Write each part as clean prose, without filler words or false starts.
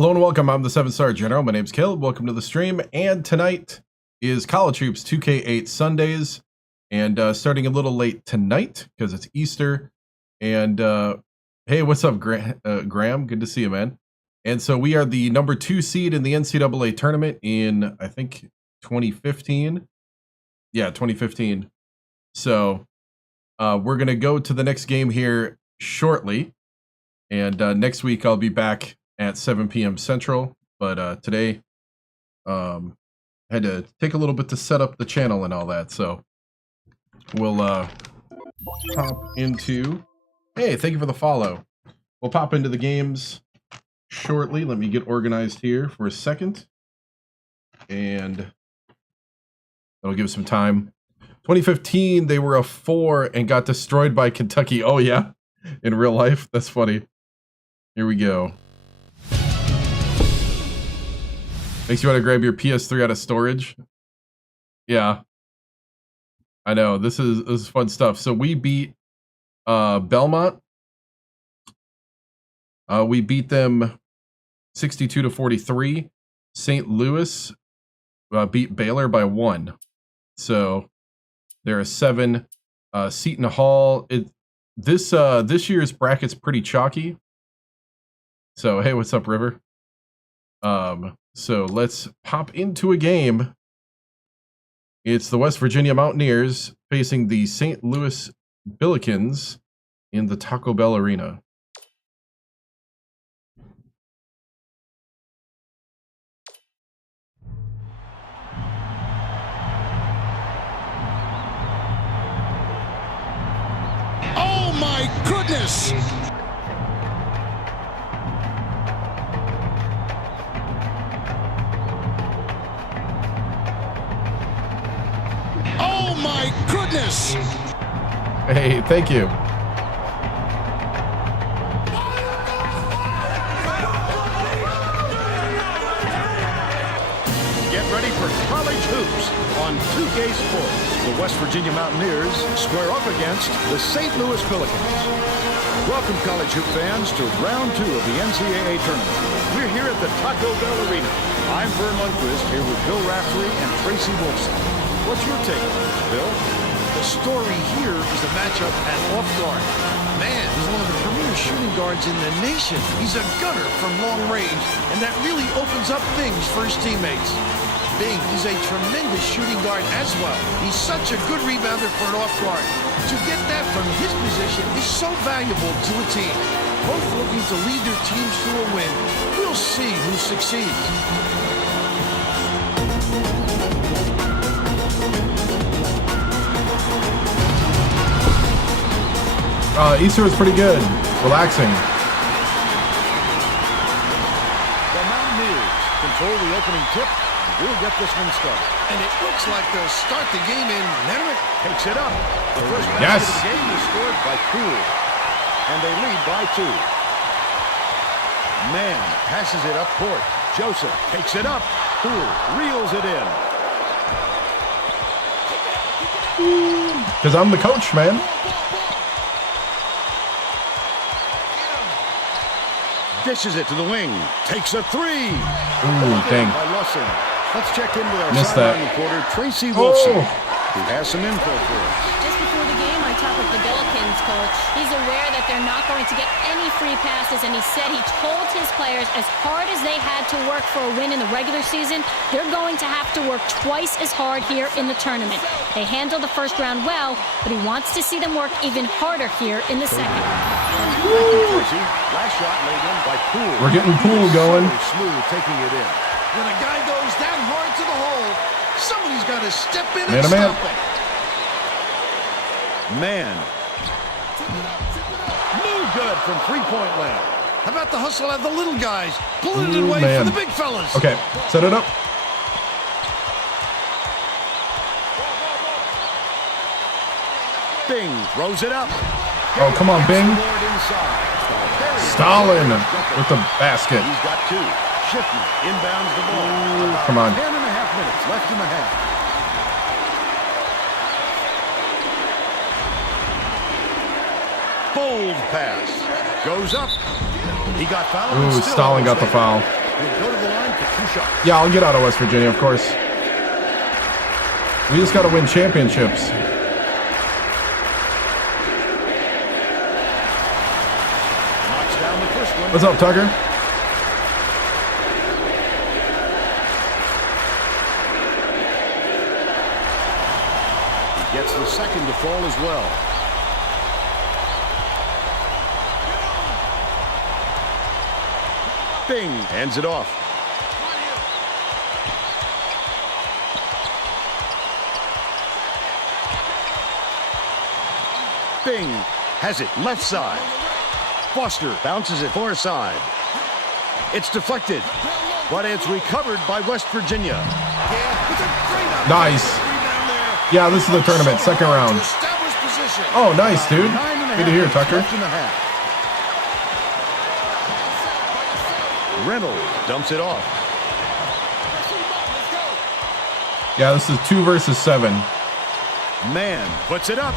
Hello and welcome. I'm the 7-Star General. My name's Caleb. Welcome to the stream. And tonight is College Hoops 2K8 Sundays. And starting a little late tonight because it's Easter. And hey, what's up, Graham? Good to see you, man. And so we are the number 2 seed in the NCAA tournament in, I think, 2015. Yeah, 2015. So we're going to go to the next game here shortly. And next week I'll be back at 7 p.m. Central, but today had to take a little bit to set up the channel and all that, so we'll pop into, hey, thank you for the follow. We'll pop into the games shortly. Let me get organized here for a second, and that'll give us some time. 2015, they were a 4 and got destroyed by Kentucky. Oh yeah, in real life, that's funny. Here we go. Makes you want to grab your PS3 out of storage. Yeah, I know. This is fun stuff. So we beat Belmont. We beat them 62-43. St. Louis beat Baylor by 1. So there are 7. Seton Hall. This year's bracket's pretty chalky. So hey, what's up, River? So let's pop into a game. It's the West Virginia Mountaineers facing the St. Louis Billikens in the Taco Bell Arena. Oh my goodness! Oh my goodness! Hey, thank you. Get ready for college hoops on 2K Sports. The West Virginia Mountaineers square up against the St. Louis Billikens. Welcome, college hoop fans, to round 2 of the NCAA tournament. We're here at the Taco Bell Arena. I'm Vern Lundquist here with Bill Raftery and Tracy Wolfson. What's your take on it, Bill? The story here is the matchup at off guard. Man, he's one of the premier shooting guards in the nation. He's a gunner from long range, and that really opens up things for his teammates. Bing is a tremendous shooting guard as well. He's such a good rebounder for an off guard. To get that from his position is so valuable to a team. Both looking to lead their teams to a win. We'll see who succeeds. Easter was pretty good. Relaxing. The Mountaineers control the opening tip. We'll get this one started. And it looks like they'll start the game in Netherlands. Takes it up. The first basket of the game is scored by Poole. And they lead by 2. Mann passes it up court. Joseph takes it up. Poole reels it in. Because I'm the coach, man. Dishes it to the wing. Takes a 3. Ooh, dang. By Lussing. Let's check in with our Missed sideline that. reporter, Tracy Wolfson, Oh. who has some info for us. Just before the game, I talked with the Billikens coach. He's aware that they're not going to get any free passes, and he said he told his players as hard as they had to work for a win in the regular season, they're going to have to work twice as hard here in the tournament. They handled the first round well, but he wants to see them work even harder here in the second. Thank you, Tracy. Last shot laid in by Poole. We're getting Poole going. So smooth taking it in. When a guy goes that hard to the hole, somebody's got to step in Man and to man. stop it. Man. No good from three-point land. How about the hustle of the little guys? Pulling it Ooh, away man. for the big fellas. Okay, set it up. Bing throws it up. Oh, come on, Bing. Board inside. Stalin with the basket. He's got 2. Shipman inbounds the ball. Come on. 10.5 minutes left in the half. Bold pass. Goes up. He got fouled. Ooh, Stalin got the foul. He'll go to the line for 2 shots. Yeah, I'll get out of West Virginia, of course. We just got to win championships. Knocks down the first one. What's up, Tucker? Gets the second to fall as well. Bing, hands it off. Bing has it left side. Foster bounces it far side. It's deflected, but it's recovered by West Virginia. Nice. Yeah, this is the tournament, second round. Oh, nice, dude. Good to hear, Tucker. Reynolds dumps it off. Yeah, this is 2 versus 7. Man puts it up.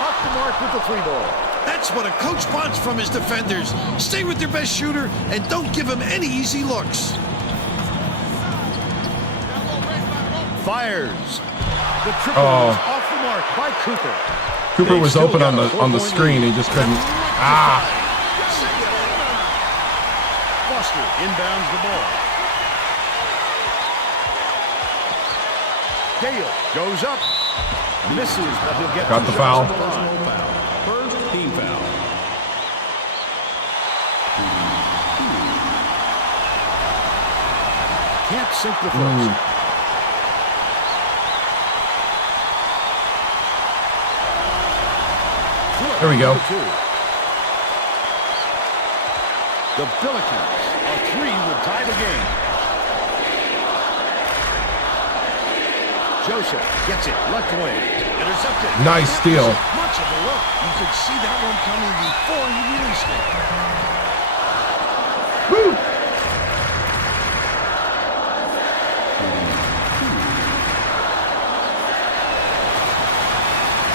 Off the mark with the 3-ball. That's what a coach wants from his defenders. Stay with your best shooter and don't give him any easy looks. Fires. The triple is off the mark by Cooper. Cooper was open on the screen. He just couldn't. Foster inbounds the ball. Gale goes up. Misses, but he'll get Got the foul. First team foul. Can't sink the first. There we go. The Billikens, a 3 would tie the game. Joseph gets it left wing. Intercepted. Nice steal. Much of a look. You could see that one coming before he released it. Woo!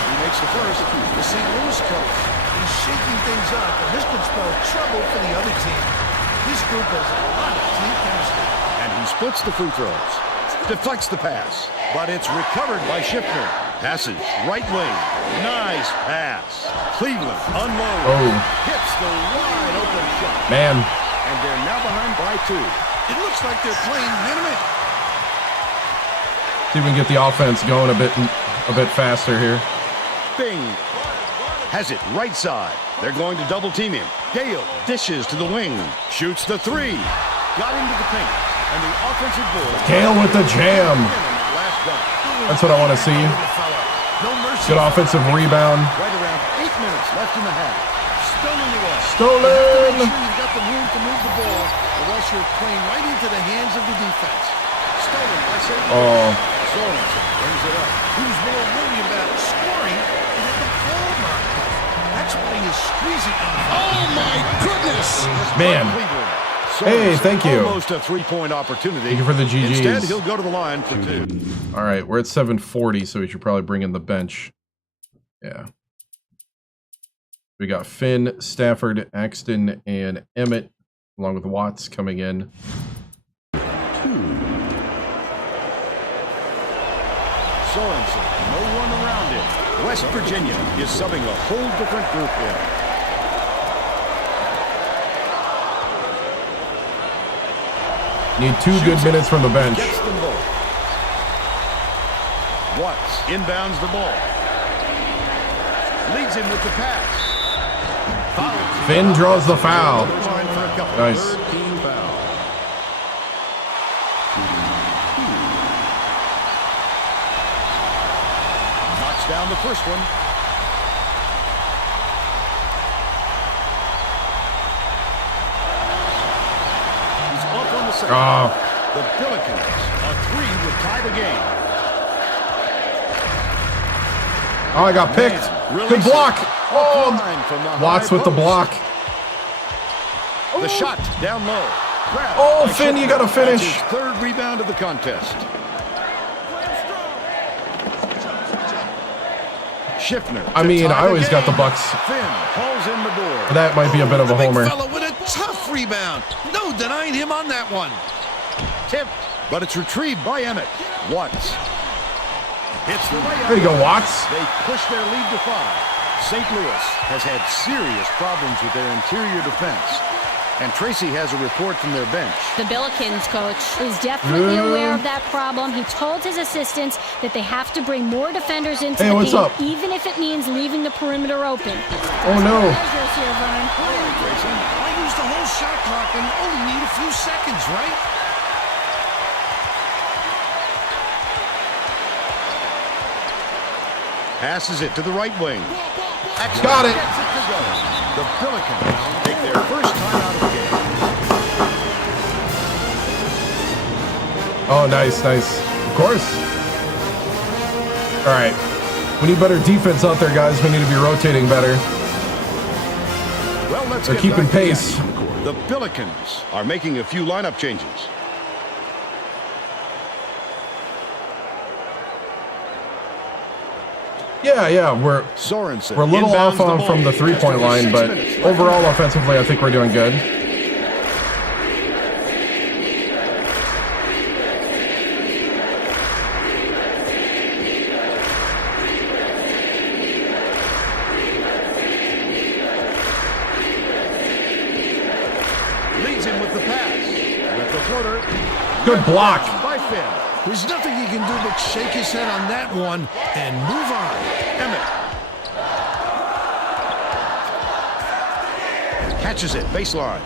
He makes the first. The St. Louis coach is shaking things up, and this could spell trouble for the other team. This group has a lot of team chemistry. And he splits the free throws. Deflects the pass, but it's recovered by Schiffner. Passes right wing. Nice pass. Cleveland unloads. Oh. Hits the wide open shot. Man. And they're now behind by 2. It looks like they're playing minute. See if we can get the offense going a bit faster here. Bing has it right side. They're going to double team him. Gale dishes to the wing. Shoots the 3. Got into the paint. And the offensive board. Gale with the jam. That's what I want to see. Good offensive rebound. Right around 8 minutes left in the half. Stolen away. Stolen. Make sure you've got the room to move the ball, or else you're playing right into the hands of the defense. Stolen by St. Louis. Sorensen brings it up. He was more worried about scoring than the ball mark. That's why he's squeezing on it. Oh my goodness! Man. Hey, thank you. Almost a 3-point opportunity. Thank you for the GGs. Instead, he'll go to the line for 2. All right, we're at 7:40, so we should probably bring in the bench. Yeah. We got Finn, Stafford, Axton, and Emmett, along with Watts coming in. Sorensen, no one around him. West Virginia is subbing a whole different group in. Need 2 good minutes from the bench. Gets them both. Watts inbounds the ball. Leads him with the pass. Fouls. Finn draws the foul. Nice. Third team foul. Knocks down the first one. He's off on the second. The Billikens, a 3 would tie the game. Oh, I got picked. Good block. Oh, Watts with the block. The shot down low. Oh, Finn, you got to finish. His 3rd rebound of the contest. Schiffner. I mean, I always got the Bucks. Finn calls in the board. That might be a bit of a homer. With a tough rebound. No denying him on that one. Tipped, but it's retrieved by Emmett. Watts. Hits the layup. There you go, Watts. They push their lead to 5. St. Louis has had serious problems with their interior defense. And Tracy has a report from their bench. The Billikens coach is definitely aware of that problem. He told his assistants that they have to bring more defenders into the game, even if it means leaving the perimeter open. Oh, no. Here, Vern. I used the whole shot clock and only need a few seconds, right? Passes it to the right wing. Got it. The Billikens take their first time out of the game. Oh, nice, nice. Of course. All right. We need better defense out there, guys. We need to be rotating better. Well, let's They're get keeping back to the pace. action. The Billikens are making a few lineup changes. Yeah, we're Sorensen a little inbounds off on from the three-point line, but overall offensively, I think we're doing good. Leads him with the pass. With the floater. Good block. By Finn. There's nothing he can do but shake his head on that one and move on. Emmett. Catches it, baseline.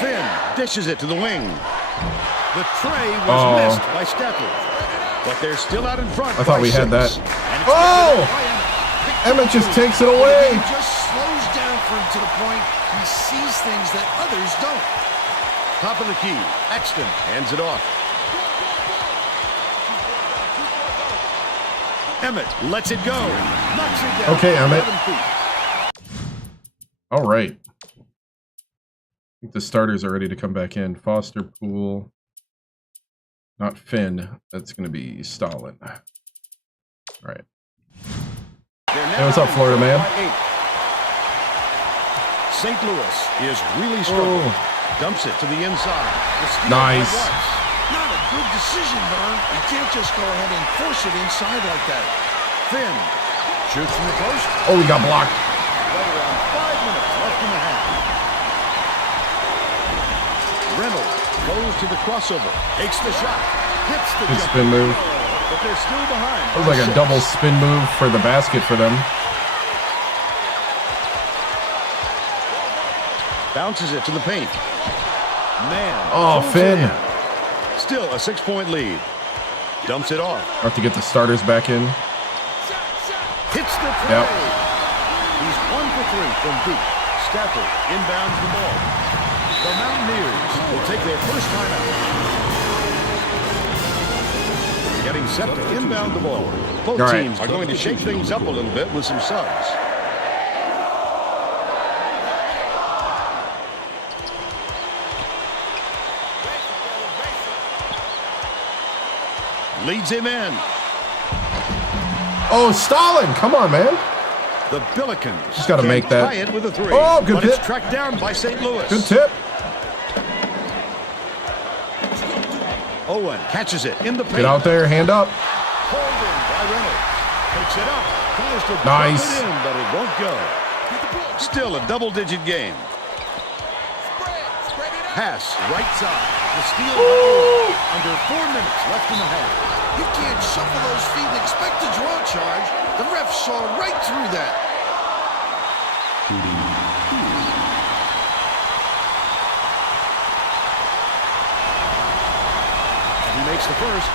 Finn dishes it to the wing. The tray was missed by Stafford. But they're still out in front. I thought we had that. Oh! Emmett just takes it away. He just slows down for him to the point he sees things that others don't. Top of the key. Exton hands it off. Emmett lets it go. Knocks it down. Okay, Emmett. 11 feet. All right. I think the starters are ready to come back in. Foster, Poole. Not Finn. That's going to be Stalin. All right. Hey, what's up, Florida man? St. Louis is really struggling. Dumps it to the inside. Nice. Not a good decision, Vern. You can't just go ahead and force it inside like that. Finn shoots from the post. Oh, we got blocked. Right around 5 minutes left in the half. Reynolds goes to the crossover. Takes the shot. Hits the Good jump. spin move. But they're still behind. That was like a double spin move for the basket for them. Bounces it to the paint. Man. Oh, pulls Finn. it in. Still a 6-point lead. Dumps it off. Have to get the starters back in. Hits the tray. Yep. He's 1 for 3 from deep. Stafford inbounds the ball. The Mountaineers will take their first time out. Getting set to inbound the ball. Both All right. teams are going to shake things up a little bit with some subs. Leads him in. Oh, Stalin. Come on, man. The Billikens Just gotta can make that. tie it with a 3. Oh, good but hit. it's tracked down by St. Louis. Good tip. Owen catches it in the paint. Get out there. Hand up. Pulled in by Reynolds. Takes it up. Tries to Nice. drop it in, but it won't go. Still a double-digit game. Pass right side. The steal under 4 minutes left in the half. You can't shuffle those feet and expect to draw a charge. The ref saw right through that. And he makes the first.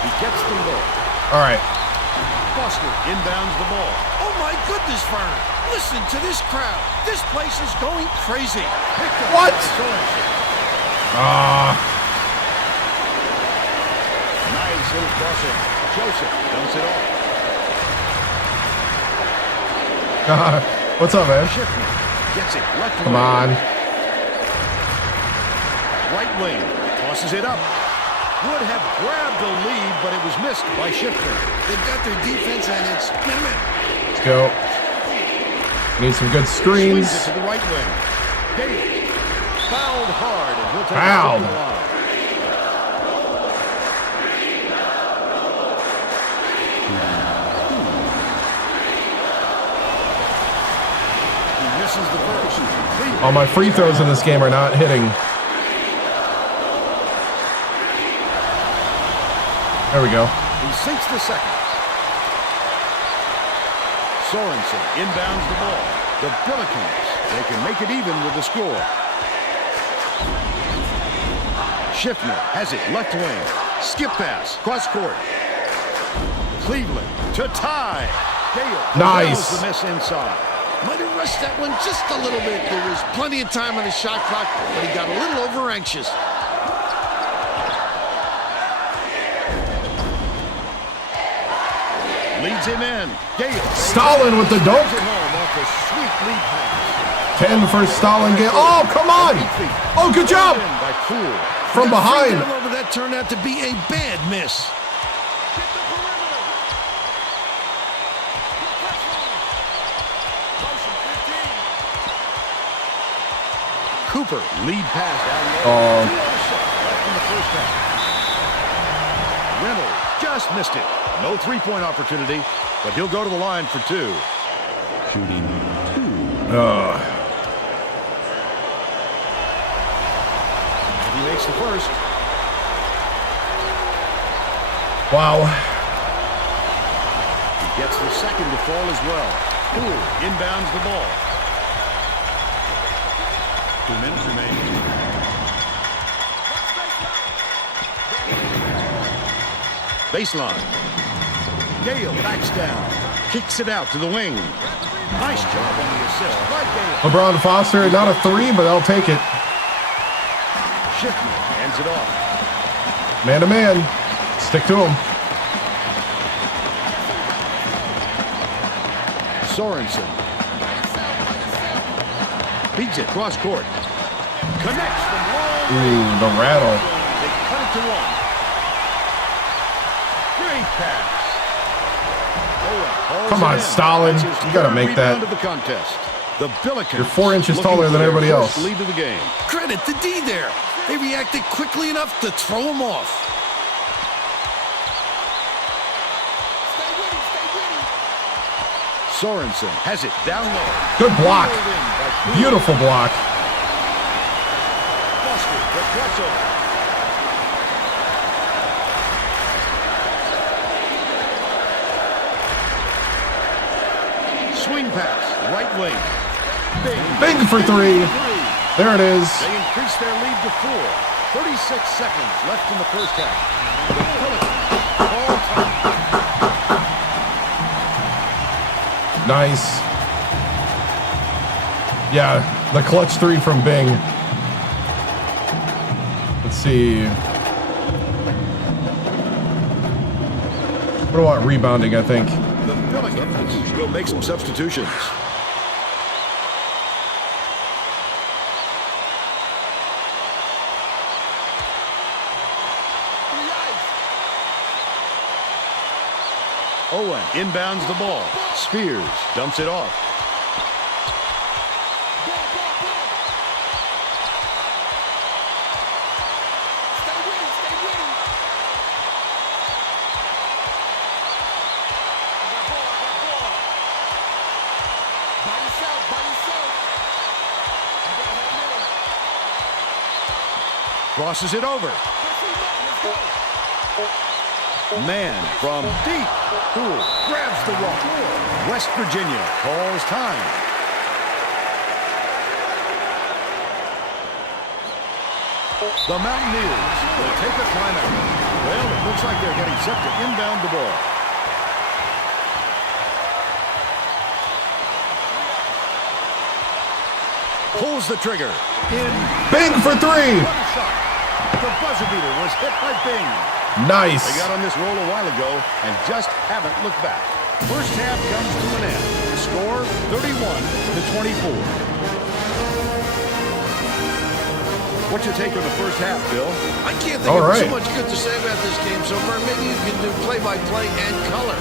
He gets the look. All right. Foster inbounds the ball. Oh, my goodness, Vern. Listen to this crowd. This place is going crazy. What? Nice little crossing. Joseph dumps it off. What's up, man? Shifty gets it left Come wing. on. Right wing. Tosses it up. would have grabbed the lead, but it was missed by Shifter. They've got their defense at its limit. Let's go. Need some good Swings screens. it to the right wing. Davis fouled hard, and he'll take Fouled. it to the line. He misses the first. All my free throws in this game are not hitting. There we go. He sinks the second. Sorensen inbounds the ball. The Billikens, they can make it even with the score. Schiffner has it left wing. Skip pass, cross court. Cleveland to tie. Gale Nice. the miss inside. Might have rushed that one just a little bit. There was plenty of time on the shot clock, but he got a little over anxious. Leads him in. Gale. Stalin with the dunk. It home off a sweet lead pass. 10 for Stalin. Oh, come on. Oh, good job. In by Poole. From behind. That over that turned out to be a bad miss. Cooper, lead pass down low. 2:06 left in the first half. Reynolds just missed it. No three-point opportunity, but he'll go to the line for two. Shooting two. He makes the first. Wow. He gets the second to fall as well. Poole inbounds the ball. 2 minutes remaining. Baseline. Gale backs down. Kicks it out to the wing. Nice job on the assist by Gale. LeBron Foster, not a three, but I'll take it. Schiffner hands it off. Man to man. Stick to him. Sorensen. Beats it cross court. Connects from long range. Ooh, the rattle. They cut it to one. Great pass. Owen Come on, Stalin. You gotta make that. Of the contest. The Billikens. You're 4 inches looking taller for than their everybody first else. Lead of the game. Credit to D there. They reacted quickly enough to throw him off. Sorensen has it down low. Good block. Pulled in by Poole. Beautiful block. Foster, the crossover. Swing pass, right wing. Bing for three. There it is. They increase their lead to 4. 36 seconds left in the first half. The Pelicans all time. Nice. Yeah, the clutch three from Bing. Let's see. What about rebounding, I think? The Pelicans will make some substitutions. Owen inbounds the ball. Spears dumps it off. Crosses it over. Man from deep. Poole grabs the rock. West Virginia calls time. The Mountaineers will take a timeout. Well, it looks like they're getting set to inbound the ball. Pulls the trigger. In. Bing for three. What a shot. The buzzer beater was hit by Bing. Nice. They got on this roll a while ago and just haven't looked back. First half comes to an end. The score, 31-24. What's your take on the first half, Bill? I can't think All of right. so much good to say about this game so far. Maybe you can do play-by-play and color.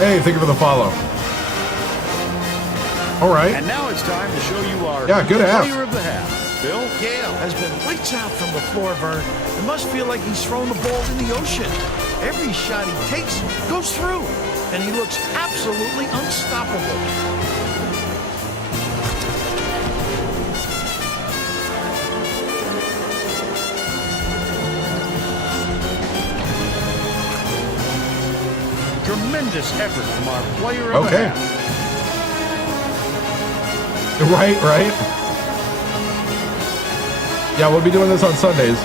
Hey, thank you for the follow. All right. And now it's time to show you our Good half. player of the half. Bill? Gale has been lights out from the floor, Vern. It must feel like he's throwing the ball in the ocean. Every shot he takes goes through, and he looks absolutely unstoppable. Tremendous effort from our player of the Okay. half. Right. Yeah, we'll be doing this on Sundays.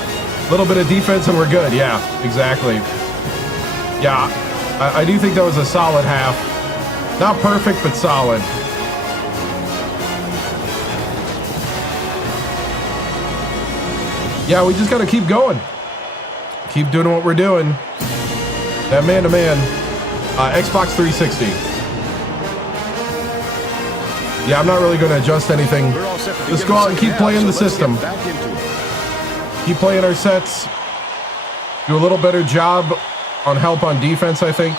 A little bit of defense and we're good. Yeah, exactly. Yeah, I do think that was a solid half. Not perfect, but solid. Yeah, we just got to keep going. Keep doing what we're doing. That man-to-man. Xbox 360. Yeah, I'm not really going to adjust anything. We're all set to Let's begin go out and second keep playing half, the so let's system. get back into it. Keep playing our sets. Do a little better job on help on defense, I think.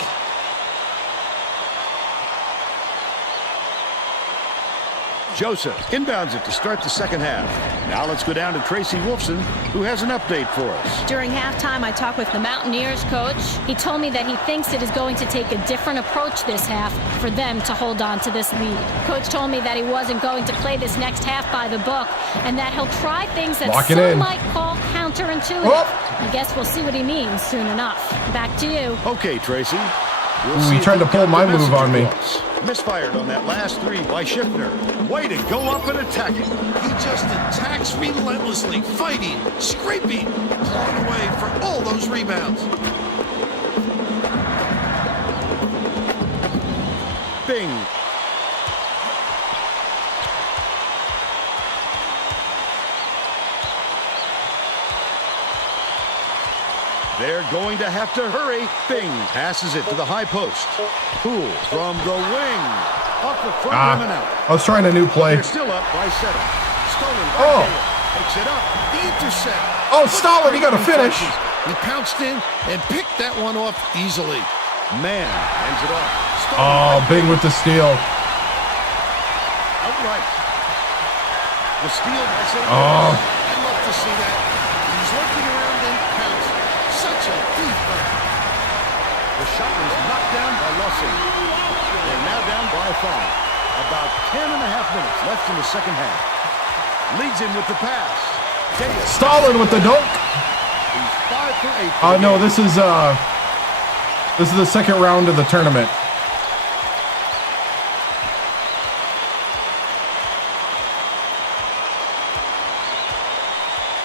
Joseph inbounds it to start the second half. Now let's go down to Tracy Wolfson, who has an update for us. During halftime, I talked with the Mountaineers coach. He told me that he thinks it is going to take a different approach this half for them to hold on to this lead. Coach told me that he wasn't going to play this next half by the book and that he'll try things that Lock it some in. might call counterintuitive. Oh. I guess we'll see what he means soon enough. Back to you. Okay, Tracy. We'll Ooh, see he if tried to you pull got my the move message on me. across. Misfired on that last three by Schiffner. Way to go up and attack it. He just attacks relentlessly, fighting, scraping, clawing away for all those rebounds. Bing. They're going to have to hurry. Bing passes it to the high post. Poole from the wing. Off the front rim and out. I was trying a new play. They're still up by 7. Stolen by Oh. Gale. Takes it up. The intercept. Oh, Stalin, you got to finish. He pounced in and picked that one off easily. Man ends it off. Oh, Bing with the steal. Outright. The steal by St. Oh. I'd love to see that. He's looking around and pounced. Such a deep run. The shot was knocked down by Lawson. They're now down by 5. About 10 and a half minutes left in the second half. Leads him with the pass. Gale. Stalin with the dunk. He's 5 for 8. Oh no, this is the second round of the tournament.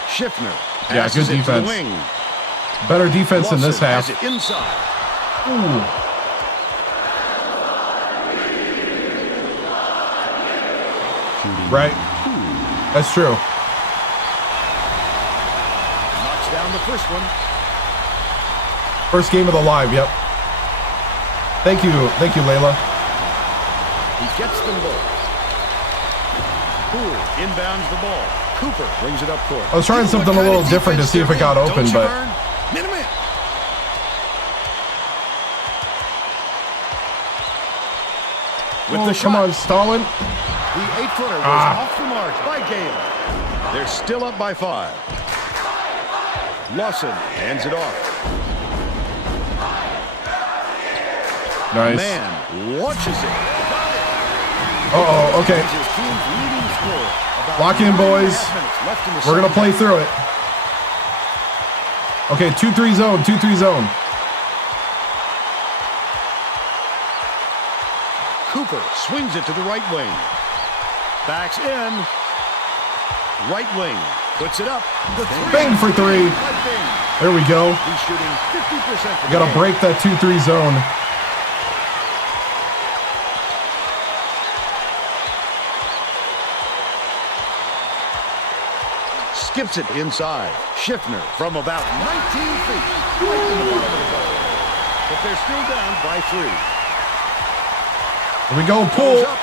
Schiffner. Yeah, passes good it to the defense. wing. Better defense in this Lawson half. has it inside. Ooh. Right. That's true. Knocks down the first one. First game of the live, yep. Thank you, Layla. He gets them both. Poole inbounds the ball. Cooper brings it up court. I was trying something a little different to see if it got open, but Minute. With oh, the come shot. on, Stalin. The 8-footer was off the mark by Gale. They're still up by 5. Lawson hands it off. Nice. Man launches it. Uh-oh, okay. His team's leading scorer. About Lock in, 9.5 boys. minutes left in the We're going to second play half. through it. Okay, 2-3 zone, 2-3 zone. Cooper swings it to the right wing. Backs in. Right wing. Puts it up. The three. Bang for 3. By Bing. There we go. He's shooting 50% for Got to the game. break that 2-3 zone. Skips it inside. Schiffner from about 19 feet. Right in the bottom of the ball. But they're still down by 3. Here we go, Goes Poole. up.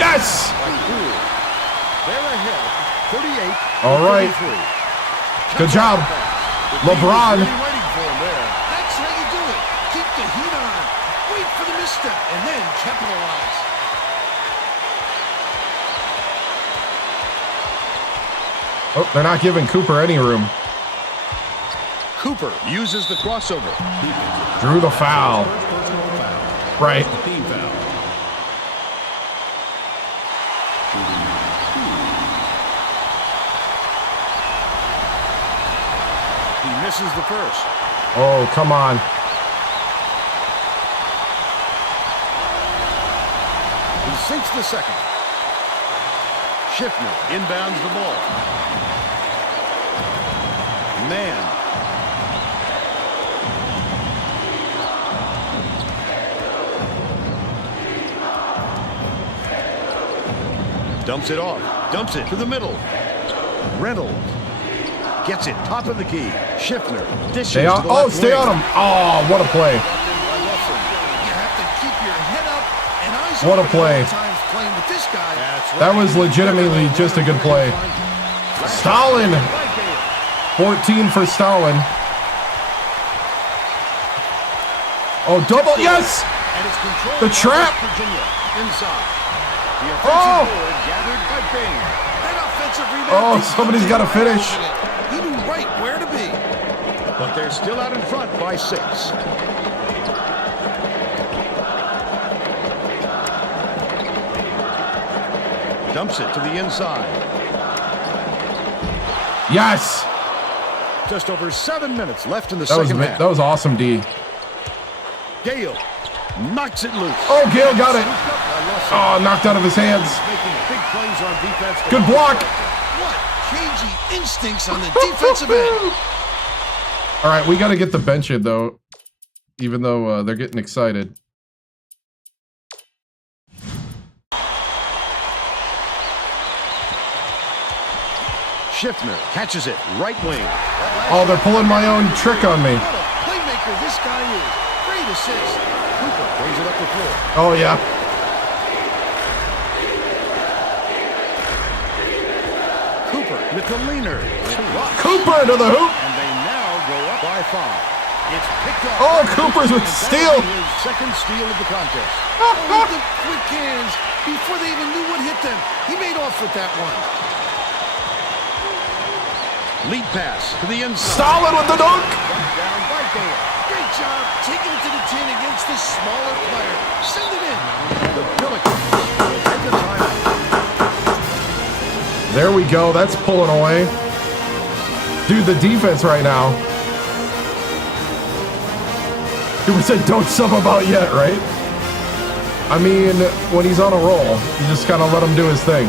Yes! They're ahead, 38. All right. Good job, LeBron. That's how you do it. Keep the heat on. Wait for the misstep and then capitalize. Oh, they're not giving Cooper any room. Cooper uses the crossover. Drew the foul. Right. He misses the first. Oh, come on. He sinks the second. Schiffner inbounds the ball. Man. Dumps it off. Dumps it to the middle. Reynolds gets it top of the key. Schiffner dishes Stay on. to the Oh, left stay wing. on him. Oh, what a play. You have to keep your head up and eyes What a open play. at all times playing with this guy. That was legitimately just a good play. Stalin. 14 for Stalin. Oh, double. Yes. And it's controlled The by trap. West Virginia inside. The offensive Oh. board gathered by Bing. That offensive rebound. Oh, defense somebody's got to right finish. on it. He knew right where to be. But they're still out in front by 6. Dumps it to the inside. Yes. Just over 7 minutes left in the That was second half. that was awesome, D. Gale knocks it loose. Oh, Gale got it. Oh, knocked out of his hands. Making big plays on defense. Good block. What cagey instincts on the defensive end. All right, we got to get the bench in, though, even though they're getting excited. Schiffner catches it right wing. Oh, they're pulling my own trick on me. What a playmaker this guy is. Great assist. Cooper brings it up the floor. Oh, yeah. Cooper with the leaner. Cooper into the hoop. And they now go up by 5. It's picked up. Oh, Cooper's with steal. His second steal of the contest. Oh, the quick hands. Before they even knew what hit them, he made off with that one. Lead pass to the inside. Stalin with the dunk. Down by Gale. Great job taking it to the 10 against the smaller player. Send it in. The Pelicans will take the timeout. There we go. That's pulling away. Dude, the defense right now. Cooper said don't sub him out yet, right? I mean, when he's on a roll, you just kind of let him do his thing.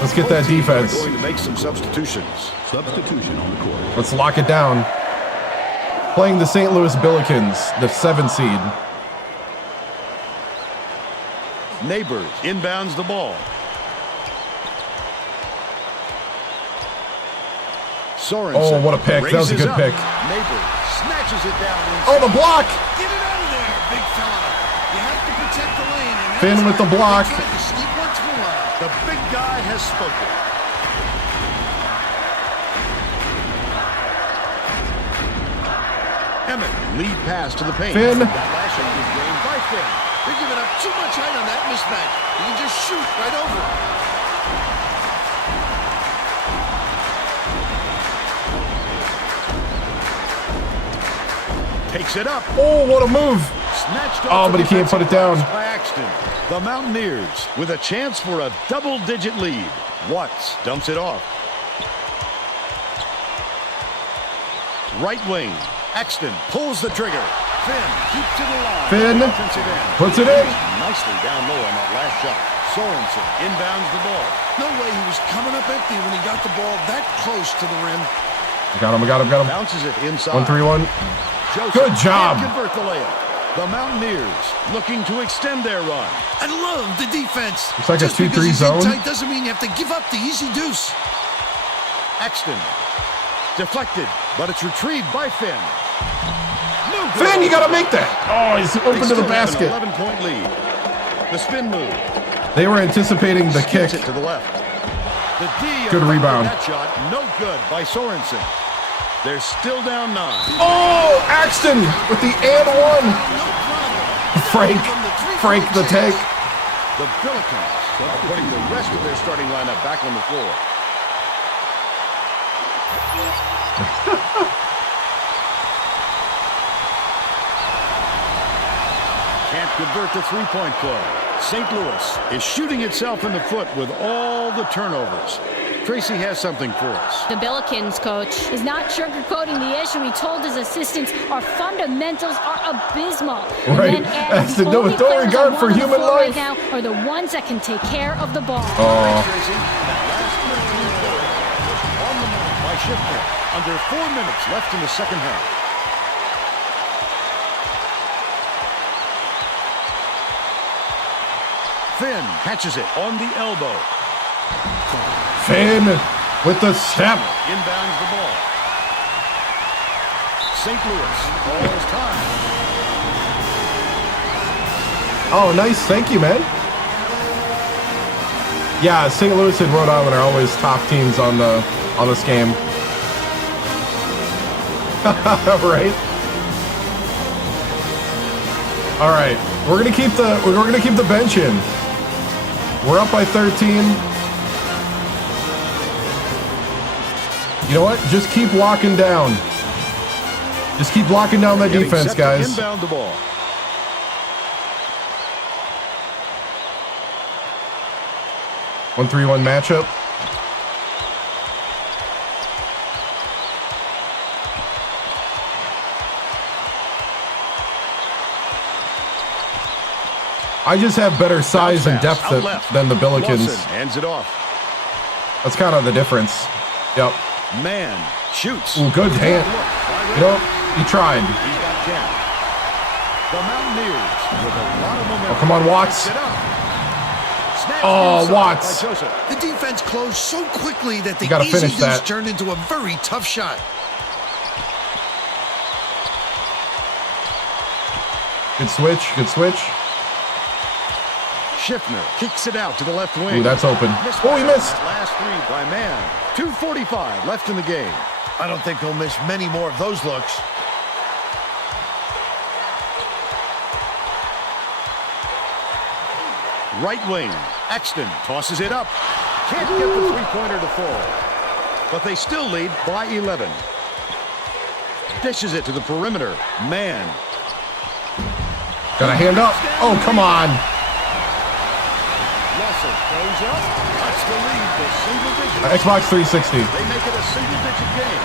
Let's get that defense. Going to make some substitutions. Substitution on the court. Let's lock it down. Playing the St. Louis Billikens, the 7 seed. Neighbors inbounds the ball. Sorensen. Oh, what a pick. That was a raises good up. pick. Neighbors snatches it down. Oh, the block. Get it out of there, big fella. You have to protect the lane. And Finn with the block. They tried to sneak one through on him. The big guy has spoken. Emmett, lead pass to the paint. Finn. That last shot was gained by Finn. They're giving up too much height on that mismatch. You can just shoot right over it. Takes it up. Oh, what a move. Snatched Oh, off but he the can't put it down. defensive bounce by Axton. The Mountaineers with a chance for a double-digit lead. Watts dumps it off. Right wing. Axton pulls the trigger. Finn keeps to the line. Finn Offensive end. puts it in. Nicely down low on that last shot. Sorensen inbounds the ball. No way he was coming up empty when he got the ball that close to the rim. Got him, got him, got him. Bounces it inside. 1-3-1. Joseph Good job. can't convert the layup. The Mountaineers looking to extend their run. I love the defense. Looks like a Just because 2-3 he's in zone. tight doesn't mean you have to give up the easy deuce. Axton deflected, but it's retrieved by Finn. No good. Finn, you got to make that. Oh, he's They open to the still have an basket. 11-point lead. The spin move. They were anticipating the kick. Skips it to the left. The D Good rebound. That shot, no good by Sorensen. They're still down 9. Oh, Axton with the and one. Frank the tank. The Billikens are putting the rest of their starting lineup back on the floor. Can't convert the three-point play. St. Louis is shooting itself in the foot with all the turnovers. Tracy has something for us. The Billikens coach is not sugarcoating the issue. He told his assistants our fundamentals are abysmal. Right. And then added, That's no regard for human life. Right now are the ones that can take care of the ball. Oh. Tracy, that last 13 plays on the mark by Schiffner. Under 4 minutes left in the second half. Finn catches it on the elbow. Finn with the step. Inbounds the ball. St. Louis calls time. Oh, nice. Thank you, man. Yeah, St. Louis and Rhode Island are always top teams on this game. Right? All right. We're gonna keep the bench in. We're up by 13. You know what? Just keep locking down. Just keep locking down that defense, guys. Inbound the ball. One 3-1 matchup. I just have better size and depth than the Billikens. Lawson hands it off. That's kind of the difference. Yep. Man shoots. Ooh, good hand. You know, he tried. He's got 10. The Mountaineers with a lot of momentum. Oh, come on, Watts. Oh, Watts. The defense closed so quickly that the gotta easy finish that. deuce turned into a very tough shot. Good switch. Good switch. Schiffner kicks it out to the left wing. Ooh, that's open. Oh, he missed. Last three by Man. 2:45 left in the game. I don't think he'll miss many more of those looks. Right wing. Axton tosses it up. Can't get the three-pointer to fall. But they still lead by 11. Dishes it to the perimeter. Man. Got a hand up. Oh, come on. Lawson goes up. Cuts the lead to single digits. Xbox 360. They make it a single-digit game.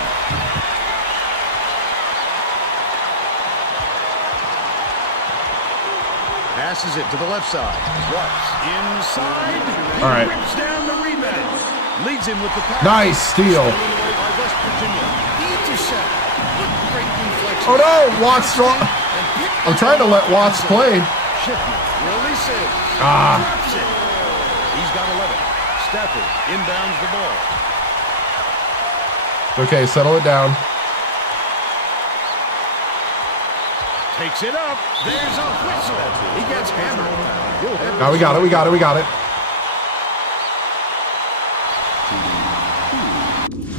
Passes it to the left side. Watts inside. All right. Rips down the rebound. Leads him with the pass. Nice steal. By West Virginia. The intercept. What great reflection. Oh, no. Watts. I'm trying to let Watts play. Schiffner releases. Drops it. He's got 11. Stafford inbounds the ball. Okay, settle it down. Takes it up. There's a whistle. He gets hammered. Go ahead. Now we got it. We got it. We got it.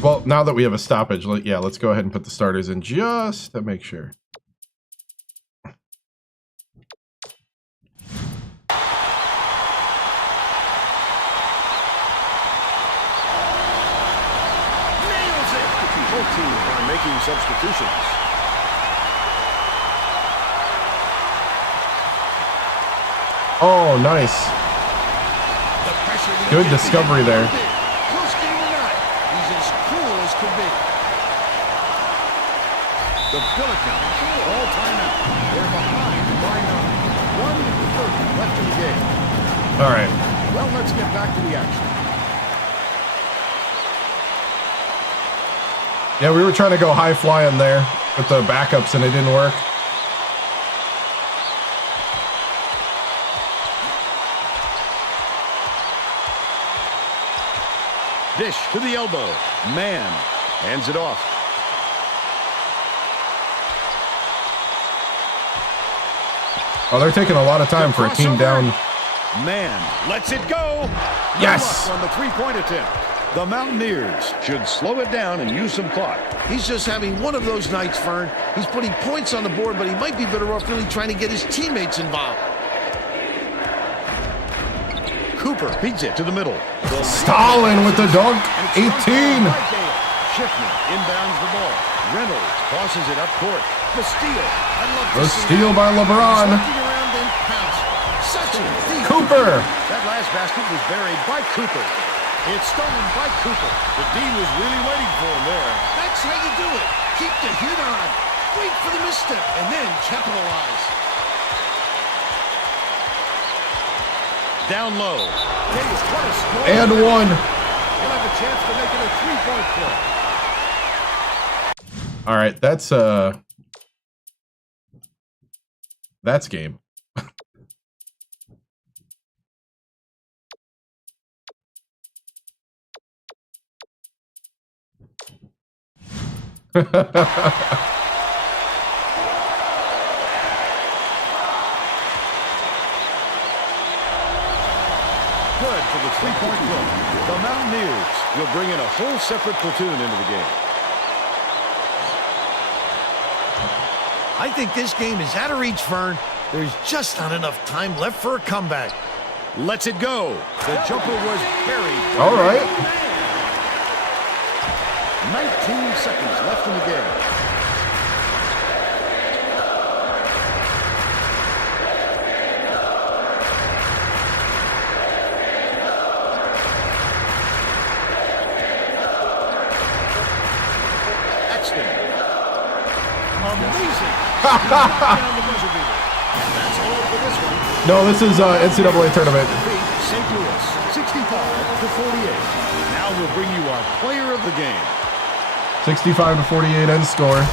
Well, now that we have a stoppage, yeah, let's go ahead and put the starters in just to make sure. Nails it. Both teams are making substitutions. Oh, nice. Good discovery there. Close game or not, he's as cool as could be. The Billikens all timeout. They're behind by 9. 1:30 left in the game. All right. Well, let's get back to the action. Yeah, we were trying to go high flying there with the backups, and it didn't work. Dish to the elbow. Man hands it off. Oh, they're taking a lot of time for a team down Man lets it go. Yes! No luck on the three-point attempt. The Mountaineers should slow it down and use some clock. He's just having one of those nights, Vern. He's putting points on the board, but he might be better off really trying to get his teammates involved. Cooper feeds it to the middle. Stalin with the dunk. 18. Schiffman inbounds the ball. Reynolds tosses it up court. The steal. I love The steal by LeBron. Around and pounce. Such a deep. Cooper. That last basket was buried by Cooper. It's stolen by Cooper. The D was really waiting for him there. That's how you do it. Keep the heat on. Wait for the misstep and then capitalize. Down low. What a score. And one. He'll have a chance to make it a three-point play. All right, that's game. Good for the three-point play. The Mountaineers will bring in a whole separate platoon into the game. I think this game is out of reach, Vern. There's just not enough time left for a comeback. Let's it go. The jumper was buried. All right. 19 seconds left in the game. No, this is NCAA tournament. St. Louis, 65-48. Now we'll bring you our player of the game. 65-48 end score.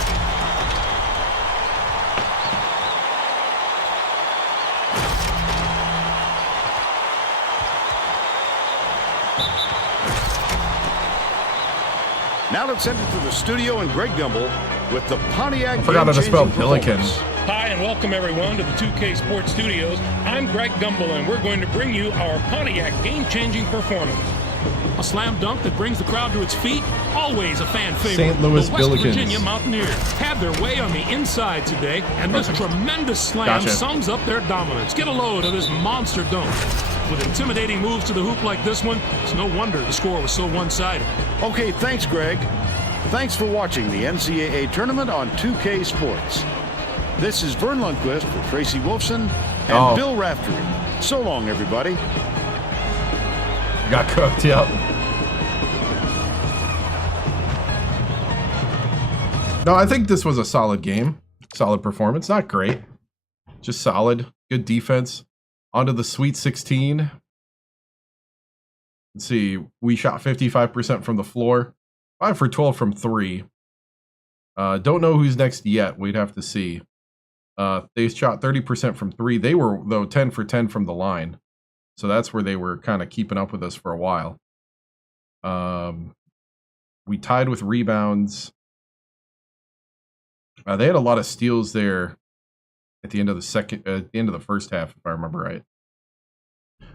Now let's send it to the studio and Greg Gumbel with the Pontiac. I forgot how to spell game-changing Pelicans. Hi, and welcome everyone to the 2K Sports Studios. I'm Greg Gumbel, and we're going to bring you our Pontiac game-changing performance. A slam dunk that brings the crowd to its feet, always a fan favorite. St. Louis the West Billikens. Virginia Mountaineers had their way on the inside today, and this tremendous slam sums up their dominance. Get a load of this monster dunk. With intimidating moves to the hoop like this one, it's no wonder the score was so one-sided. Okay, thanks, Greg. Thanks for watching the NCAA tournament on 2K Sports. This is Vern Lundquist for Tracy Wolfson and Bill Raftery. So long, everybody. Got cooked, yep. No, I think this was a solid game. Solid performance. Not great. Just solid. Good defense. On to the Sweet 16. Let's see. We shot 55% from the floor. 5 for 12 from 3. Don't know who's next yet. We'd have to see. They shot 30% from 3. They were, though, 10 for 10 from the line. So that's where they were kind of keeping up with us for a while. We tied with rebounds. They had a lot of steals there at the end of the first half, if I remember right.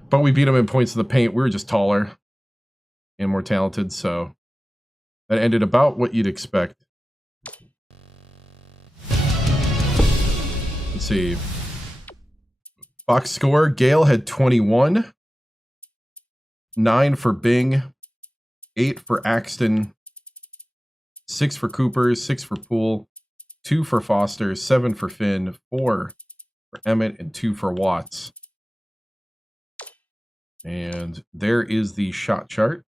But we beat them in points in the paint. We were just taller and more talented, so that ended about what you'd expect. Let's see. Box score, Gale had 21. 9 for Bing. 8 for Axton. 6 for Cooper. 6 for Poole. 2 for Foster. 7 for Finn. 4 for Emmett. And 2 for Watts. And there is the shot chart.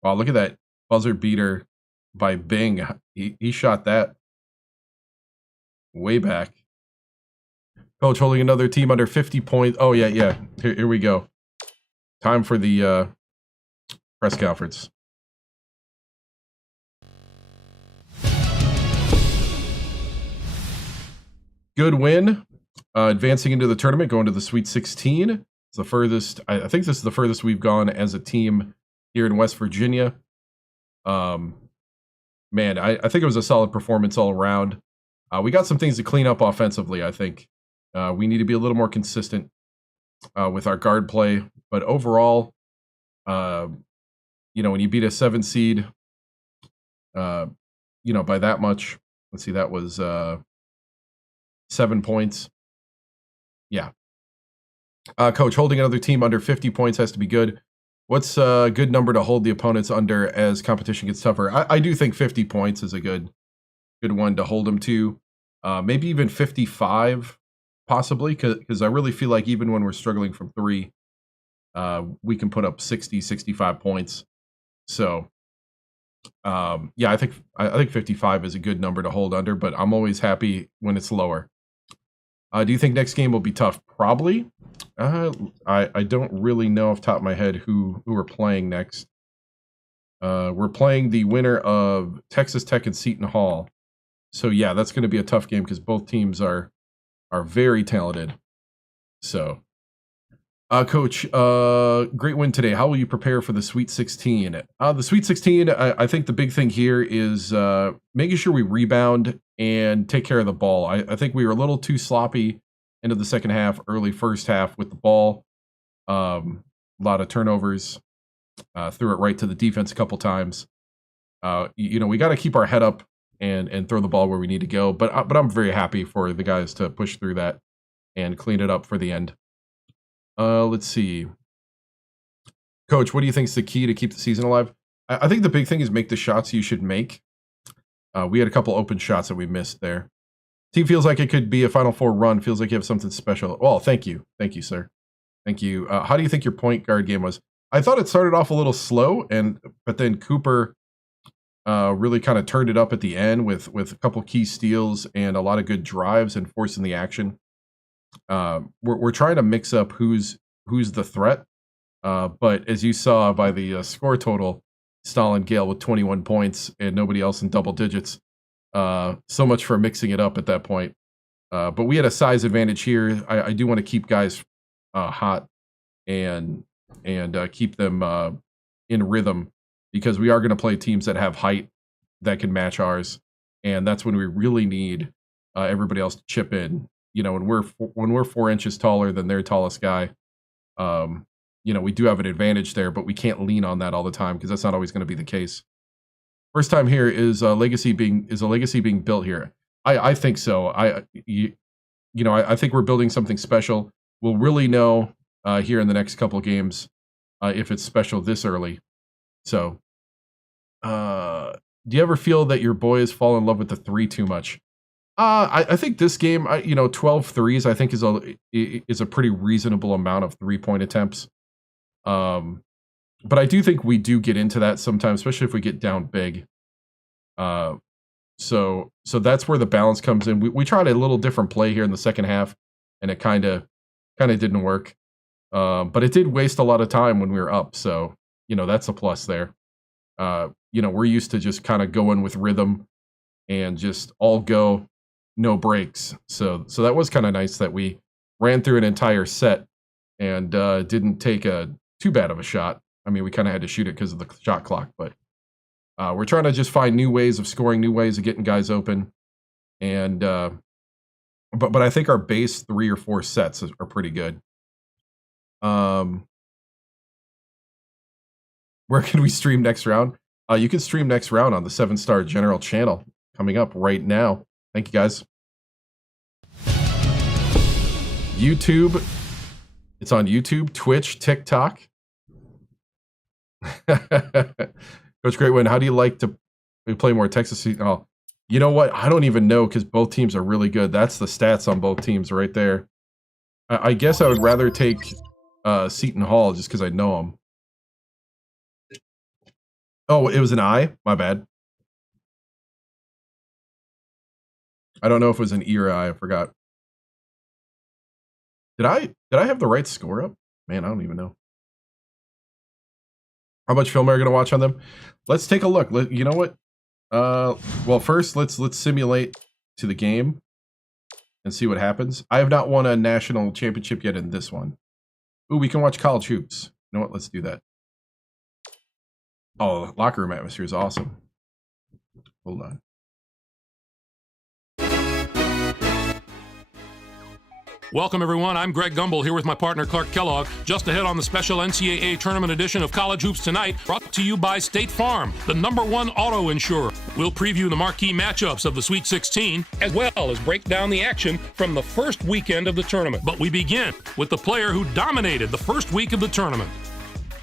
Wow, look at that buzzer beater by Bing. He shot that way back. Coach holding another team under 50 points. Oh, yeah. Here we go. Time for the press conference. Good win. Advancing into the tournament, going to the Sweet 16. It's the furthest. I think this is the furthest we've gone as a team here in West Virginia. Man, I think it was a solid performance all around. We got some things to clean up offensively, I think. We need to be a little more consistent with our guard play. But overall, you know, when you beat a 7 seed, you know, by that much, let's see, that was 7 points. Yeah. Coach, holding another team under 50 points has to be good. What's a good number to hold the opponents under as competition gets tougher? I do think 50 points is a good one to hold them to. Maybe even 55, possibly, because I really feel like even when we're struggling from 3, we can put up 60, 65 points. So, yeah, I think 55 is a good number to hold under, but I'm always happy when it's lower. Do you think next game will be tough? Probably. I don't really know off the top of my head who we're playing next. We're playing the winner of Texas Tech and Seton Hall. So yeah, that's going to be a tough game because both teams are very talented. So, Coach, great win today. How will you prepare for the Sweet 16? The Sweet 16, I think the big thing here is making sure we rebound and take care of the ball. I think we were a little too sloppy into the second half, early first half with the ball. A lot of turnovers. Threw it right to the defense a couple times. You know, we got to keep our head up and throw the ball where we need to go. But I'm very happy for the guys to push through that and clean it up for the end. Let's see. Coach, what do you think is the key to keep the season alive? I think the big thing is make the shots you should make. We had a couple open shots that we missed there. Team feels like it could be a Final Four run. Feels like you have something special. Well, thank you. Thank you, sir. Thank you. How do you think your point guard game was? I thought it started off a little slow, but then Cooper really kind of turned it up at the end with a couple key steals and a lot of good drives and forcing the action. We're trying to mix up who's the threat, but as you saw by the score total, Stalin Gale with 21 points and nobody else in double digits. So much for mixing it up at that point. But we had a size advantage here. I do want to keep guys hot and keep them in rhythm because we are going to play teams that have height that can match ours, and that's when we really need everybody else to chip in. You know, when we're 4 inches taller than their tallest guy, you know, we do have an advantage there, but we can't lean on that all the time because that's not always going to be the case. First time here is a legacy being built here. I think so. I think we're building something special. We'll really know here in the next couple of games if it's special this early. So, do you ever feel that your boys fall in love with the 3 too much? I think this game, 12 threes, I think is a pretty reasonable amount of 3-point attempts. But I do think we do get into that sometimes, especially if we get down big. So that's where the balance comes in. We tried a little different play here in the second half, and it kind of didn't work. But it did waste a lot of time when we were up. So, that's a plus there. We're used to just kind of going with rhythm and just all go, no breaks. So that was kind of nice that we ran through an entire set and didn't take too bad of a shot. I mean, we kind of had to shoot it because of the shot clock, but we're trying to just find new ways of scoring, new ways of getting guys open. And but I think our base 3 or 4 sets are pretty good. Where can we stream next round? You can stream next round on the 7StarGeneral channel coming up right now. Thank you, guys. YouTube. It's on YouTube, Twitch, TikTok. Coach Greatwin, how do you like to play more Texas? Oh, you know what? I don't even know because both teams are really good. That's the stats on both teams right there. I guess I would rather take Seton Hall just because I know them. Oh, it was an I? My bad. I don't know if it was an E or I. I forgot. Did I have the right score up? Man, I don't even know. How much film are you going to watch on them? Let's take a look. You know what? Well, first, let's simulate to the game and see what happens. I have not won a national championship yet in this one. Ooh, we can watch college hoops. You know what? Let's do that. Oh, locker room atmosphere is awesome. Hold on. Welcome, everyone. I'm Greg Gumbel here with my partner, Clark Kellogg. Just ahead on the special NCAA tournament edition of College Hoops Tonight, brought to you by State Farm, the #1 auto insurer. We'll preview the marquee matchups of the Sweet 16, as well as break down the action from the first weekend of the tournament. But we begin with the player who dominated the first week of the tournament.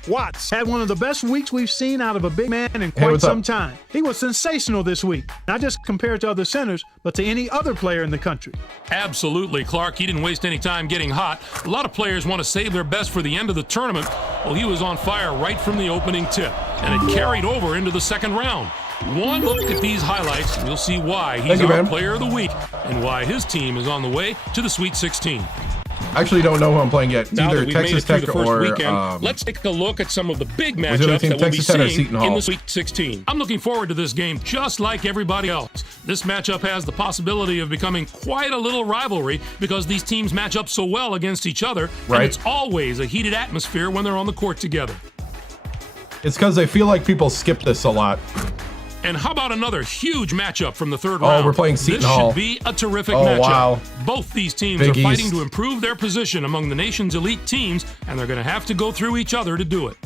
Watts had one of the best weeks we've seen out of a big man in quite some time. He was sensational this week, not just compared to other centers, but to any other player in the country. Absolutely, Clark. He didn't waste any time getting hot. A lot of players want to save their best for the end of the tournament. Well, he was on fire right from the opening tip, and it carried over into the second round. One look at these highlights, and you'll see why he's our player of the week and why his team is on the way to the Sweet 16. I actually don't know who I'm playing yet. It's either Texas Tech or let's take a look at some of the big matchups that we'll be seeing in the Sweet 16. I'm looking forward to this game just like everybody else. This matchup has the possibility of becoming quite a little rivalry because these teams match up so well against each other, and it's always a heated atmosphere when they're on the court together. It's because I feel like people skip this a lot. And how about another huge matchup from the third round? Oh, we're playing Seton Hall. This should be a terrific matchup. Wow. Both these teams are fighting to improve their position among the nation's elite teams, and they're going to have to go through each other to do it.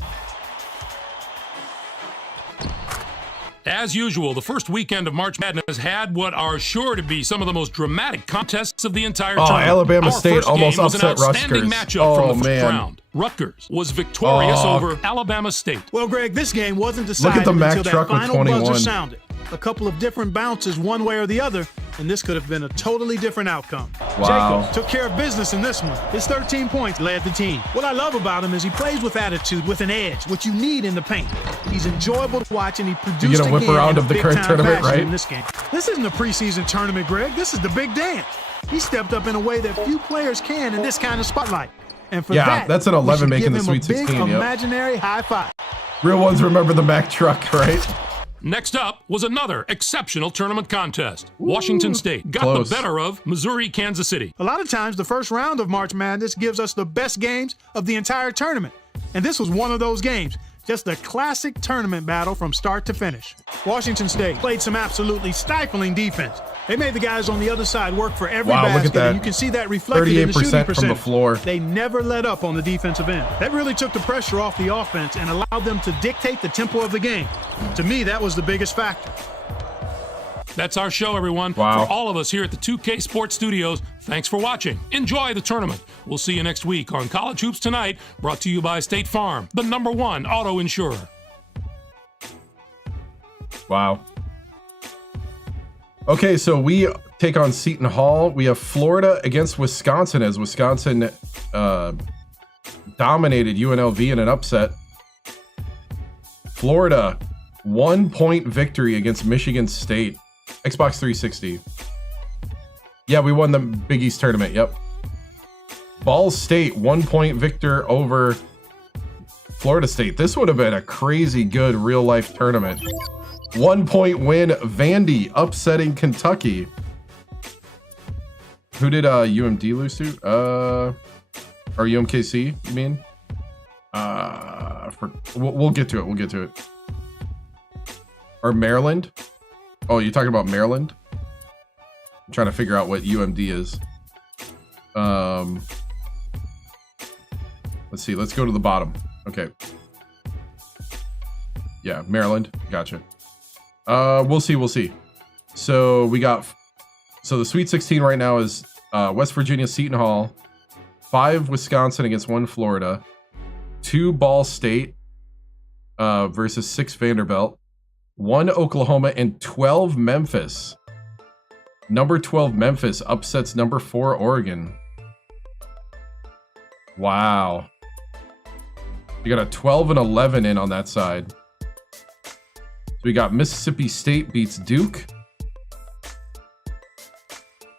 As usual, the first weekend of March Madness had what are sure to be some of the most dramatic contests of the entire tournament. Alabama State almost upset Rutgers. Our first game was an outstanding matchup from the first round. Rutgers was victorious over Alabama State. Well, Greg, this game wasn't decided until that final buzzer sounded. A couple of different bounces one way or the other, and this could have been a totally different outcome. Wow. Jacob took care of business in this one. His 13 points led the team. What I love about him is he plays with attitude, with an edge, what you need in the paint. He's enjoyable to watch, and he produced a whip around of the current tournament, right? In this game. This isn't a preseason tournament, Greg. This is the big dance. He stepped up in a way that few players can in this kind of spotlight. And for that's an 11 making the Sweet 16. Big imaginary high five. Real ones remember the Mack truck, right? Next up was another exceptional tournament contest. Washington State got the better of Missouri, Kansas City. A lot of times, the first round of March Madness gives us the best games of the entire tournament. And this was one of those games. Just a classic tournament battle from start to finish. Washington State played some absolutely stifling defense. They made the guys on the other side work for every basket, look at that. And you can see that reflected in the shooting percentage. From the floor. They never let up on the defensive end. That really took the pressure off the offense and allowed them to dictate the tempo of the game. To me, that was the biggest factor. That's our show, everyone. Wow. For all of us here at the 2K Sports Studios, thanks for watching. Enjoy the tournament. We'll see you next week on College Hoops Tonight, brought to you by State Farm, the #1 auto insurer. Wow. Okay, so we take on Seton Hall. We have Florida against Wisconsin, as Wisconsin dominated UNLV in an upset. Florida, 1-point victory against Michigan State. Xbox 360. Yeah, we won the Big East tournament. Yep. Ball State, 1-point victor over Florida State. This would have been a crazy good real-life tournament. 1-point win, Vandy upsetting Kentucky. Who did UMD lose to? Or UMKC, you mean? We'll get to it. We'll get to it. Or Maryland? Oh, you're talking about Maryland? I'm trying to figure out what UMD is. Let's see. Let's go to the bottom. Okay. Yeah, Maryland. Gotcha. We'll see. We'll see. So we got. So the Sweet 16 right now is West Virginia, Seton Hall, 5 Wisconsin against 1 Florida, 2 Ball State versus 6 Vanderbilt, 1 Oklahoma, and 12 Memphis. Number 12 Memphis upsets number 4 Oregon. Wow. You got a 12 and 11 in on that side. So we got Mississippi State beats Duke.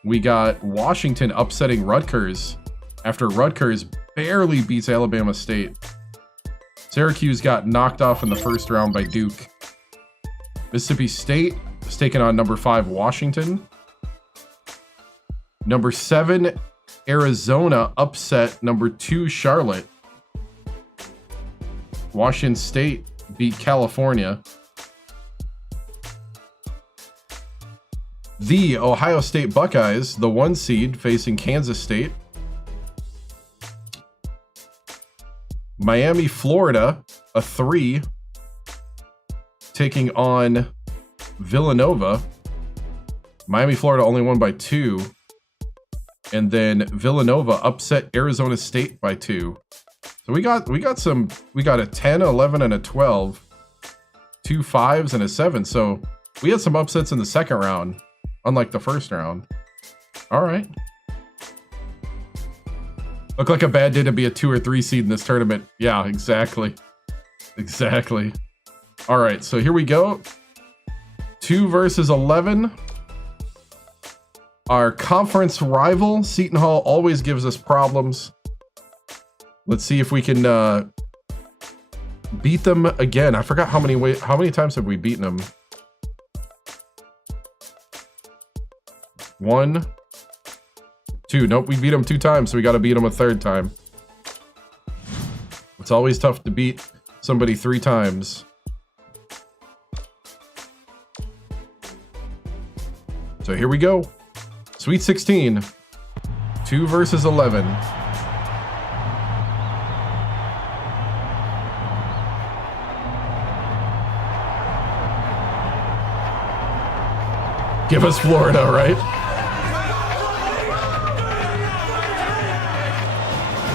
We got Washington upsetting Rutgers after Rutgers barely beats Alabama State. Syracuse got knocked off in the first round by Duke. Mississippi State is taking on number 5 Washington. Number 7 Arizona upset number 2 Charlotte. Washington State beat California. The Ohio State Buckeyes, the 1 seed, facing Kansas State. Miami, Florida, a 3, taking on Villanova. Miami, Florida only won by 2. And then Villanova upset Arizona State by 2. So we got a 10, 11, and a 12. 2 5s and a 7. So we had some upsets in the second round, unlike the first round. All right. Look like a bad day to be a 2 or 3 seed in this tournament. Yeah, exactly. Exactly. All right, so here we go. 2 versus 11. Our conference rival, Seton Hall, always gives us problems. Let's see if we can beat them again. I forgot how many times have we beaten them? 1, 2. Nope, we beat them 2 times, so we got to beat them a 3rd time. It's always tough to beat somebody 3 times. So here we go. Sweet 16. 2 versus 11. Give us Florida, right?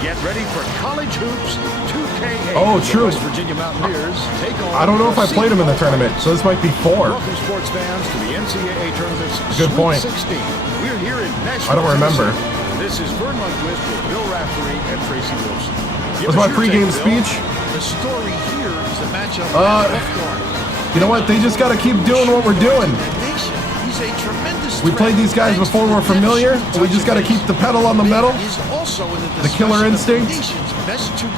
Get ready for College Hoops 2K8. Oh, true. West Virginia Mountaineers take on I don't know if I played them in the tournament, so this might be 4. Welcome, sports fans, to the NCAA tournament's Good Sweet point. 16. We're here in Nashville. I don't remember. Tennessee. This is Vern Lundquist with Bill Raftery and Tracy Wilson. What's my pregame speech? The story here is the matchup at left guard. You know what? They just got to keep doing what we're doing. He's a tremendous We played these guys before we're familiar. We just got to keep the pedal on the metal. The killer instinct.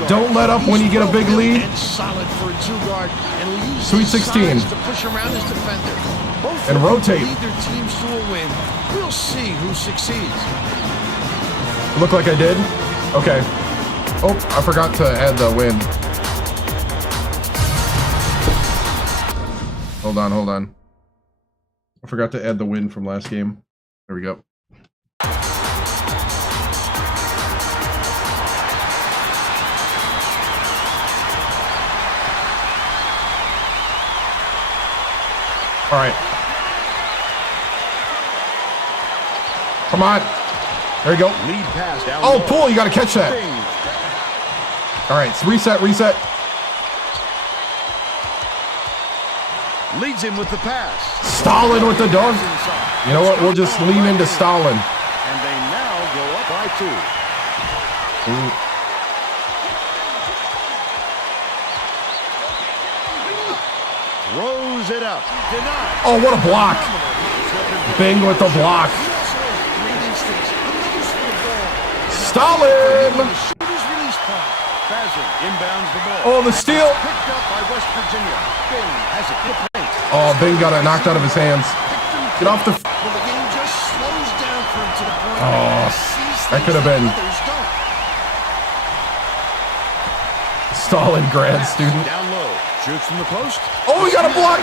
Don't let up when you get a big lead. Sweet 16. And rotate. Lead their teams to a win. We'll see who succeeds. Look like I did? Okay. Oh, I forgot to add the win. Hold on. I forgot to add the win from last game. There we go. All right. Come on. There you go. Lead pass down Oh, low. Poole, you got to catch that. All right, so reset. Leads him with the pass. Stalin with the dunk. You know what? We'll just lean into Stalin. And they now go up by 2. Ooh. Throws it up. Denied. Oh, what a block. Bing with the block. Stalin. Inbounds the ball. Oh, the steal. Picked up by West Virginia. Bing has it to the paint. Oh, Bing got it knocked out of his hands. Get off the... Well, the game just slows down for him to the point Oh, that could have been... Stalin grad student. Down low. Shoots from the post. Oh, he got a block.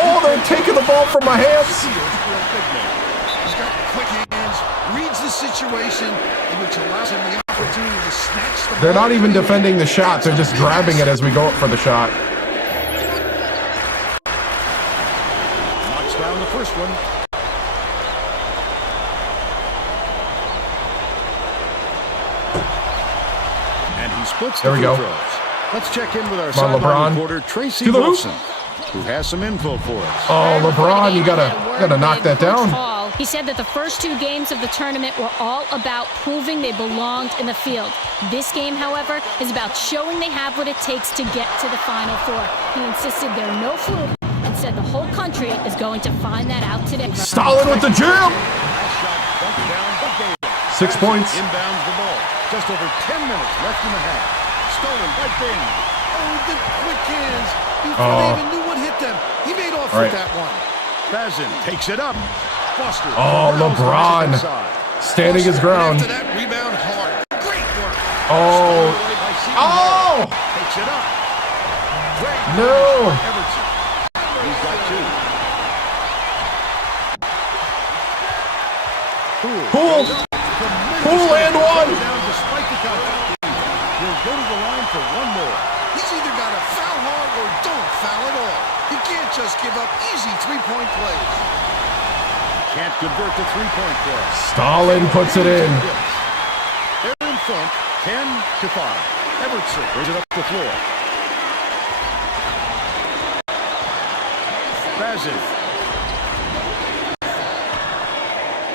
Oh, they're taking the ball from my hands. He's got quick hands, reads the situation, which allows him the opportunity to snatch the ball. They're not even defending the shot. They're just grabbing it as we go up for the shot. Knocks down the first one. And he splits the There we go. throws. Let's check in with our Come on, sideline LeBron. reporter, Tracy To the hoop. Wilson, who has some info for us. Oh, LeBron, you gotta knock that down. He said that the first 2 games of the tournament were all about proving they belonged in the field. This game, however, is about showing they have what it takes to get to the Final Four. He insisted they're no fluke and said the whole country is going to find that out today. Stalin with the jam. Last shot bumped down by Davis. 6 points. Inbounds the ball. Just over 10 minutes left in the half. Stolen by Bing. Oh, the quick hands. Before they even knew what hit them, he made off All with right. that one. Bazin takes it up. Foster. Oh, LeBron. Standing his ground. After that rebound hard. Great work. Oh. Oh. Takes it up. Great No. Everton. He's got 2. Poole. Poole and 1. Down despite the count. He'll go to the line going for one more. He's either got to foul hard or don't foul at all. He can't just give up easy three-point plays. Can't convert the three-point play. Stalin puts it in. They're in front, 10-5. Evertson brings it up the floor. Bazin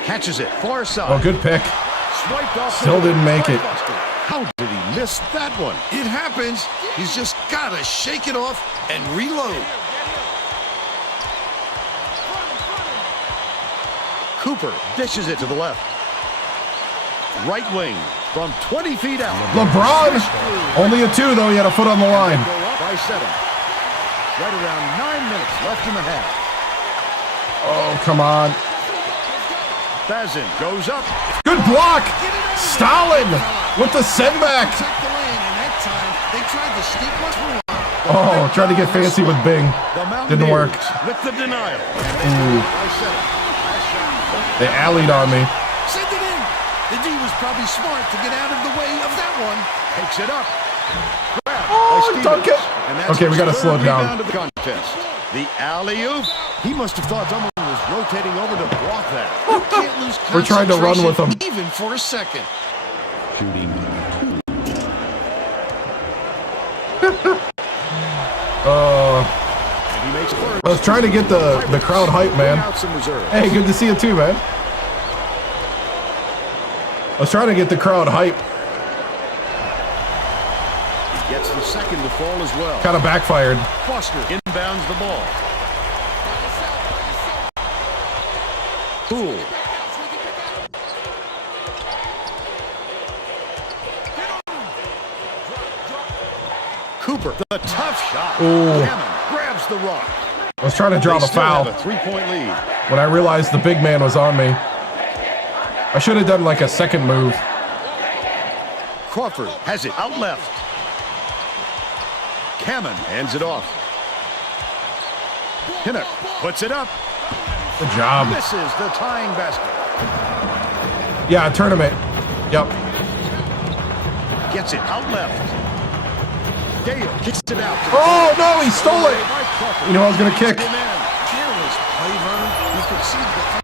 catches it, far side. Oh, good pick. Swiped off. Still didn't make it. How did he miss that one? It happens. He's just got to shake it off and reload. Cooper dishes it to the left. Right wing from 20 feet out. LeBron. Only a 2, though. He had a foot on the line. Go up by 7. Right around 9 minutes left in the half. Oh, come on. Bazin goes up. Good block. Stalin with the setback. Oh, tried to get fancy with Bing. Didn't work. With the denial. Ooh. They alleyed on me. Send it in. The D was probably smart to get out of the way of that one. Takes it up. Oh, dunk it. Okay, we got to slow it down. The contest. The alley-oop. He must have thought someone was rotating over to block that. You can't lose We're trying to run with them. even for a second. Shooting 2. I was trying to get the crowd hype, man. Hey, good to see you too, man. I was trying to get the crowd hype. He gets the second to fall as well. Kind of backfired. Foster inbounds the ball. Poole. Cooper, the tough shot. Ooh. Hammond grabs the rock. I was trying to draw the foul Have a 3-point lead. when I realized the big man was on me. I should have done like a second move. Crawford has it out left. Hammond hands it off. Pinnock puts it up. Good job. Misses the tying basket. Yeah, tournament. Yep. Gets it out left. Gale kicks it out. Oh, no, he stole it. You know I was going to kick.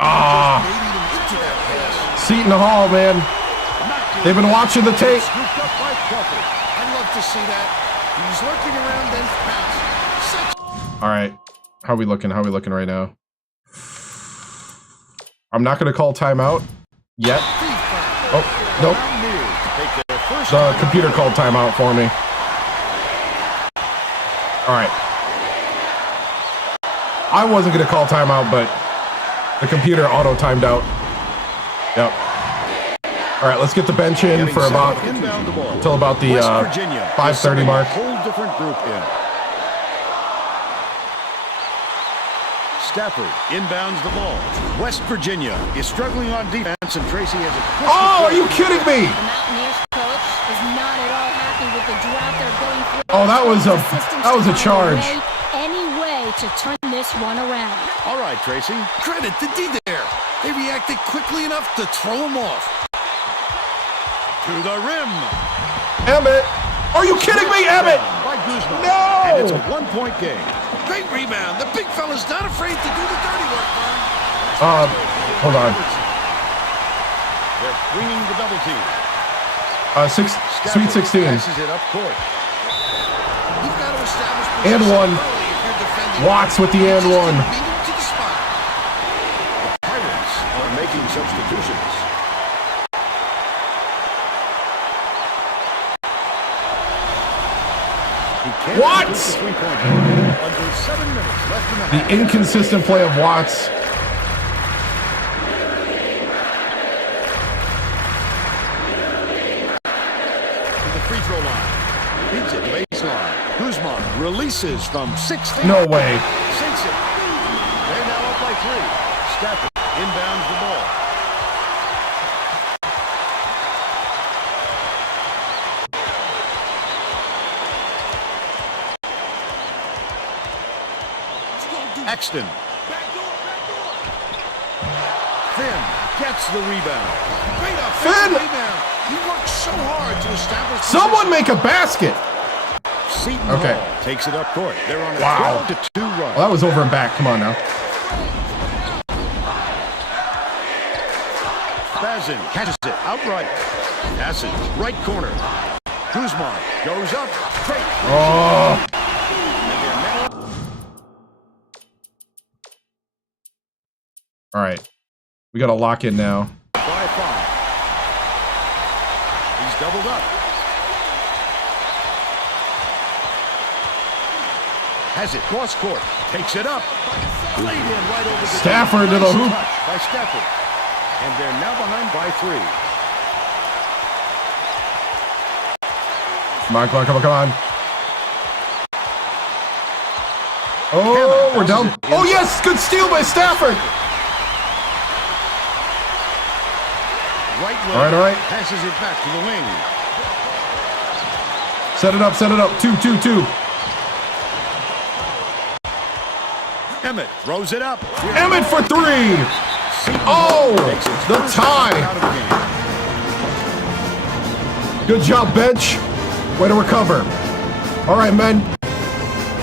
Ah. Seton Hall, man. They've been watching the tape. I'd love to see that. He's lurking around then pass. All right. How we looking? How we looking right now? I'm not going to call timeout yet. Oh, nope. The computer called timeout for me. All right. I wasn't going to call timeout, but the computer auto-timed out. Yep. All right, let's get the bench in for about until about the 5:30 mark. Whole different group in. Stafford inbounds the ball. West Virginia is struggling on defense, and Tracy has a. Oh, are you kidding me? The Mountaineers coach is not at all happy with the drought they're going through. Oh, that was a charge. Any way to turn this one around. All right, Tracy. Credit to D there. They reacted quickly enough to throw him off. To the rim. Emmett. Are you kidding me, Emmett? By Guzman. No. And it's a 1-point game. Great rebound. The big fella's not afraid to do the dirty work, Vern. Hold on. They're bringing the double team. Sweet 16. Passes it up court. You've got to establish And possession one. early if you're defending. Watts with the and one. Beat him to the spot. The Pirates are making substitutions. Watts! Under 7 minutes left in the half. The inconsistent play of Watts. To the free throw line. Beats it baseline. Guzman releases from 16. No way. Sinks it. They're now up by 3. Stafford inbounds the ball. Exton. Finn gets the rebound. Great offensive Finn! rebound. He worked so hard to establish Someone position. make a basket. Seton Okay. Hall takes it up court. They're on a Wow. 12-2 run. Well, that was over and back. Come on now. Bazin catches it outright. Passes right corner. Guzman goes up. Great. Oh. All right. We got to lock in now. By 5. He's doubled up. Has it cross court. Takes it up. Laid in right over the Stafford to the hoop. by Stafford. And they're now behind by 3. Come on, come on, come on, come on. Oh, we're down. Oh, yes. Good steal by Stafford. Right wing. All right. Passes it back to the wing. Set it up, set it up. 2-2-2. Emmett throws it up. Emmett for 3. Oh, the tie. Good job, bench. Way to recover. All right, men.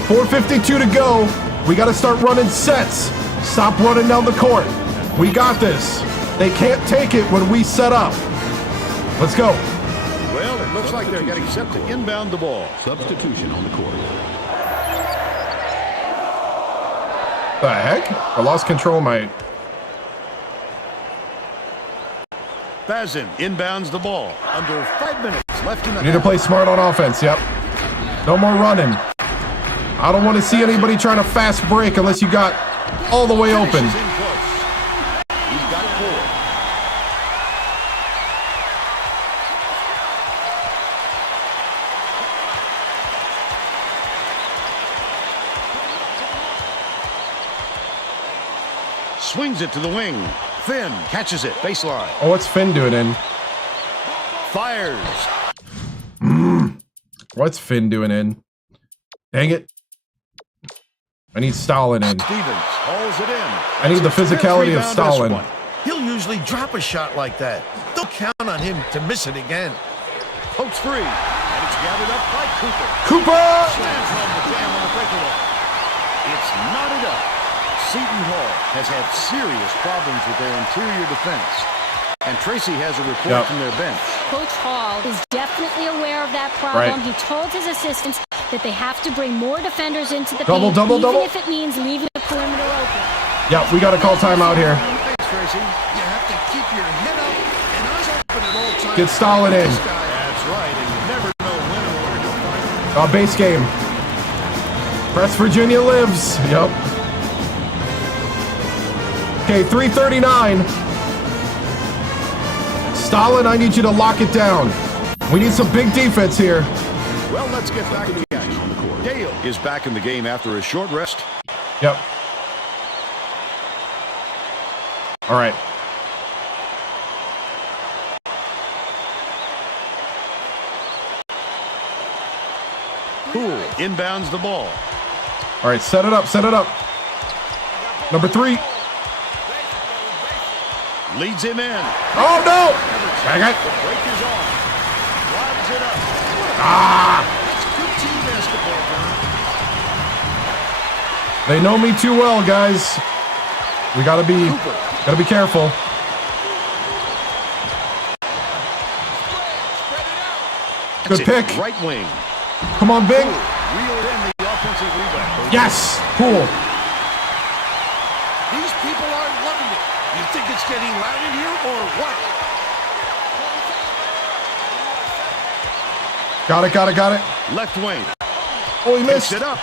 4:52 to go. We got to start running sets. Stop running down the court. We got this. They can't take it when we set up. Let's go. Well, it looks like they're getting set to inbound the ball. Substitution on the court. The heck? I lost control of my... Bazin inbounds the ball. Under 5 minutes left in the Need to play smart on offense, yep. No more running. I don't want to see anybody trying to fast break unless you got all the way open. He's in close. He's got 4. Swings it to the wing. Finn catches it. Baseline. Oh, what's Finn doing in? Fires. What's Finn doing in? Dang it. I need Stalin in. Stevens hauls it in. I need the physicality of Stalin. He'll usually drop a shot like that. Don't count on him to miss it again. Pokes free. And it's gathered up by Cooper. Cooper! Slams home the jam on the breakaway. It's knotted up. Seton Hall has had serious problems with their interior defense. And Tracy has a report from their bench. Coach Hall is definitely aware of that problem. He told his assistants that they have to bring more defenders into the paint, even if it means leaving the perimeter open. Yeah, we got to call timeout here. Thanks, Tracy. You have to keep your head up and eyes open at all times. Get Stalin in. That's right, and you never know when or where you'll find him. Base game. Press Virginia lives. Yep. Okay, 3:39. Stalin, I need you to lock it down. We need some big defense here. Well, let's get back to the action. Dale is back in the game after a short rest. Yep. All right. Poole inbounds the ball. All right, set it up, set it up. Number 3. Leads him in. Oh, no! Dang it. The break is on. Drives it up. Ah! That's good team basketball, man. They know me too well, guys. We gotta be careful. Good pick. Right wing. Come on, Big. Reeled in the offensive rebound. Yes. Cool. These people aren't loving it. You think it's getting loud in here or what? Got it, got it, got it. Left wing. Oh, he missed. Picks it up.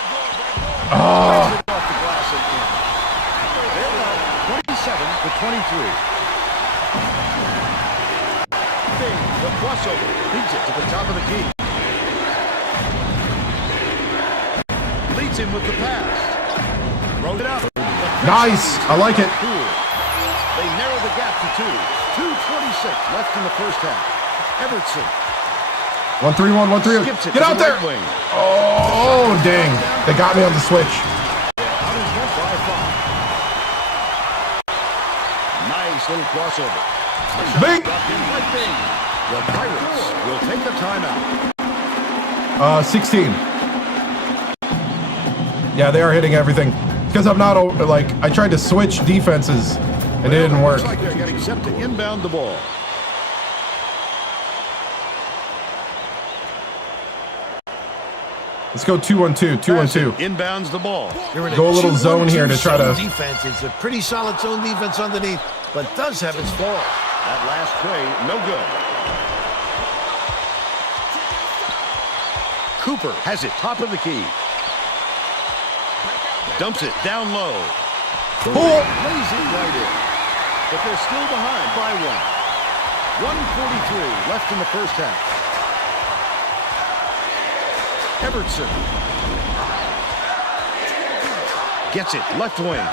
Oh. Off the glass and in. They're up 27-23. Bing, the crossover. Leads it to the top of the key. Leads him with the pass. Throws it out. Nice. I like it. They narrow the gap to 2. 2:26 left in the first half. Everton 1-3-1, 1-3. skips it Get to out the there. right wing. Oh, dang. They got me on the switch. Out in front by 5. Nice little crossover. Bing. Dropped in by Bing. The Pirates will take the timeout. 16. Yeah, they are hitting everything. Because I'm not, like, I tried to switch defenses and it didn't work. Looks like they're getting set to inbound the ball. Let's go 2-1-2, 2-1-2. Inbounds the ball. Go a little zone here to try to... Defense. It's a pretty solid zone defense underneath, but does have its flaws. That last play, no good. Cooper has it top of the key. Dumps it down low. Pull. Lays it right in. But they're still behind by 1. 1:43 left in the first half. Everton gets it left wing.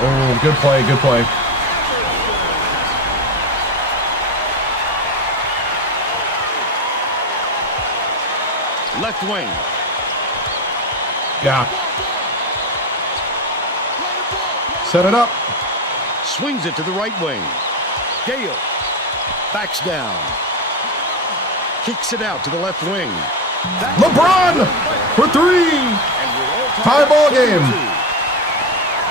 Oh, good play, good play. Left wing. Yeah. Set it up. Swings it to the right wing. Gale backs down. Kicks it out to the left wing. LeBron for 3. Tie ball game.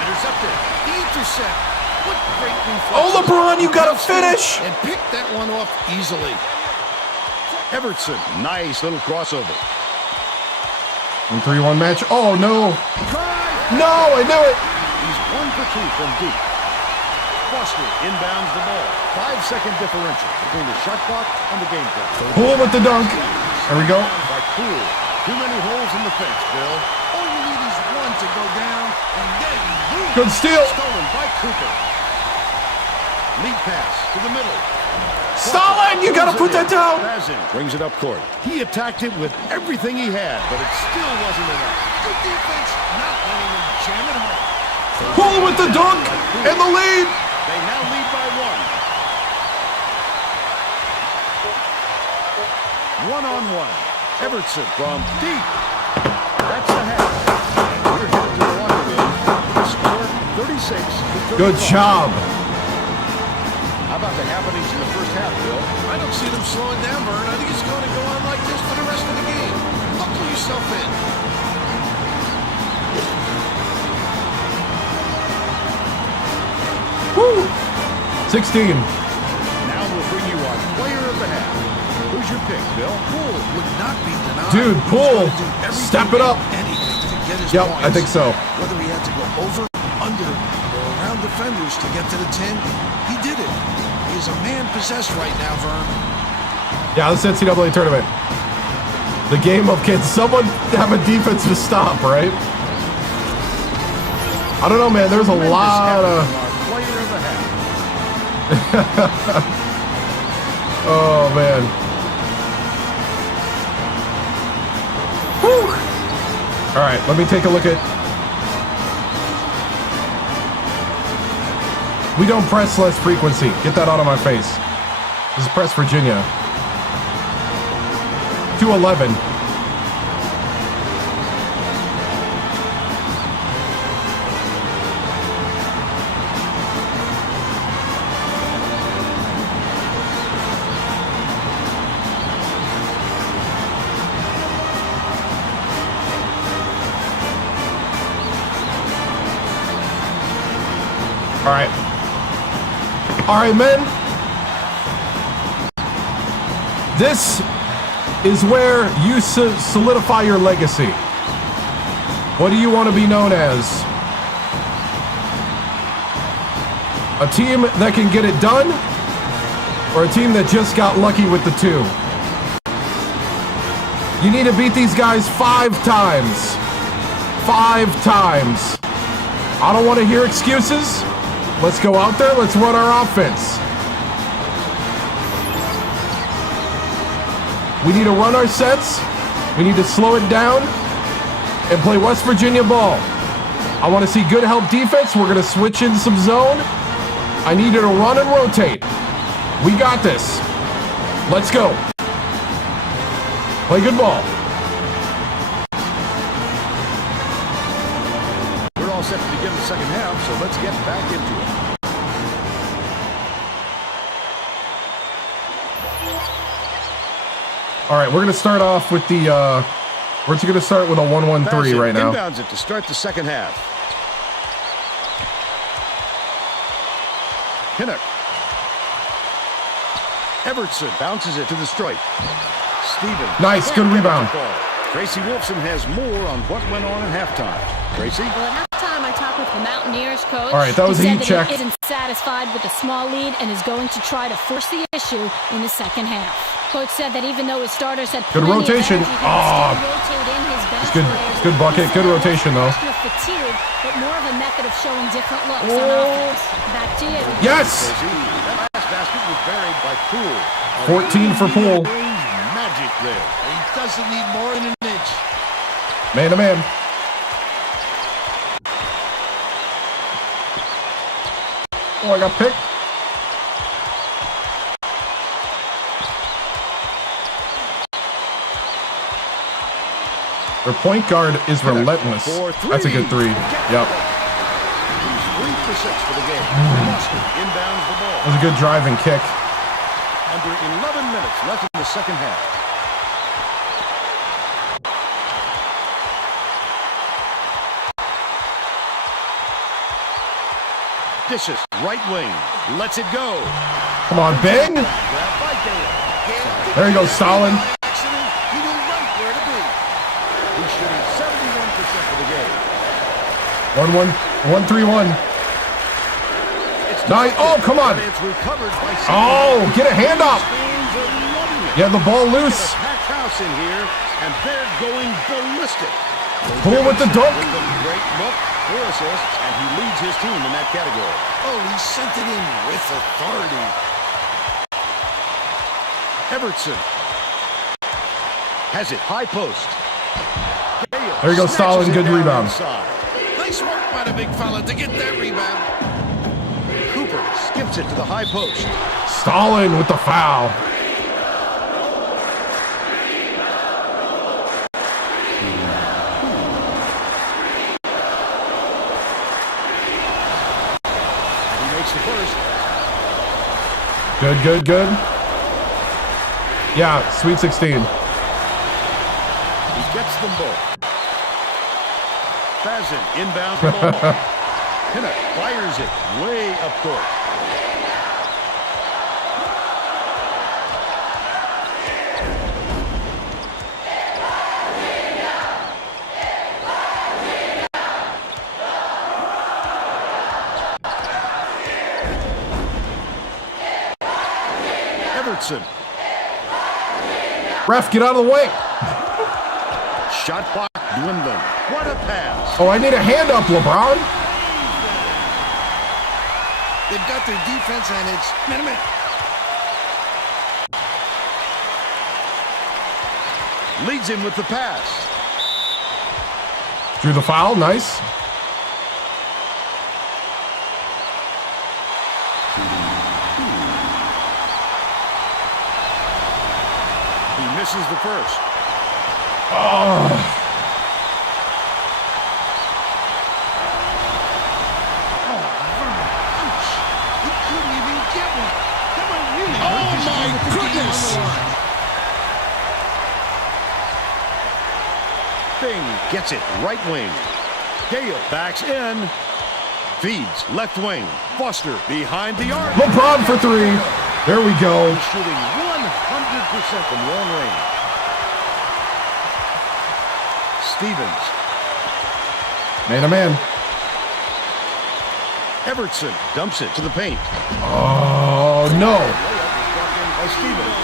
Intercepted. The intercept. What great reflex. Oh, LeBron, you got to finish. And pick that one off easily. Everton, nice little crossover. 3-1 match. Oh, no. No, I knew it. He's 1 for 2 from deep. Foster inbounds the ball. 5-second differential between the shot clock and the game clock. Poole with the dunk. There we go. By Poole. Too many holes in the fence, Bill. All you need is one to go down, and then boom. Good steal. Stolen by Cooper. Lead pass to the middle. Stalin, you got to put that down. Bazin brings it up court. He attacked it with everything he had, but it still wasn't enough. Good defense, not letting them jam it home. Poole with the dunk and the lead. They now lead by 1. 1-on-1. Everton from deep. That's the half. And we're headed to the locker room. The score 36-35. Good job. How about the happenings in the first half, Bill? I don't see them slowing down, Vern. I think it's going to go on like this for the rest of the game. Buckle yourself in. Woo. 16. Now we'll bring you our player of the half. Who's your pick, Bill? Poole would not be denied. Dude, Poole, step it up. Anything to get his Yep, points. I think so. Whether he had to go over, under, or around defenders to get to the 10, he did it. He is a man possessed right now, Vern. Yeah, this NCAA tournament. The game of can someone have a defensive stop, right? I don't know, man. There's a lot of... Our player of the half. Oh, man. Whew. All right, let me take a look at... We don't press less frequency. Get that out of my face. This is press Virginia. 211. All right, men. This is where you solidify your legacy. What do you want to be known as? A team that can get it done, or a team that just got lucky with the 2? You need to beat these guys 5 times. 5 times. I don't want to hear excuses. Let's go out there. Let's run our offense. We need to run our sets. We need to slow it down and play West Virginia ball. I want to see good help defense. We're going to switch in some zone. I need you to run and rotate. We got this. Let's go. Play good ball. We're all set to begin the second half, so let's get back into it. All right, we're going to start off with the We're going to start with a 1-1-3 right now. Inbounds it to start the second half. Pinnock. Evertson bounces it to the stripe. Stevens. Nice, good rebound. Tracy Wolfson has more on what went on at halftime. Tracy? Well, at halftime, I talked with the Mountaineers coach. All right, that was a heat check. He isn't satisfied with a small lead and is going to try to force the issue in the second half. Coach said that even though his starters had good rotation. Oh, good bucket. Good rotation, though. Fatigue, but more of a method of showing different looks on offense. Back to you. Yes! That last basket was buried by Poole. 14 for Poole. Magic there. He doesn't need more than an inch. Man to man. Oh, I got picked. Their point guard is relentless. That's a good three. Yep. He's 3 for 6 for the game. Foster inbounds the ball. That was a good driving kick. Under 11 minutes left in the second half. Dishes, right wing, lets it go. Come on, bang! There you go, Stalin. He knew right where to be. He's shooting 71% for the game. 1-1-3-1. Nice. Oh, come on. It's recovered by oh, get a hand up. Yeah, the ball loose. Packed house in here, and they're going ballistic. Poole with the dunk. Great look, 4 assists, and he leads his team in that category. Oh, he sent it in with authority. Evertson has it, high post. There you go, Stalin. Good rebound. Nice work by the big fella to get that rebound. Cooper skips it to the high post. Stalin with the foul. Good. Yeah, Sweet 16. He gets them both. Fazin inbounds the ball. Pinnock fires it way up court. Evertson. Ref, get out of the way. Shot clock dwindling. What a pass. Oh, I need a hand up, LeBron. They've got their defense, and it's minute. Leads him with the pass. Drew the foul. Nice. He misses the first. Oh. He couldn't even get one. That might really hurt this my team with the game on the line. Bing gets it right wing. Gale backs in. Feeds left wing. Foster behind the arc. LeBron for 3. There we go. He's shooting 100% from long range. Stevens. Man to man. Evertson dumps it to the paint. Oh, no. Stevens.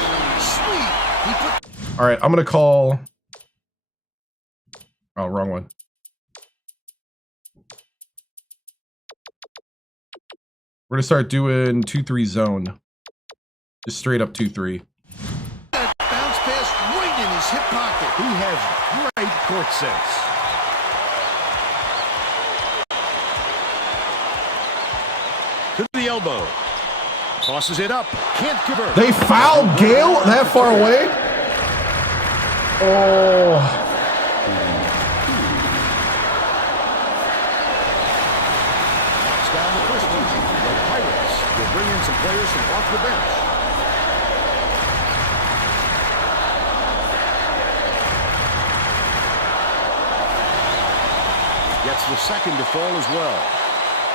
Sweet. All right, I'm going to call. Oh, wrong one. We're going to start doing 2-3 zone. Just straight up 2-3. That bounce pass right in his hip pocket. He has great court sense. To the elbow. Tosses it up. Can't convert. They fouled Gale that far away? Oh. Knocks down the first one. The Pirates will bring in some players from off the bench. Gets the second to fall as well.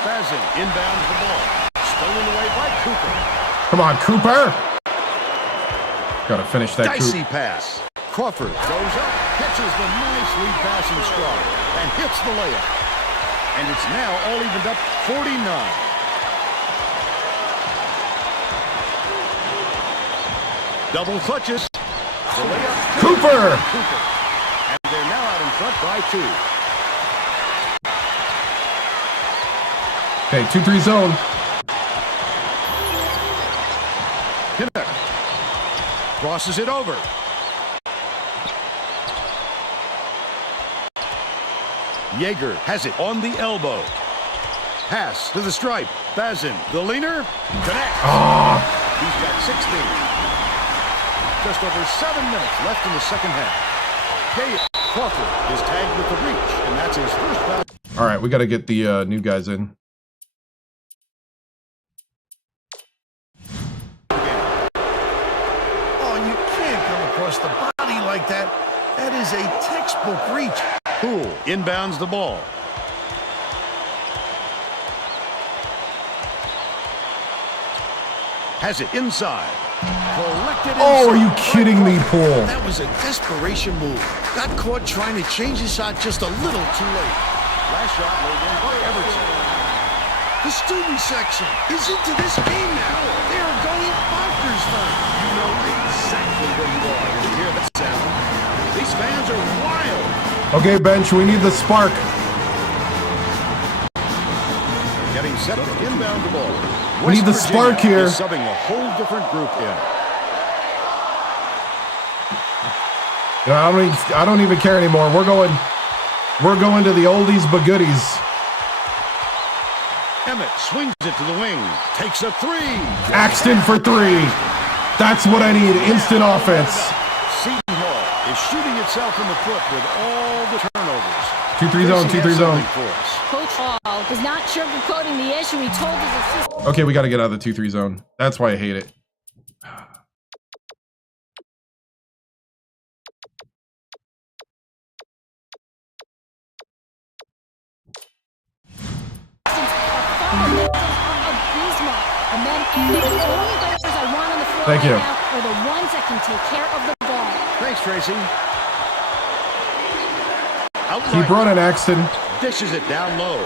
Bazin inbounds the ball. Stolen away by Cooper. Come on, Cooper. Gotta finish that Dicey pass. Crawford goes up, catches the nice lead passing stride, and hits the layup. And it's now all evened up 49. Double clutches. The layup. Cooper. And they're now out in front by 2. Okay, 2-3 zone. Pinnock crosses it over. Yeager has it on the elbow. Pass to the stripe. Bazin, the leaner, connects. He's got 16. Just over 7 minutes left in the second half. Crawford is tagged with the reach, and that's his first foul. All right, we got to get the new guys in. Oh, you can't come across the body like that. That is a textbook reach. Poole inbounds the ball. Has it inside. Collected inside. Oh, are you kidding me, Poole? That was a desperation move. Got caught trying to change his shot just a little too late. Last shot laid in by Everton. The student section is into this game now. They are going bonkers time. You know exactly where you are when you hear that sound. These fans are wild. Okay, bench, we need the spark. Getting set to inbound the ball. We need the spark here. Is subbing a whole different group in. You know, I don't even care anymore. We're going to the oldies but goodies. Emmett swings it to the wing. Takes a 3. Axton for 3. That's what I need. Instant offense. Seton Hall is shooting itself in the foot with all the turnovers. 2-3 zone, 2-3 zone. Coach Hall is not sugarcoating the issue. He told his assistant. Okay, we got to get out of the 2-3 zone. That's why I hate it. Thank you. Are the ones that can take care of the ball. Thanks, Tracy. Keep running, Axton. Dishes it down low.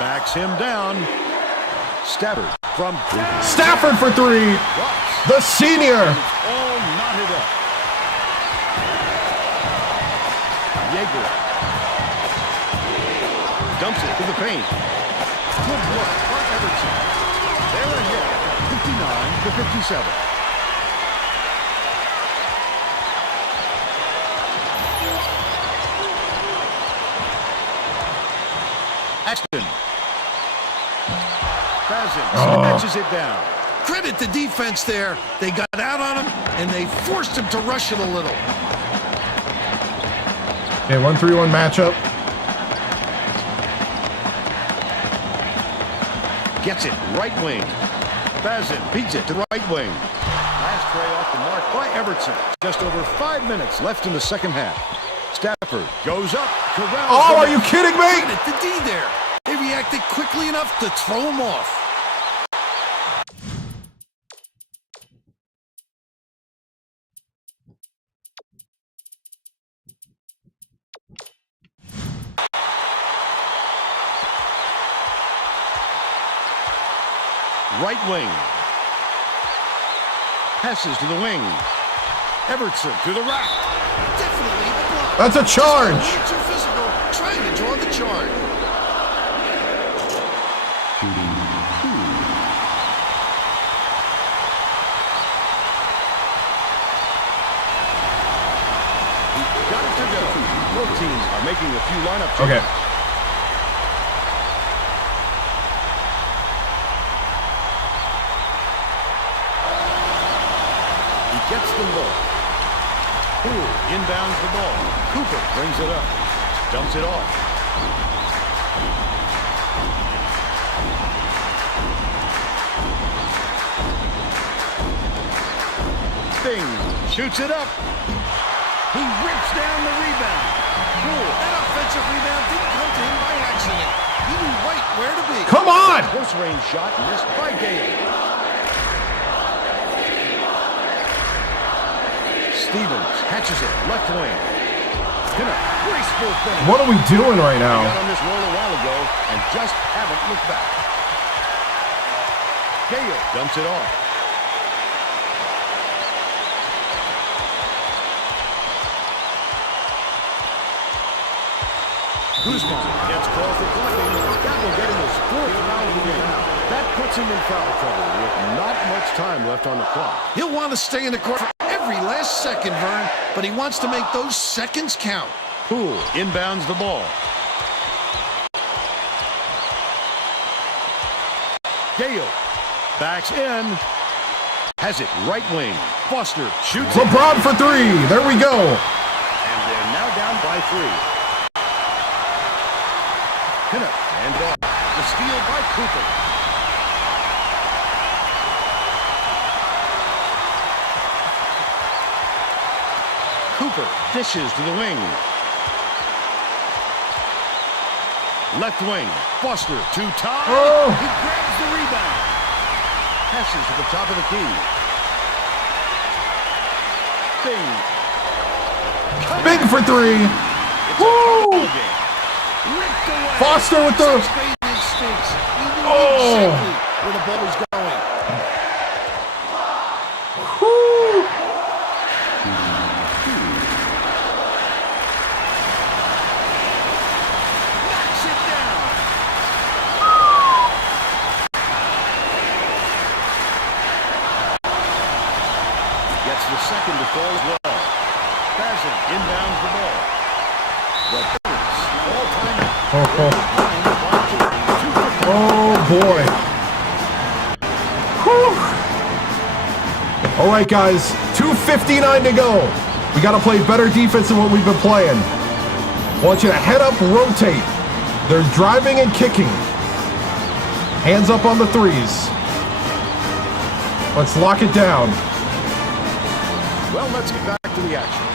Backs him down. Stafford from Stafford for 3. The senior. all knotted up. Yeager dumps it to the paint. Good look by Everton. They're ahead, 59-57. Axton. Bazin snatches it down. Credit the defense there. They got out on him, and they forced him to rush it a little. Okay, 1-3-1 matchup. Gets it right wing. Bazin beats it to right wing. Last tray off the mark by Everton. Just over 5 minutes left in the second half. Stafford goes up. Corrals. Oh, are you kidding me? Credit the D there. They reacted quickly enough to throw him off. Right wing. Passes to the wing. Everton to the rack. Definitely a block. That's a charge. Just a little too physical, trying to draw the charge. Got it to go. Both teams are making a few lineup changes. Okay. Gets them both. Poole inbounds the ball. Cooper brings it up. Dumps it off. Bing shoots it up. He rips down the rebound. Poole. That offensive rebound didn't come to him by Come on! Close range shot missed by Gale. Stevens catches it, left wing. Graceful finish. What are we doing right now? Got on this roll a while ago and just haven't looked back. Gale dumps it off. Guzman gets called for blocking. That will get him his 4th foul of the game. That puts him in foul trouble with not much time left on the clock. He'll want to stay in the court for every last second, Vern, but he wants to make those seconds count. Poole inbounds the ball. Gale backs in. Has it right wing. Foster shoots. LeBron for 3. There we go. And they're now down by 3. Pinnock and off. The steal by Cooper. Cooper dishes to the wing. Left wing. Foster to tie. Oh. He grabs the rebound. Passes to the top of the key. Bing. Big for 3. Woo! Foster with the... Oh! Where the ball is going. Woo! Knocks it down. Gets the second to fall as well. Basil inbounds the ball. The all-time. Oh boy. Whew. All right, guys. 2:59 to go. We got to play better defense than what we've been playing. I want you to head up, rotate. They're driving and kicking. Hands up on the 3s. Let's lock it down. Well, let's get back to the action.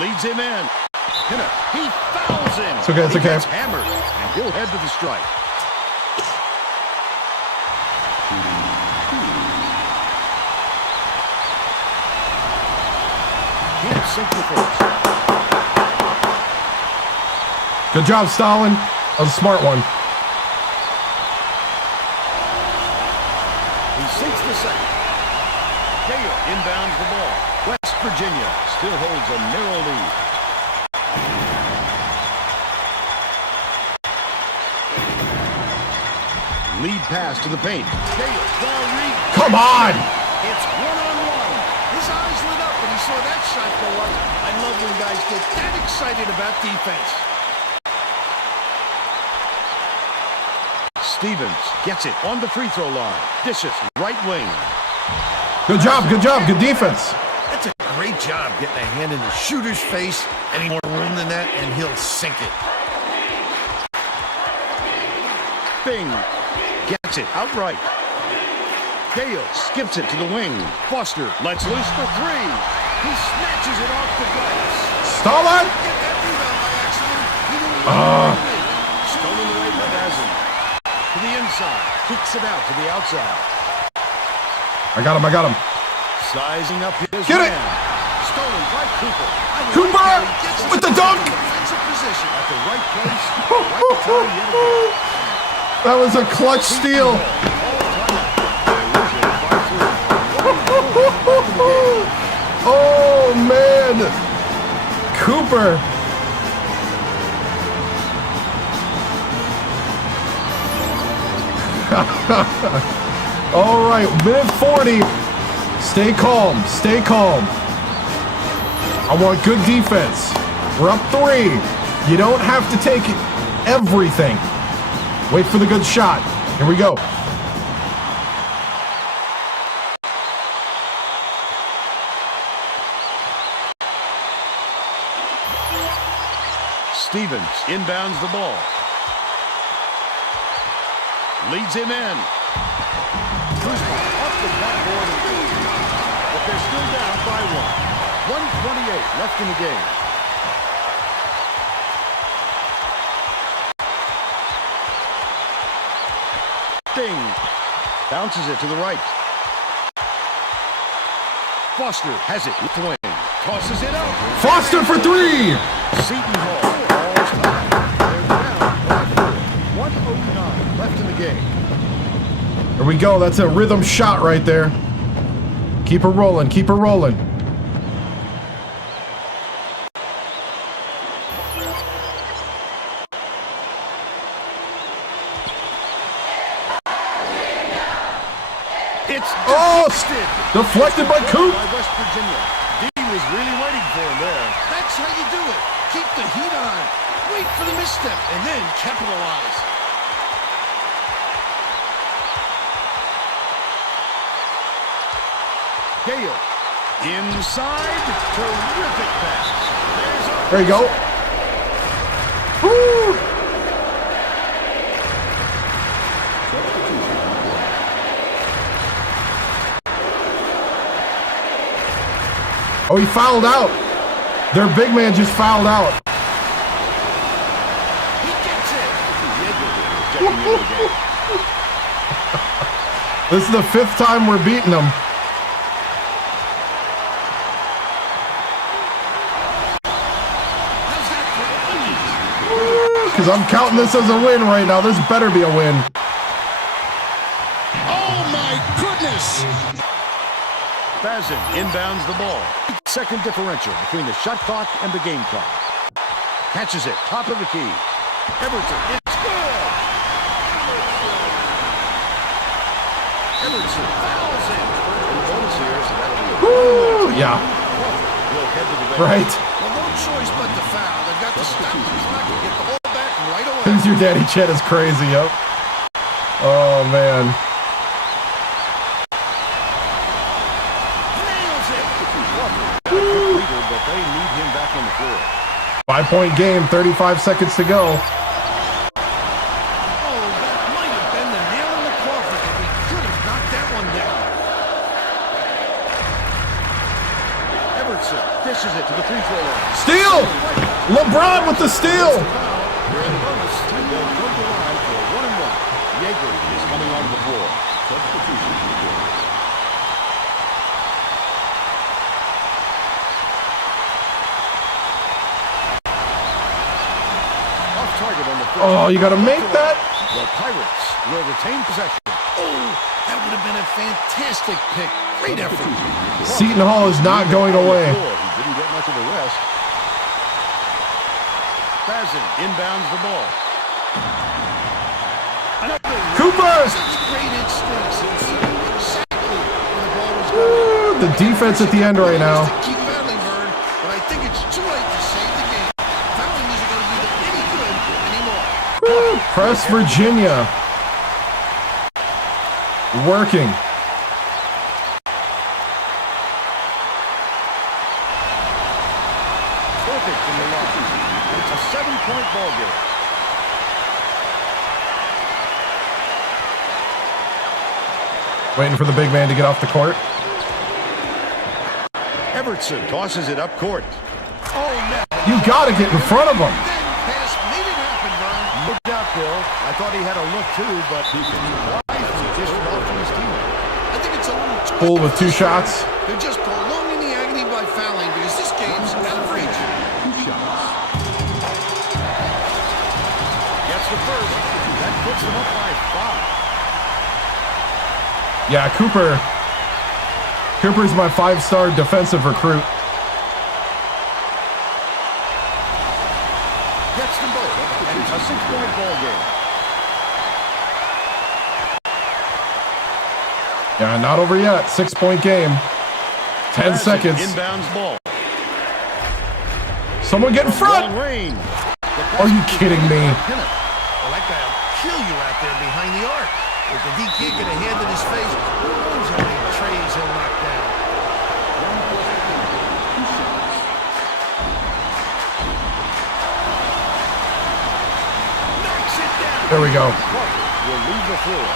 Leads him in. Pinnock, he fouls him. It's okay, it's he okay. gets hammered, and he'll head to the strike. Can't sink the first. Good job, Stalin. That was a smart one. He sinks the second. Gale inbounds the ball. West Virginia still holds a narrow lead. Lead pass to the paint. Gale, the read. Come on! It's one-on-one. His eyes lit up when he saw that shot go up. I love when guys get that excited about defense. Stevens gets it on the free throw line. Dishes right wing. Good job, good defense. That's a great job getting a hand in the shooter's face. Any more room than that, and he'll sink it. Bing gets it outright. Gale skips it to the wing. Foster lets loose for 3. He snatches it off the glass. Stalin! Get that rebound by accident. He didn't even Stolen away by Basil. To the inside. Kicks it out to the outside. I got him. Sizing up his Get it! man. Stolen by Cooper. Cooper with the dunk! Defensive position. At the right place. Right time yet again. That was a clutch steal. Oh, man. Cooper. All right, minute 40. Stay calm. Stay calm. I want good defense. We're up 3. You don't have to take everything. Wait for the good shot. Here we go. Stevens inbounds the ball. Leads him in. Kuzma off the backboard. 1:28 left in the game. Ding. Bounces it to the right. Foster has it with the wing. Tosses it out. Foster for three. Seton Hall falls high. They're down by 4. 1:09 left in the game. There we go. That's a rhythm shot right there. Keep her rolling. Keep her rolling. Deflected by Coop. By West Virginia. D was really waiting for him there. That's how you do it. Keep the heat on. Wait for the misstep and then capitalize. Gale. Inside. Terrific pass. There you go. Woo! Oh, he fouled out. Their big man just fouled out. He gets it. This is the 5th time we're beating them. Because I'm counting this as a win right now. This better be a win. Oh, my goodness. Bazin inbounds the ball. Second differential between the shot clock and the game clock. Catches it, top of the key. Everton, it's good! Everton fouls in. The bonus here, so that'll be Woo! Yeah. We'll head to the bench. Right. Well, no choice but to foul. They've got to stop the clock and get the ball back right away. Things your daddy Chet is crazy, yo. Oh, man. But they need him back on the floor. 5-point game, 35 seconds to go. Oh, that might have been the nail in the coffin if we could have knocked that one down. Everton dishes it to the free throw line. Steal! LeBron with the steal! They're in bonus, and they'll go to the line for a 1-and-1. Yeager is coming onto the floor. Oh, you gotta make that? The Pirates will retain possession. Oh, that would have been a fantastic pick. Great effort. Seton Hall is not going away. He didn't get much of a rest. Bazin inbounds the ball. Cooper! Such great instincts. He knew exactly where the ball was Woo, going. the defense at the end right now. Keep battling, Vern, but I think it's too late to save the game. Fouling isn't going to do them any good anymore. Woo, press Virginia. Working. Perfect from the line. It's a 7-point ball game. Waiting for the big man to get off the court. Everton tosses it up court. Oh, no. You gotta get in front of him. That pass made it happen, Vern. No doubt, Bill. I thought he had a look too, but he just off to his teammate. I think it's a little too Pull with 2 shots. They're just prolonging the agony by fouling because this game's out of reach. 2 shots. Gets the first. That puts them up by 5. Yeah, Cooper's my 5-star defensive recruit. Gets them both. And it's a 6-point ball game. Yeah, not over yet. 6-point game. 10 seconds. Inbounds ball. Someone get in front. Long range. Are you kidding me? Well, that guy will kill you out there behind the arc. If the D can't get a hand in his face, who knows how many trays he'll knock down. Knocks it down. There we go. Will leave the floor.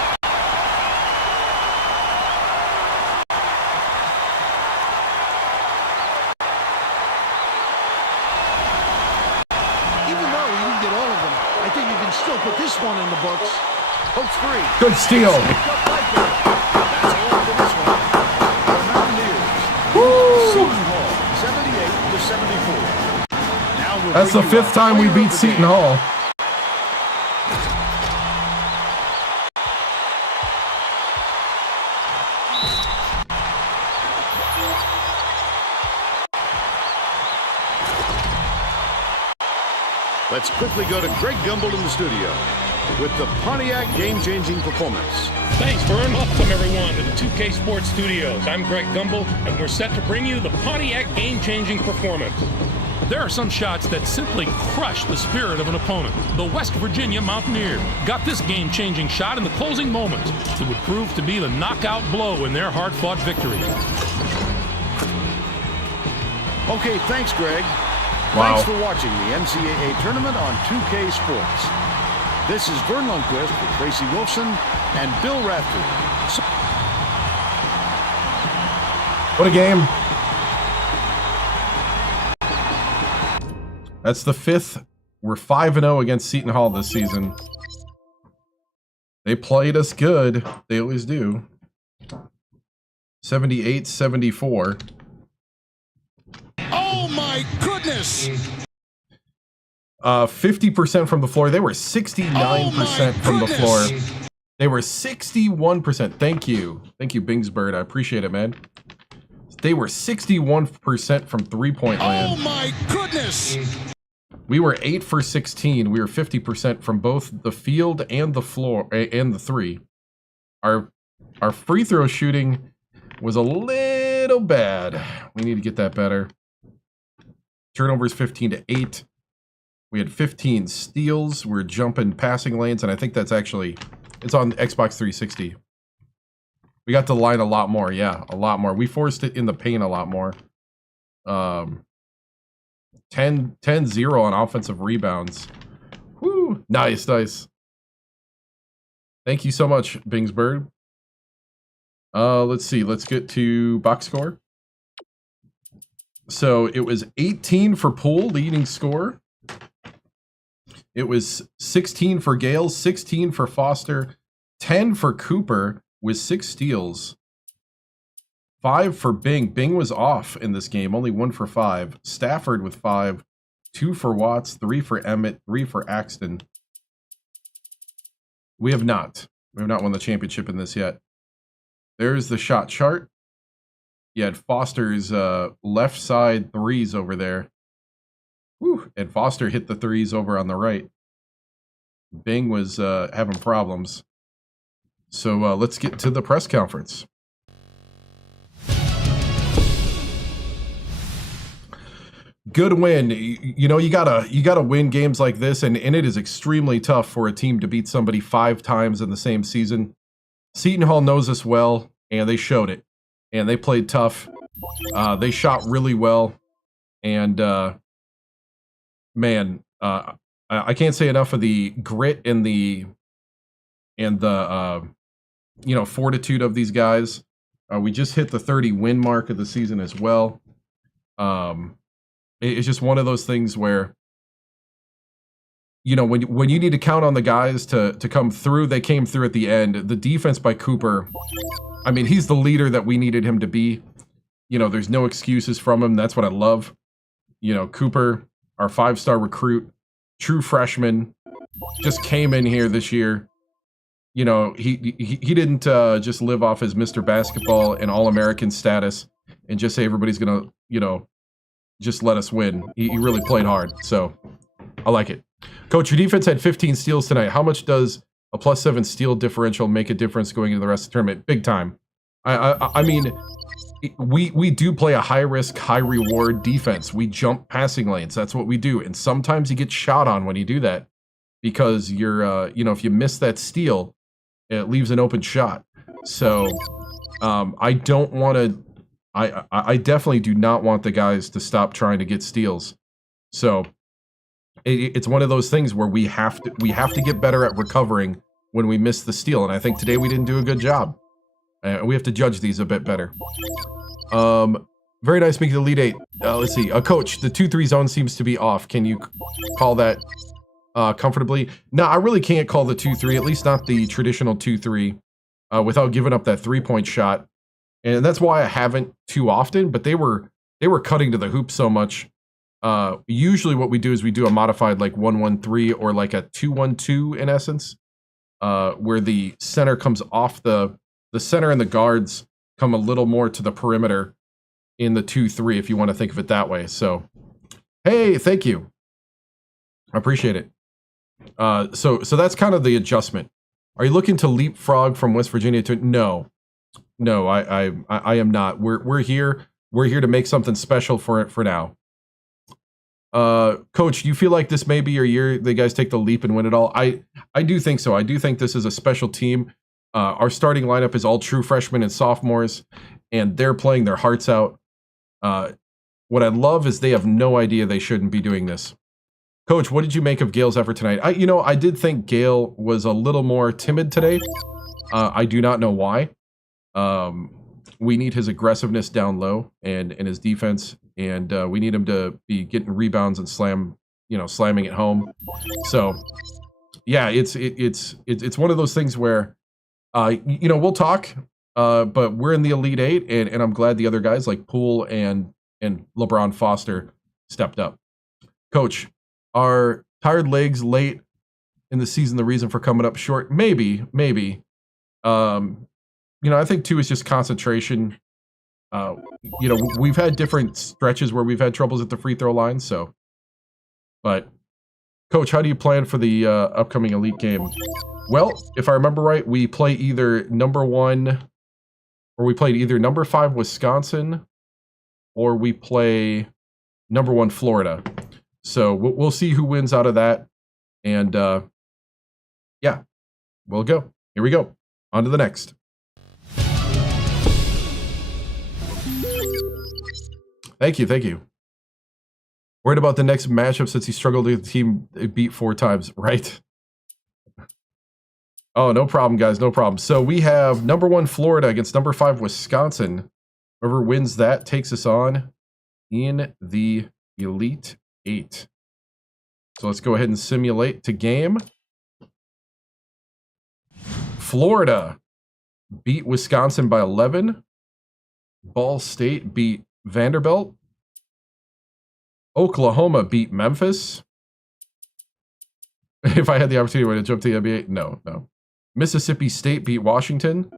one in the books. Coach 3. Good steal. That's all for this one. The Mountaineers. Seton Hall, 78-74. Now we'll That's the bring you 5th our time we player of beat the Seton game. Hall. Let's quickly go to Greg Gumbel in the studio with the Pontiac game-changing performance. Thanks, Vern. Welcome, everyone, to the 2K Sports Studios. I'm Greg Gumbel, and we're set to bring you the Pontiac game-changing performance. There are some shots that simply crush the spirit of an opponent. The West Virginia Mountaineers got this game-changing shot in the closing moments. It would prove to be the knockout blow in their hard-fought victory. Okay, thanks, Greg. Wow. Thanks for watching the NCAA tournament on 2K Sports. This is Vern Lundquist with Tracy Wolfson and Bill Raftery. What a game. That's the 5th. We're 5-0 against Seton Hall this season. They played us good. They always do. 78-74. Oh, my goodness. 50% from the floor. They were 69% from the floor. They were 61%. Thank you. Thank you, Bingsbird. I appreciate it, man. They were 61% from three-point land. Oh, my goodness. We were 8 for 16. We were 50% from both the field and the floor and the three. Our free throw shooting was a little bad. We need to get that better. Turnovers 15-8. We had 15 steals. We're jumping passing lanes, and I think that's actually it's on Xbox 360. We got to the line a lot more, yeah, a lot more. We forced it in the paint a lot more. 10-0 on offensive rebounds. Woo! Nice, nice. Thank you so much, Bingsbird. Let's see. Let's get to box score. So it was 18 for Poole, leading score. It was 16 for Gale, 16 for Foster, 10 for Cooper with 6 steals. 5 for Bing. Bing was off in this game, only 1 for 5. Stafford with 5, 2 for Watts, 3 for Emmett, 3 for Axton. We have not won the championship in this yet. There's the shot chart. You had Foster's left side threes over there. Whew. And Foster hit the threes over on the right. Bing was having problems. So let's get to the press conference. Good win. You know, you gotta win games like this, and it is extremely tough for a team to beat somebody 5 times in the same season. Seton Hall knows us well, and they showed it. And they played tough. They shot really well, and man, I can't say enough of the grit and the fortitude of these guys. We just hit the 30 win mark of the season as well. It's just one of those things where, you know, when you need to count on the guys to come through, they came through at the end. The defense by Cooper, I mean, he's the leader that we needed him to be. You know, there's no excuses from him. That's what I love. You know, Cooper, our 5-star recruit, true freshman, just came in here this year. You know, he didn't just live off his Mr. Basketball and All-American status and just say everybody's going to, you know, just let us win. He really played hard, so I like it. Coach, your defense had 15 steals tonight. How much does a +7 steal differential make a difference going into the rest of the tournament? Big time. I mean, we do play a high-risk, high-reward defense. We jump passing lanes. That's what we do. And sometimes you get shot on when you do that because you're, you know, if you miss that steal, it leaves an open shot. So I don't want to. I definitely do not want the guys to stop trying to get steals. So it's one of those things where we have to get better at recovering when we miss the steal. And I think today we didn't do a good job. We have to judge these a bit better. Very nice making the Elite 8. Let's see. Coach, the 2-3 zone seems to be off. Can you call that comfortably. No, I really can't call the 2-3, at least not the traditional 2-3, without giving up that 3-point shot. And that's why I haven't too often, but they were cutting to the hoop so much. Usually what we do is we do a modified like 1-1-3 or like a 2-1-2 in essence, where the center comes off the center and the guards come a little more to the perimeter in the 2-3, if you want to think of it that way. So, hey, thank you. I appreciate it. So that's kind of the adjustment. Are you looking to leapfrog from West Virginia to no, I am not. We're here to make something special for now. Coach, do you feel like this may be your year? The guys take the leap and win it all. I do think so. I do think this is a special team. Our starting lineup is all true freshmen and sophomores, and they're playing their hearts out. What I love is they have no idea they shouldn't be doing this. Coach, what did you make of Gale's effort tonight? I did think Gale was a little more timid today. I do not know why. We need his aggressiveness down low and his defense, and we need him to be getting rebounds and slamming it home. So, yeah, it's one of those things where, we'll talk, but we're in the Elite Eight, and I'm glad the other guys like Poole and LeBron Foster stepped up. Coach, are tired legs late in the season the reason for coming up short? Maybe. I think too is just concentration. We've had different stretches where we've had troubles at the free throw line. So, but Coach, how do you plan for the upcoming Elite game? Well, if I remember right, we play either number 5 Wisconsin, or we play number 1 Florida. So we'll see who wins out of that. And yeah, we'll go. Here we go. On to the next. Thank you. Worried about the next matchup since he struggled to get the team beat 4 times, right? Oh, no problem, guys. No problem. So we have number 1 Florida against number 5 Wisconsin. Whoever wins that takes us on in the Elite 8. So let's go ahead and simulate to game. Florida beat Wisconsin by 11. Ball State beat Vanderbilt. Oklahoma beat Memphis. If I had the opportunity to jump to the NBA, no. Mississippi State beat Washington.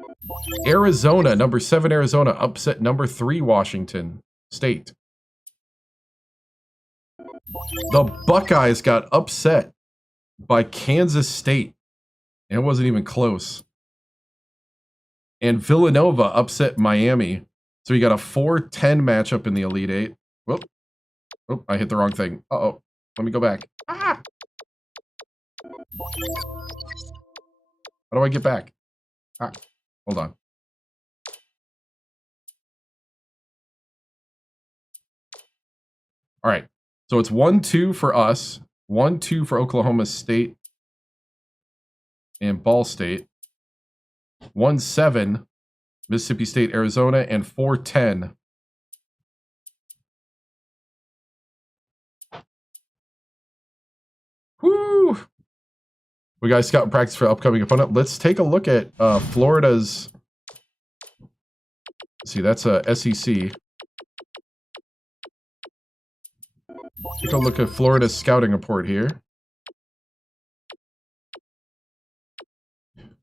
Arizona, number 7 Arizona, upset number 3 Washington State. The Buckeyes got upset by Kansas State. And it wasn't even close. And Villanova upset Miami. So you got a 4-10 matchup in the Elite 8. Whoop. Oh, I hit the wrong thing. Uh-oh. Let me go back. Ah! How do I get back? Ah, hold on. All right. So it's 1-2 for us, 1-2 for Oklahoma State and Ball State, 1-7 Mississippi State, Arizona, and 4-10 Woo! We got scout and practice for upcoming opponent. Let's take a look at Florida's. Let's see, that's a SEC. Take a look at Florida's scouting report here.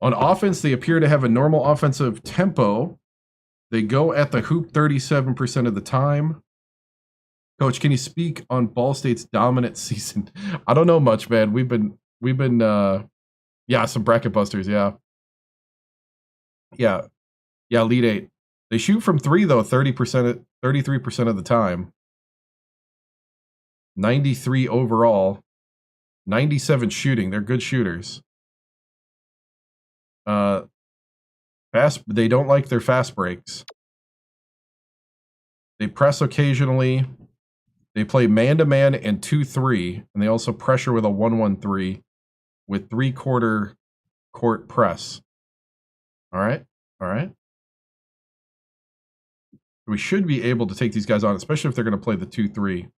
On offense, they appear to have a normal offensive tempo. They go at the hoop 37% of the time. Coach, can you speak on Ball State's dominant season? I don't know much, man. We've been yeah, some bracket busters, yeah. Yeah, Elite 8. They shoot from 3 though, 33% of the time. 93 overall. 97 shooting. They're good shooters. They don't like their fast breaks. They press occasionally. They play man-to-man and 2-3, and they also pressure with a 1-1-3 with 3/4 court press. All right. We should be able to take these guys on, especially if they're going to play the 2-3.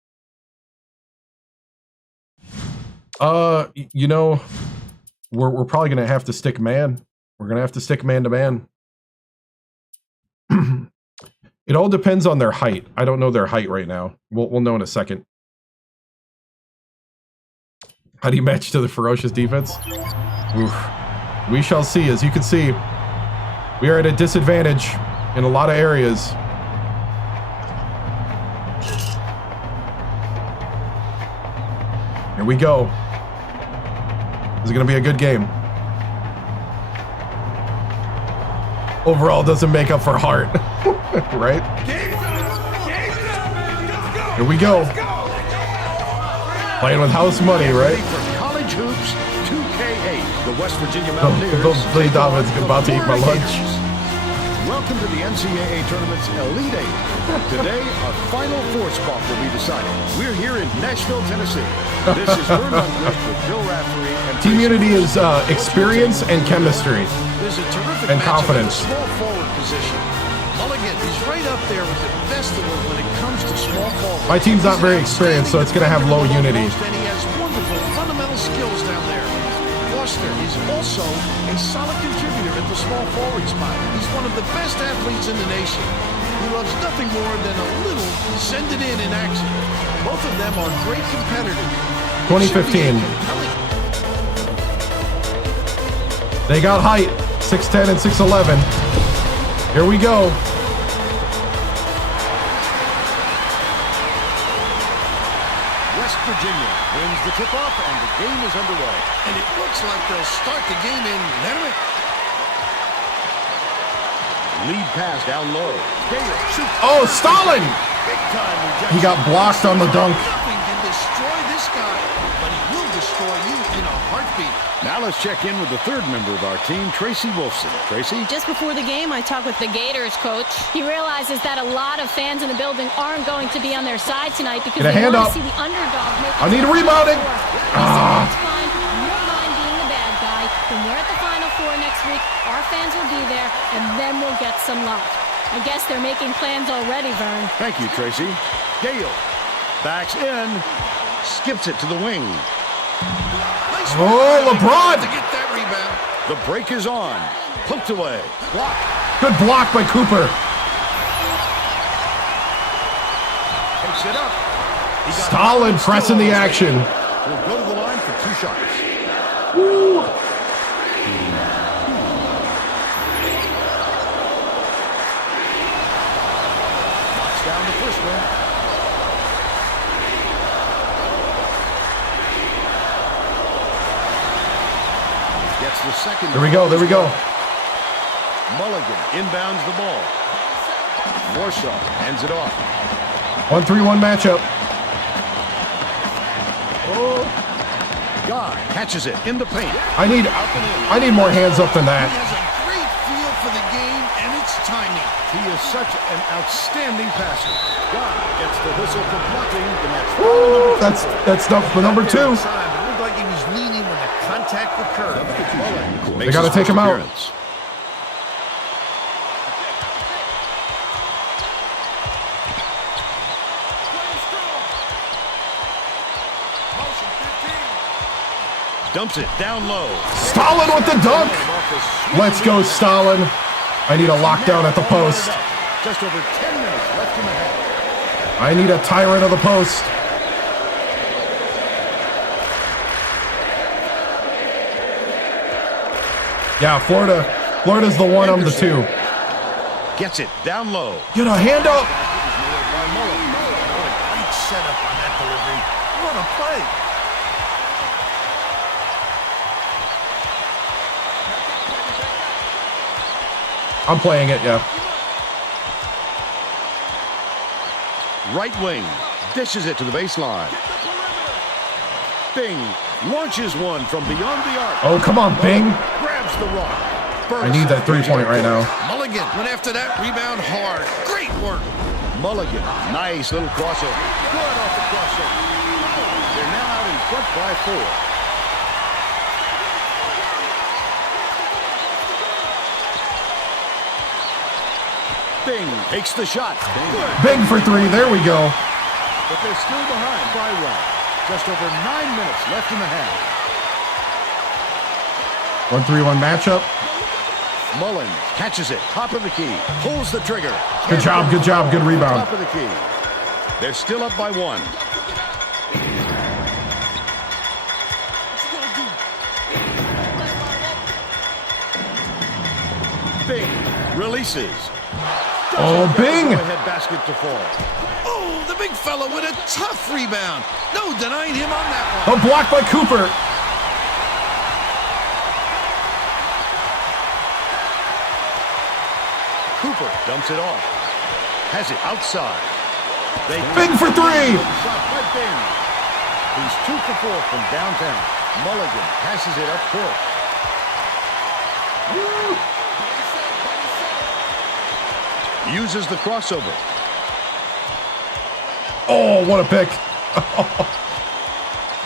You know, we're probably gonna have to stick man. We're gonna have to stick man to man. It all depends on their height. I don't know their height right now. We'll know in a second. How do you match to the ferocious defense? Oof. We shall see. As you can see, we are at a disadvantage in a lot of areas. Here we go. This is going to be a good game. Overall, doesn't make up for heart. Right? Here we go. Playing with house money, right? College Hoops 2K8. The West Virginia Mountaineers. Billy Donovan's about to eat my lunch. Welcome to the NCAA Tournament's Elite Eight. Today, our final four spot will be decided. We're here in Nashville, Tennessee. This is Vern Lundquist with Bill Raftery. And Team Unity is experience and chemistry. There's a terrific and matchup confidence. at the small forward position. Mulligan, he's right up there with the best of them when it comes to small forward. My team's not very experienced, so it's going to have low unity. And he has wonderful fundamental skills down there. Foster is also a solid contributor at the small forward spot. He's one of the best athletes in the nation. He loves nothing more than a little send it in action. Both of them are great competitors. 2015. They got height, 6'10 and 6'11. Here we go. West Virginia wins the tip-off, and the game is underway. And it looks like they'll start the game in Letterman. Lead pass down low. Gale shoots. Oh, Stalin! Big time rejection. He got blocked on the dunk. Nothing can destroy this guy, but he will destroy you in a heartbeat. Now let's check in with the third member of our team, Tracy Wolfson. Tracy? Just before the game, I talked with the Gators coach. He realizes that a lot of fans in the building aren't going to be on their side tonight because Get a they hand want up. to see the underdog make I need a rebounding. Ah. It's fine. You don't mind being the bad guy. When we're at the Final Four next week, our fans will be there, and then we'll get some love. I guess they're making plans already, Vern. Thank you, Tracy. Gale backs in, skips it to the wing. Nice Oh, work LeBron! to get that rebound. The break is on. Poked away. Block. Good block by Cooper. Takes it up. He got Stalin pressing the action. Will go to the line for 2 shots. Woo. Knocks down the first one. Gets the second. There we go. There we go. Mulligan inbounds the ball. Warsaw hands it off. 1-3-1 matchup. Guy catches it in the paint. I need more hands up than He that. has a great feel for the game and its timing. He is such an outstanding passer. Guy gets the whistle for blocking, and that's Ooh, that's the number 2. Time, it looked like he was leaning when the contact occurred. They got to take him out. Dumps it down low. Stalin with the dunk. Let's go, Stalin. I need a lockdown at the post. Just over 10 minutes left in the half. I need a tyrant of the post. Yeah, Florida's the 1, I'm the 2. Gets it down low. Get a hand up. Great setup on that delivery. What a play. I'm playing it, yeah. Right wing. Dishes it to the baseline. Bing launches one from beyond the arc. Oh, come on, Bing. Grabs the rock. I need that 3-point right now. Mulligan went after that rebound hard. Great work. Mulligan. Nice little crossover. Good off the crossover. They're now out in front by 4. Bing takes the shot. Bing for 3. There we go. But they're still behind by 1. just over 9 minutes left in the half. 1-3-1 matchup. Mullins catches it, top of the key, pulls the trigger. Good job, good rebound. Top of the key. They're still up by 1. Bing releases. Oh, Bing! Head basket to fall. Oh, the big fella with a tough rebound. No denying him on that one. A block by Cooper. Cooper dumps it off. Has it outside. Bing for 3. Shot by Bing. He's 2 for 4 from downtown. Mulligan passes it up court. Uses the crossover. Oh, what a pick.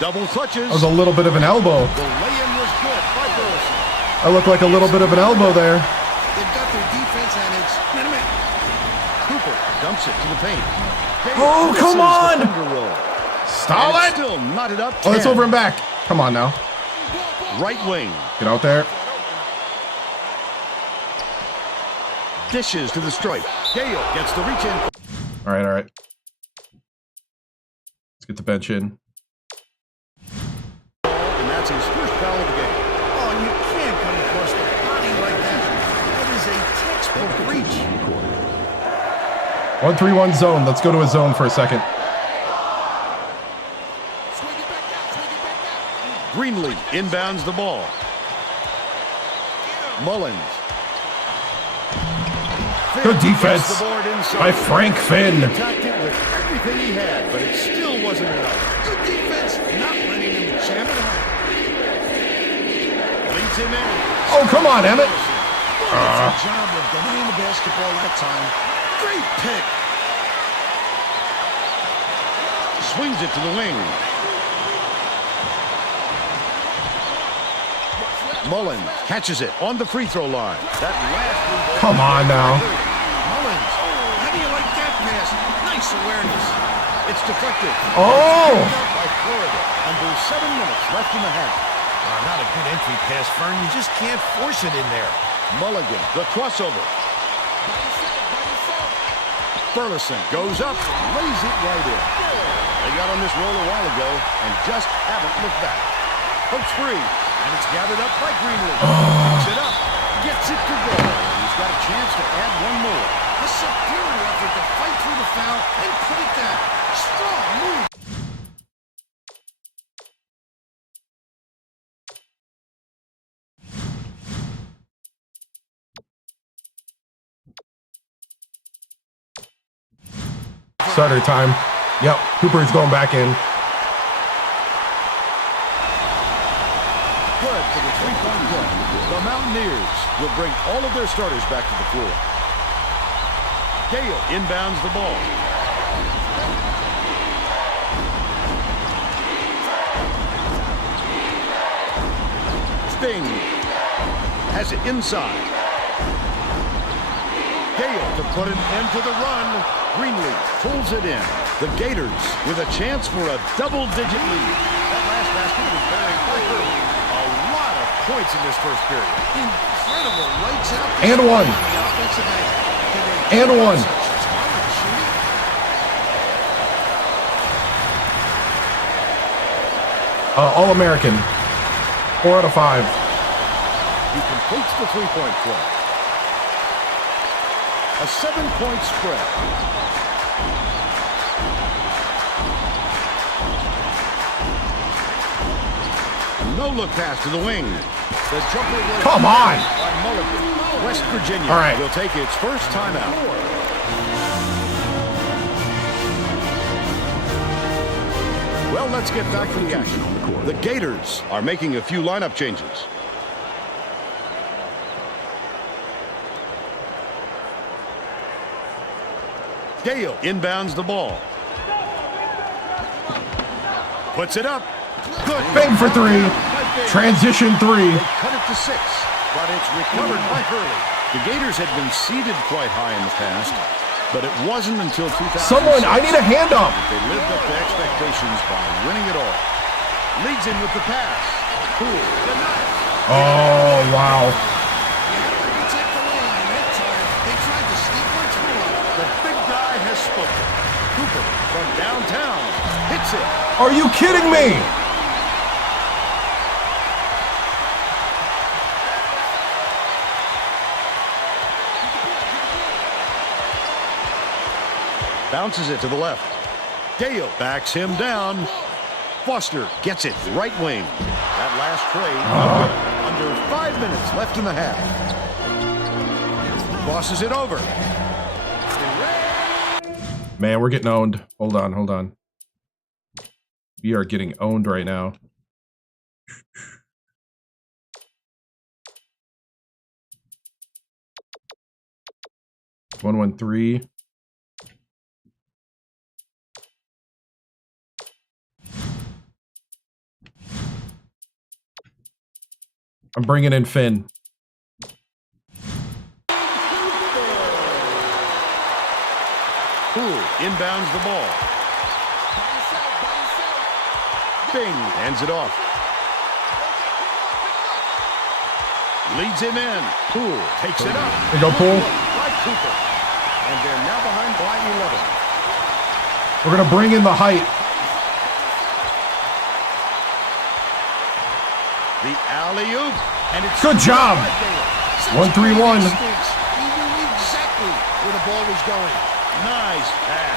Double clutches. That was a little bit of an elbow. The lay-in was good by Burleson. That looked like a little bit of an elbow there. They've got their defense and it's minute. Cooper dumps it to the paint. Oh, come on! Stall it! Still knotted up. 10. Oh, it's over and back. Come on now. Right wing. Get out there. Dishes to the stripe. Gale gets the reach in. All right. Let's get the bench in. And that's his first foul of the game. Oh, you can't come across the body like that. That is a textbook reach. 1-3-1 zone. Let's go to a zone for a second. Greenlee inbounds the ball. Mullins. Good defense by Frank Finn. He attacked it with everything he had, but it still wasn't enough. Good defense, not letting him jam it home. Leads him in. Oh, come on, Emmett. Good job of denying the basketball that time. Great pick. Swings it to the wing. Mullins catches it on the free throw line. That last. Come on now. Mullins, how do you like that pass? Nice awareness. It's deflected. Oh! By Florida. Under 7 minutes left in the half. Not a good entry pass, Fern. You just can't force it in there. Mulligan, the crossover. Burleson goes up, lays it right in. They got on this roll a while ago and just haven't looked back. Hooks free, and it's gathered up by Greenlee. Picks it up, gets it to go. He's got a chance to add one more. A superior effort to fight through the foul and put it down. Strong move. Starter time. Yep, Cooper's going back in. Good for the three-point play. The Mountaineers will bring all of their starters back to the floor. Gale inbounds the ball. Sting has it inside. Gale to put an end to the run. Greenlee pulls it in. The Gators with a chance for a double-digit lead. That last basket was very early. A lot of points in this first period. Incredible. Lights out. And one. And one. All-American. 4 out of 5. He completes the three-point play. A 7-point spread. No look pass to the wing. The jumper was Come on! by Mulligan. West Virginia All right. will take its first timeout. Well, let's get back to the action. The Gators are making a few lineup changes. Gale inbounds the ball. Puts it up. Good. Bang for 3. Transition 3. They cut it to 6, but it's recovered by Hurley. The Gators had been seeded quite high in the past. But it wasn't until 2006. Someone, I need a hand up. They lived up to expectations by winning it all. Leads in with the pass. Cool. Oh, wow. The big guy has spoken. Cooper from downtown hits it. Are you kidding me? Bounces it to the left. Gale backs him down. Foster gets it right wing. That last trade under 5 minutes left in the half. Crosses it over. Man, we're getting owned. Hold on, hold on. We are getting owned right now. One, 3. I'm bringing in Finn. Poole inbounds the ball. Bing hands it off. Leads him in. Poole takes it up. There you go, Poole. By Cooper. And they're now behind by 11. We're going to bring in the height. The alley-oop. And it's good job. 1-3-1. He knew exactly where the ball was going. Nice pass.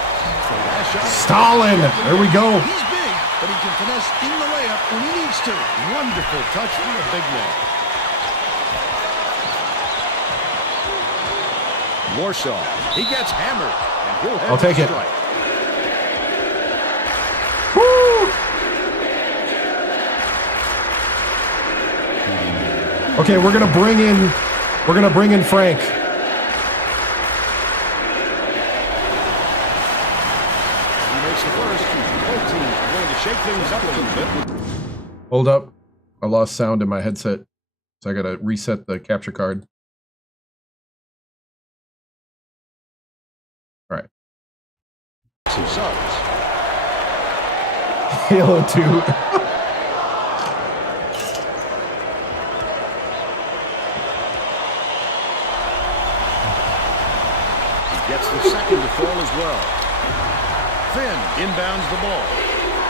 Stalin. There we go. He's big, but he can finesse in the layup when he needs to. Wonderful touch from the big man. Warsaw. He gets hammered. And he'll have I'll take it. Strike. Woo! Okay, we're gonna bring in Frank. He makes the first. Both teams are going to shake things up a little bit. Hold up. I lost sound in my headset, so I gotta reset the capture card. All right. Some subs. Halo 2. Gets the second to fall as well. Finn inbounds the ball.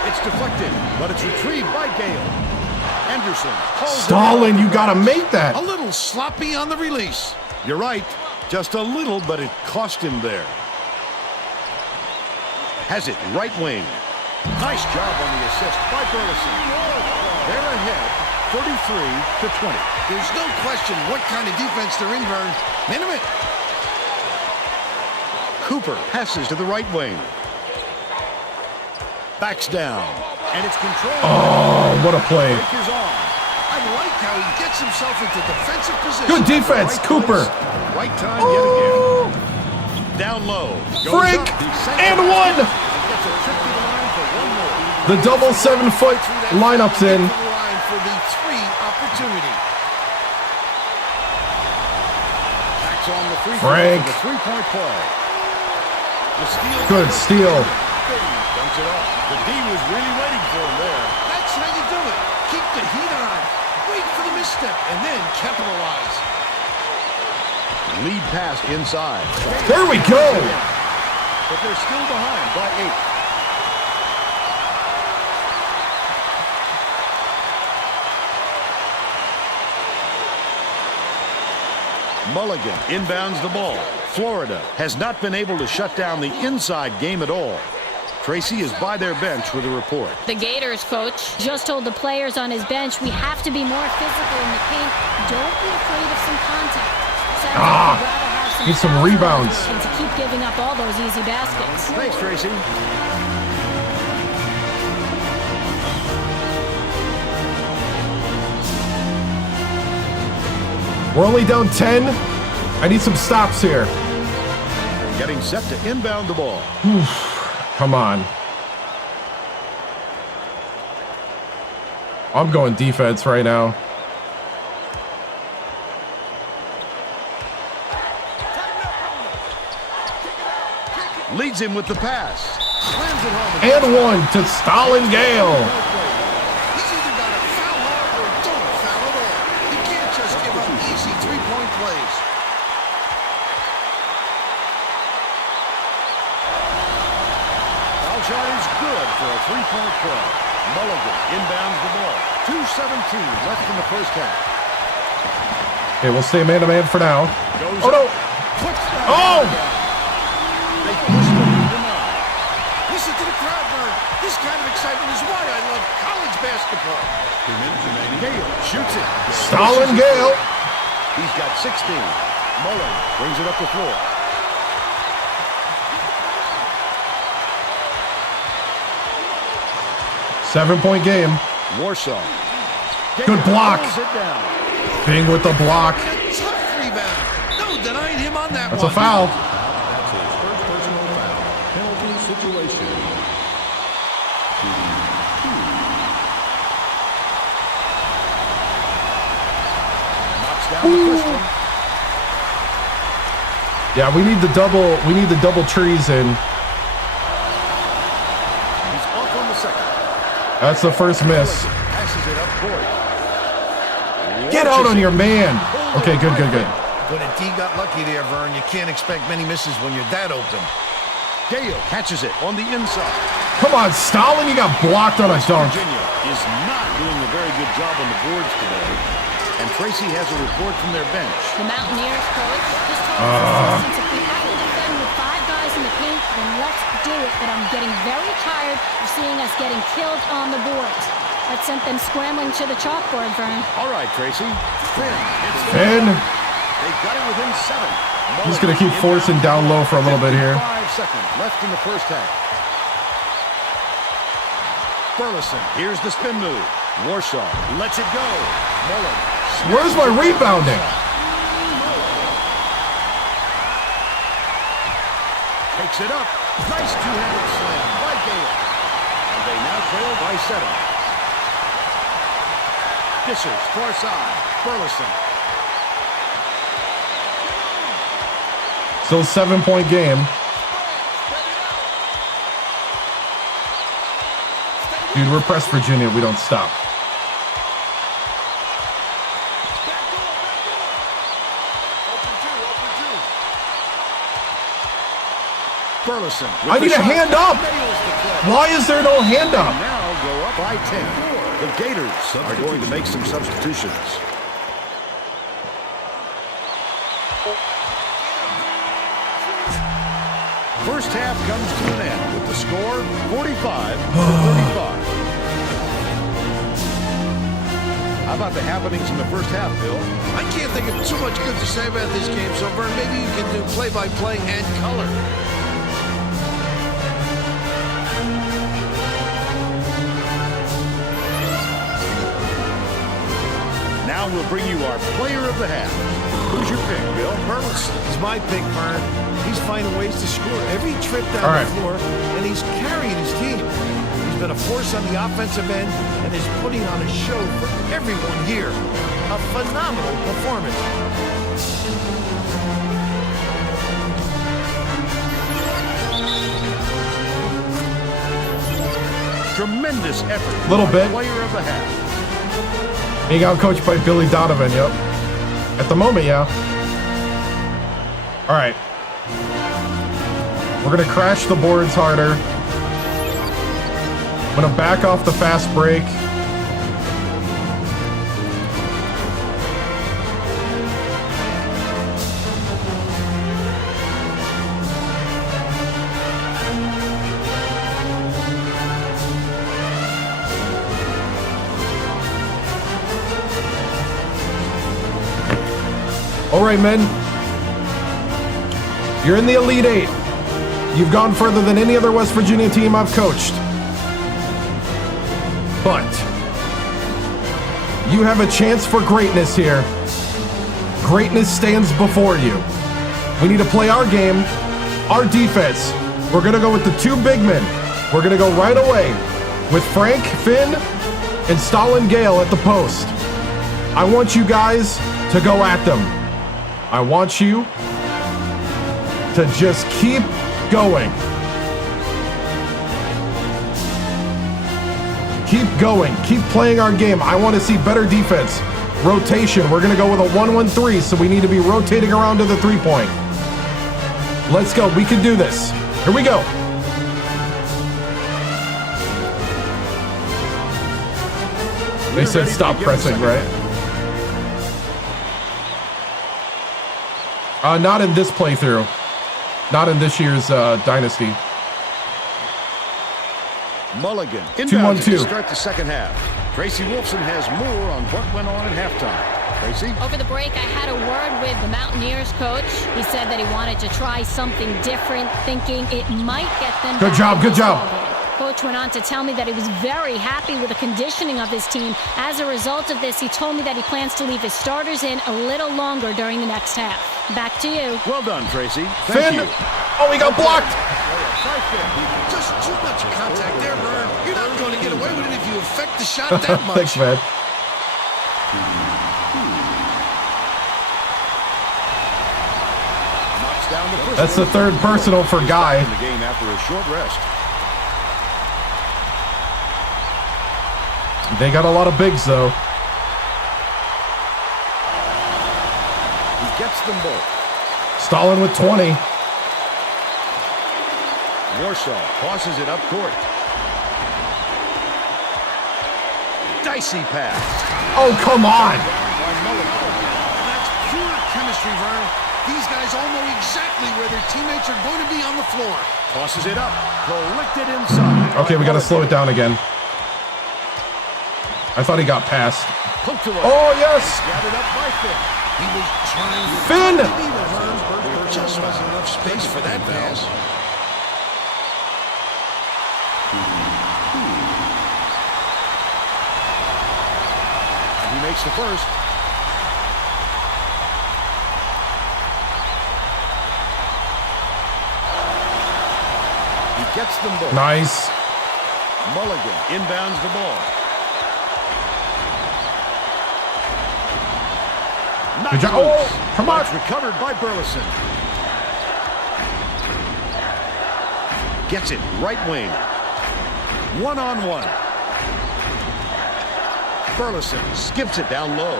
It's deflected, but it's retrieved by Gale. Anderson. Stalin, you gotta make that. A little sloppy on the release. You're right. Just a little, but it cost him there. Has it right wing. Nice job on the assist by Burleson. They're ahead, 33-20. There's no question what kind of defense they're in, Vern. Minute. Cooper passes to the right wing. Backs down. And it's controlled. Oh, what a play. Break is on. I like how he gets himself into defensive position. Good defense, Right Cooper. place, right time yet again. Down low. Goes Frank, up, and one. Gets a trip to the line for one more. The double 7-foot lineup's in. Line for the 3 opportunity. Backs on the free Frank. throw for the 3-point play. The steal. Good steal. Dumps it off. The D was really waiting for him there. That's how you do it. Keep the heat on. Wait for the misstep and then capitalize. Lead pass inside. There we go. But they're still behind by 8. Mulligan inbounds the ball. Florida has not been able to shut down the inside game at all. Tracy is by their bench with a report. The Gators coach just told the players on his bench, we have to be more physical in the paint. Don't be afraid of some contact. Sounds like you'd rather have need some fouls rebounds. than to keep giving up all those easy baskets. Thanks, Tracy. We're only down 10. I need some stops here. Getting set to inbound the ball. Come on. I'm going defense right now. Leads him with the pass. Slams it home. And one to Stalin Gale. He's either got to foul hard or don't foul at all. You can't just give up easy three-point plays. Foul shot is good for a three-point play. Mulligan inbounds the ball. 2:17 left in the first half. Okay, we'll stay man-to-man for now. Goes Oh, no. Oh! They push the lead to 9. Listen to the crowd, Vern. This kind of excitement is why I love college basketball. 2 minutes remaining. Gale shoots it. Stalin Gale. He's got 16. Mullen brings it up the floor. Seven-point game. Warsaw. Good block. Pulls it down. Bing with the block. A tough rebound. No denying him on that That's one. a foul. That's his first personal foul. Penalty situation. Knocks down the first one. Yeah, we need the double trees in. He's off on the second. That's the first miss. Passes it up court. Get out on your man. Okay, good. But if D got lucky there, Vern, you can't expect many misses when you're that open. Gale catches it on the inside. Come on, Stalin, you got blocked on a dunk. Virginia is not doing a very good job on the boards today. And Tracy has a report from their bench. The Mountaineers coach just told us if we have to defend with 5 guys in the paint, then let's do it. But I'm getting very tired of seeing us getting killed on the boards. That sent them scrambling to the chalkboard, Vern. All right, Tracy. Finn. They got it within 7. He's going to keep forcing down low for a little bit here. 5 seconds left in the first half. Burleson, here's the spin move. Warsaw lets it go. Mullen. Where's my rebounding? Takes it up. Nice two-handed slam by Gale. And they now trail by 7. Dishes far side. Burleson. Still 7-point game. Dude, we're pressed Virginia. We don't stop. Burleson. I need a hand up. Why is there no hand up? Now go up by 10. The Gators are going to make some substitutions. First half comes to an end with the score 45-35. How about the happenings in the first half, Bill? I can't think of too much good to say about this game, so Vern, maybe you can do play-by-play and color. Now we'll bring you our player of the half. Who's your pick, Bill? Burleson is my pick, Vern. He's finding ways to score every trip down the floor, and he's carrying his team. He's been a force on the offensive end and is putting on a show for everyone here. A phenomenal performance. Tremendous effort. Little bit. Player of the half. He got coached by Billy Donovan, yep. At the moment, yeah. All right. We're going to crash the boards harder. I'm going to back off the fast break. All right, men. You're in the Elite Eight. You've gone further than any other West Virginia team I've coached. But you have a chance for greatness here. Greatness stands before you. We need to play our game, our defense. We're going to go with the 2 big men. We're going to go right away with Frank, Finn, and Stalin Gale at the post. I want you guys to go at them. I want you to just keep going. Keep going. Keep playing our game. I want to see better defense. Rotation. We're going to go with a 1-1-3, so we need to be rotating around to the 3-point. Let's go. We can do this. Here we go. They said stop pressing, right? Not in this playthrough. Not in this year's Dynasty. Mulligan. 2-1-2. To start the second half. Tracy Wolfson has more on what went on at halftime. Tracy? Over the break, I had a word with the Mountaineers coach. He said that he wanted to try something different, thinking it might get them Good job, good job. Coach went on to tell me that he was very happy with the conditioning of his team. As a result of this, he told me that he plans to leave his starters in a little longer during the next half. Back to you. Well done, Tracy. Finn. Thank you. Oh, he got blocked. Just too much contact there, Vern. You're not going to get away with it if you affect the shot that much. Thanks, man. That's the third personal for Guy. In the game after a short rest. They got a lot of bigs, though. He gets them both. Stalin with 20. Warsaw tosses it up court. Dicey pass. Oh, come on. That's pure chemistry, Vern. These guys all know exactly where their teammates are going to be on the floor. Tosses it up. Collected inside. Okay, we got to slow it down again. I thought he got past. Oh, yes. Gathered up by Finn. He was trying to Finn. There just wasn't enough space for that pass. And he makes the first. He gets them both. Nice. Mulligan inbounds the ball. Good job. Oh, come on. It's recovered by Burleson. Gets it right wing. One-on-one. Burleson skips it down low.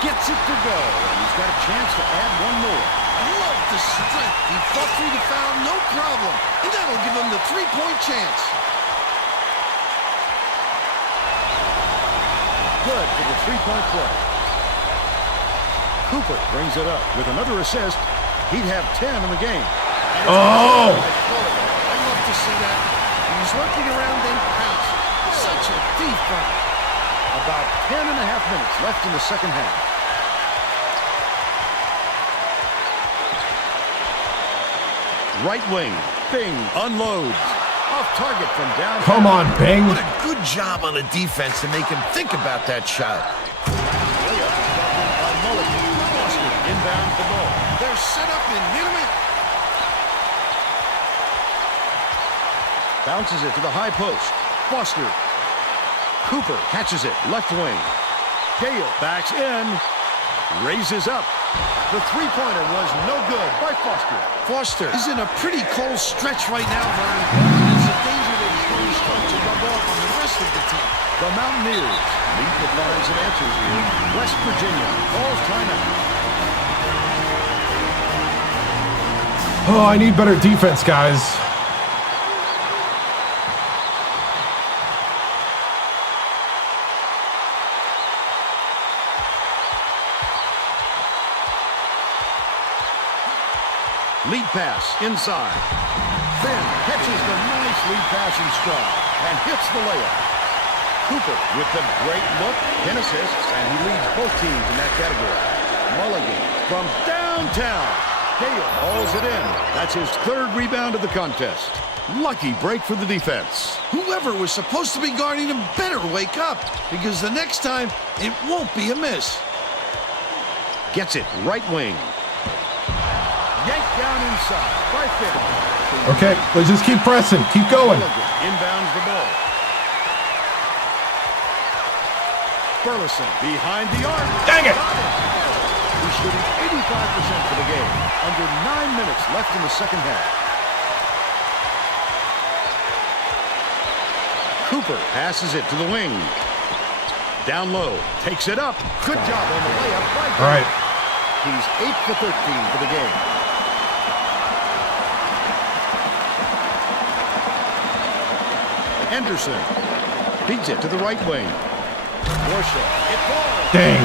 Gets it to go. And he's got a chance to add one more. I love the strength. He fought through the foul, no problem. And that'll give him the three-point chance. Good for the three-point play. Cooper brings it up with another assist. He'd have 10 in the game. Oh! I love to see that. He's working around then pounce. Such a deep run. About 10 and a half minutes left in the second half. Right wing. Bing unloads. Off target from downtown. Come on, Bing. What a good job on the defense to make him think about that shot. Inbound the ball. They're set up and hit him in. Bounces it to the high post. Foster. Cooper catches it. Left wing. Gale backs in. Raises up. The three-pointer was no good by Foster. Foster is in a pretty cold stretch right now, Vern. It's a danger that he's going to start to rub off on the rest of the team. The Mountaineers lead the finds and answers here. West Virginia calls timeout. Oh, I need better defense, guys. Lead pass inside. Finn catches the nice lead pass in stride and hits the layup. Cooper with the great look, 10 assists, and he leads both teams in that category. Mulligan from downtown. Gale hauls it in. That's his third rebound of the contest. Lucky break for the defense. Whoever was supposed to be guarding him better wake up, because the next time, it won't be a miss. Gets it right wing. Yanked down inside by Finn. Okay, let's just keep pressing. Keep going. Inbounds the ball. Burleson behind the arc. Dang it! He's shooting 85% for the game. Under 9 minutes left in the second half. Cooper passes it to the wing. Down low, takes it up. Good job on the layup. All right. He's 8 for 13 for the game. Anderson feeds it to the right wing. Worship. It falls. Dang.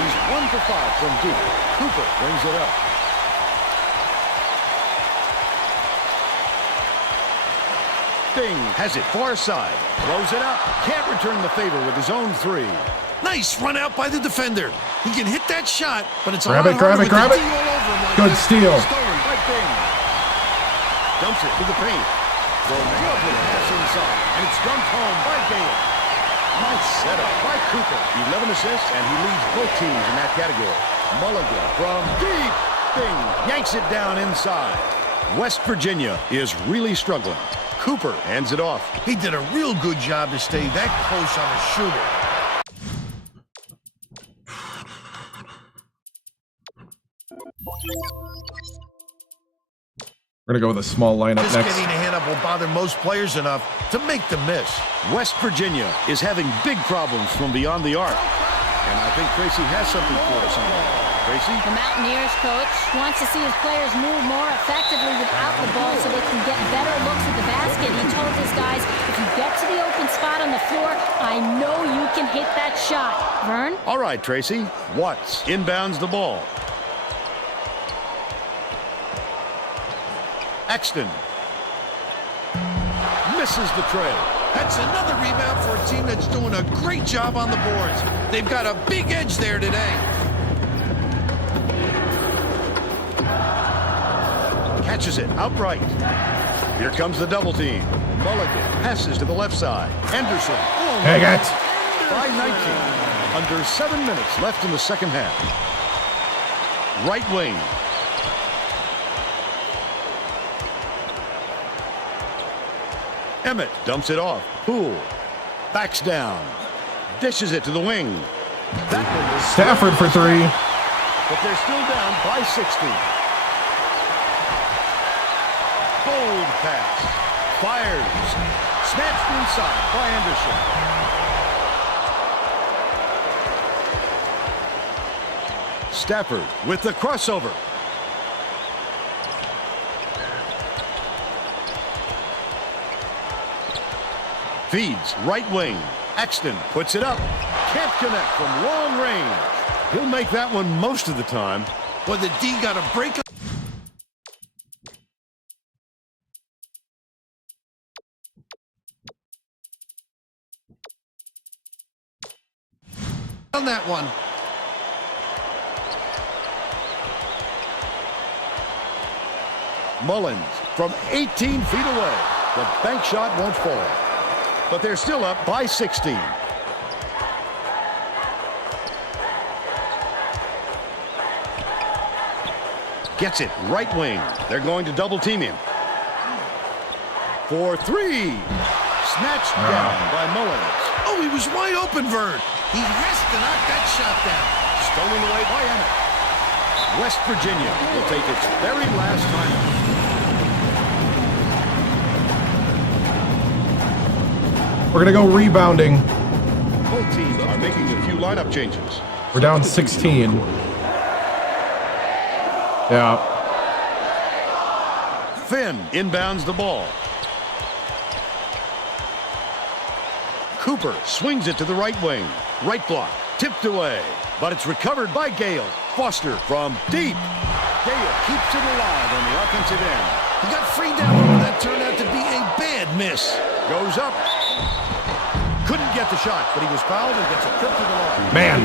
He's 1 for 5 from deep. Cooper brings it up. Bing has it far side. Throws it up. Can't return the favor with his own three. Nice run out by the defender. He can hit that shot, but it's grab a it, lot harder grab it, grab with it. the D all over him like Good that. steal. Stolen by Bing. Dumps it to the paint. The lovely pass inside, and it's dumped home by Gale. Nice setup by Cooper. 11 assists, and he leads both teams in that category. Mulligan from deep. Bing yanks it down inside. West Virginia is really struggling. Cooper hands it off. He did a real good job to stay that close on a shooter. We're going to go with a small lineup Just next. getting a hand up will bother most players enough to make the miss. West Virginia is having big problems from beyond the arc. And I think Tracy has something for us on that. Tracy? The Mountaineers coach wants to see his players move more effectively without the ball so they can get better looks at the basket. He told his guys, if you get to the open spot on the floor, I know you can hit that shot. Vern? All right, Tracy. Watts inbounds the ball. Exton misses the tray. That's another rebound for a team that's doing a great job on the boards. They've got a big edge there today. Catches it outright. Here comes the double team. Mulligan passes to the left side. Anderson. Hang it. By 19. Under 7 minutes left in the second half. Right wing. Emmett dumps it off. Poole backs down. Dishes it to the wing. That one was Stafford for three. but they're still down by 60. Bold pass. Fires. Snatched inside by Anderson. Stafford with the crossover. Feeds right wing. Exton puts it up. Can't connect from long range. He'll make that one most of the time. Well, the D got a break on that one. Mullins from 18 feet away. The bank shot won't fall. But they're still up by 16. Gets it right wing. They're going to double team him. For three. Snatched down by Mullins. Oh, he was wide open, Vern. He has to knock that shot down. Stolen away by Emmett. West Virginia will take its very last time. We're going to go rebounding. Both teams are making a few lineup changes. We're down 16. Yeah. Finn inbounds the ball. Cooper swings it to the right wing. Right block. Tipped away. But it's recovered by Gale. Foster from deep. Gale keeps it alive on the offensive end. He got free down low. That turned out to be a bad miss. Goes up. Couldn't get the shot, but he was fouled and gets a trip to the line. Man.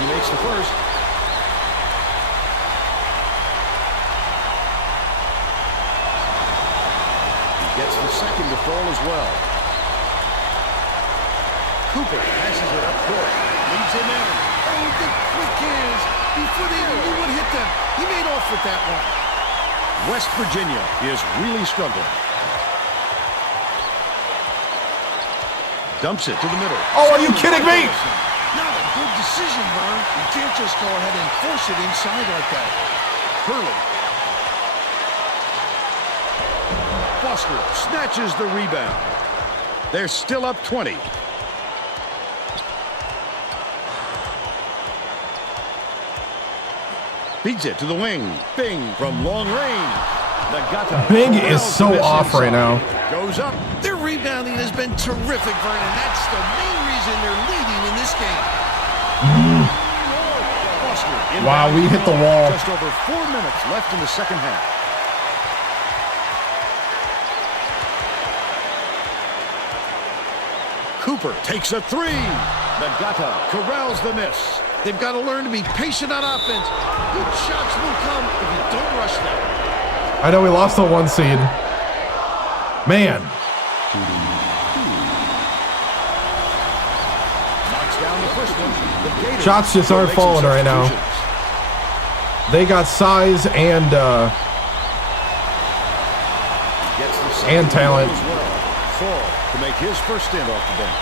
He makes the first. He gets the second to fall as well. Cooper passes it up court. Leads him in. Oh, the quick hands. Before they even knew what hit them, he made off with that one. West Virginia is really struggling. Dumps it to the middle. Oh, are you kidding me? Not a good decision, Vern. You can't just go ahead and force it inside like that. Hurley. Foster snatches the rebound. They're still up 20. Feeds it to the wing. Bing from long range. Bing is so off right now. Goes up. Their rebounding has been terrific, Vernon. That's the main reason they're leading in this game. Wow, we hit the wall. Just over 4 minutes left in the second half. Cooper takes a three. Nagata corrals the miss. They've got to learn to be patient on offense. Good shots will come if you don't rush them. I know we lost the 1 seed. Man. Knocks down the first one. Shots just aren't falling right now. They got size and talent. Fall to make his first stint off the bench.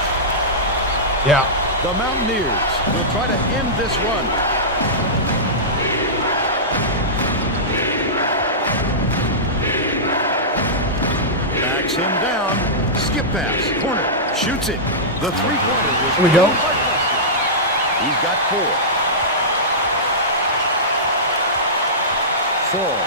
Yeah. The Mountaineers will try to end this run. Backs him down. Skip pass. Corner. Shoots it. The three-pointer was... Here we go. He's got 4. Fall.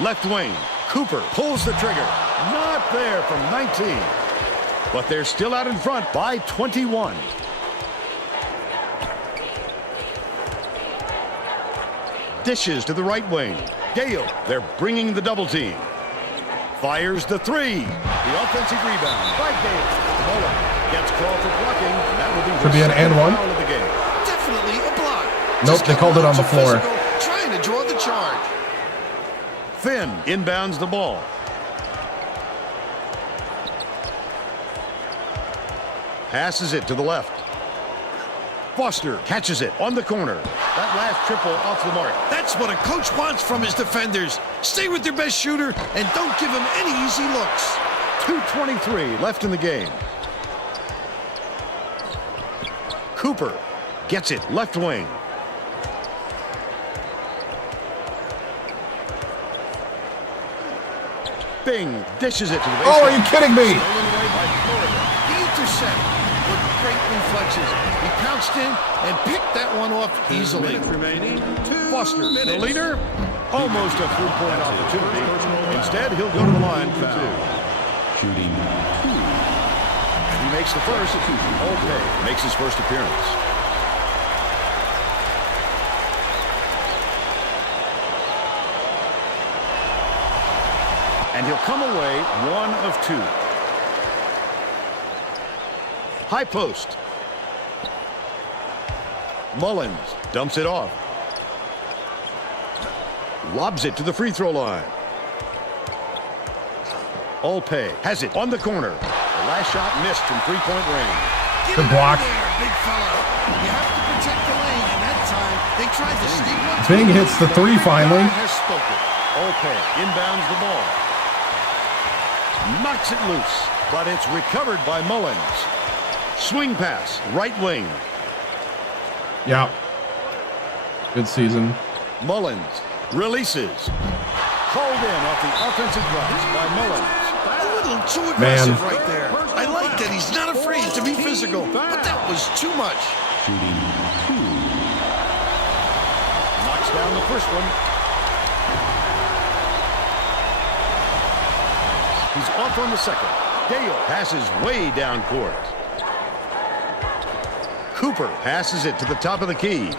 Left wing. Cooper pulls the trigger. Not there from 19. But they're still out in front by 21. Dishes to the right wing. Gale, they're bringing the double team. Fires the three. The offensive rebound by Gale. Muller gets called for blocking. That will be Could be an and one. Foul of the game. Definitely a block. Nope, they called it on the floor. Trying to draw the charge. Finn inbounds the ball. Passes it to the left. Foster catches it on the corner. That last triple off the mark. That's what a coach wants from his defenders. Stay with their best shooter and don't give him any easy looks. 2:23 left in the game. Cooper gets it left wing. Bing dishes it to the baseline. Oh, are you kidding me? The intercept with great reflexes. He pounced in and picked that one off easily. Foster, the leader, almost a three-point opportunity. Instead, he'll go to the line for 2. Shooting 2. He makes the first. Okay, makes his first appearance. And he'll come away 1 of 2. High post. Mullins dumps it off. Lobs it to the free throw line. Olpe has it on the corner. The last shot missed from three-point range. Good block. There, big fella. You have to protect the lane, and that time they tried to sneak one. Bing hits the 3 finally. Has spoken. Olpe inbounds the ball. Knocks it loose, but it's recovered by Mullins. Swing pass, right wing. Yeah. Good season. Mullins releases. Called in off the offensive glass by Mullins. A little too aggressive right there. I like that he's not afraid to be physical, but that was too much. Shooting 2. Knocks down the first one. He's off on the second. Gale passes way down court. Cooper passes it to the top of the key.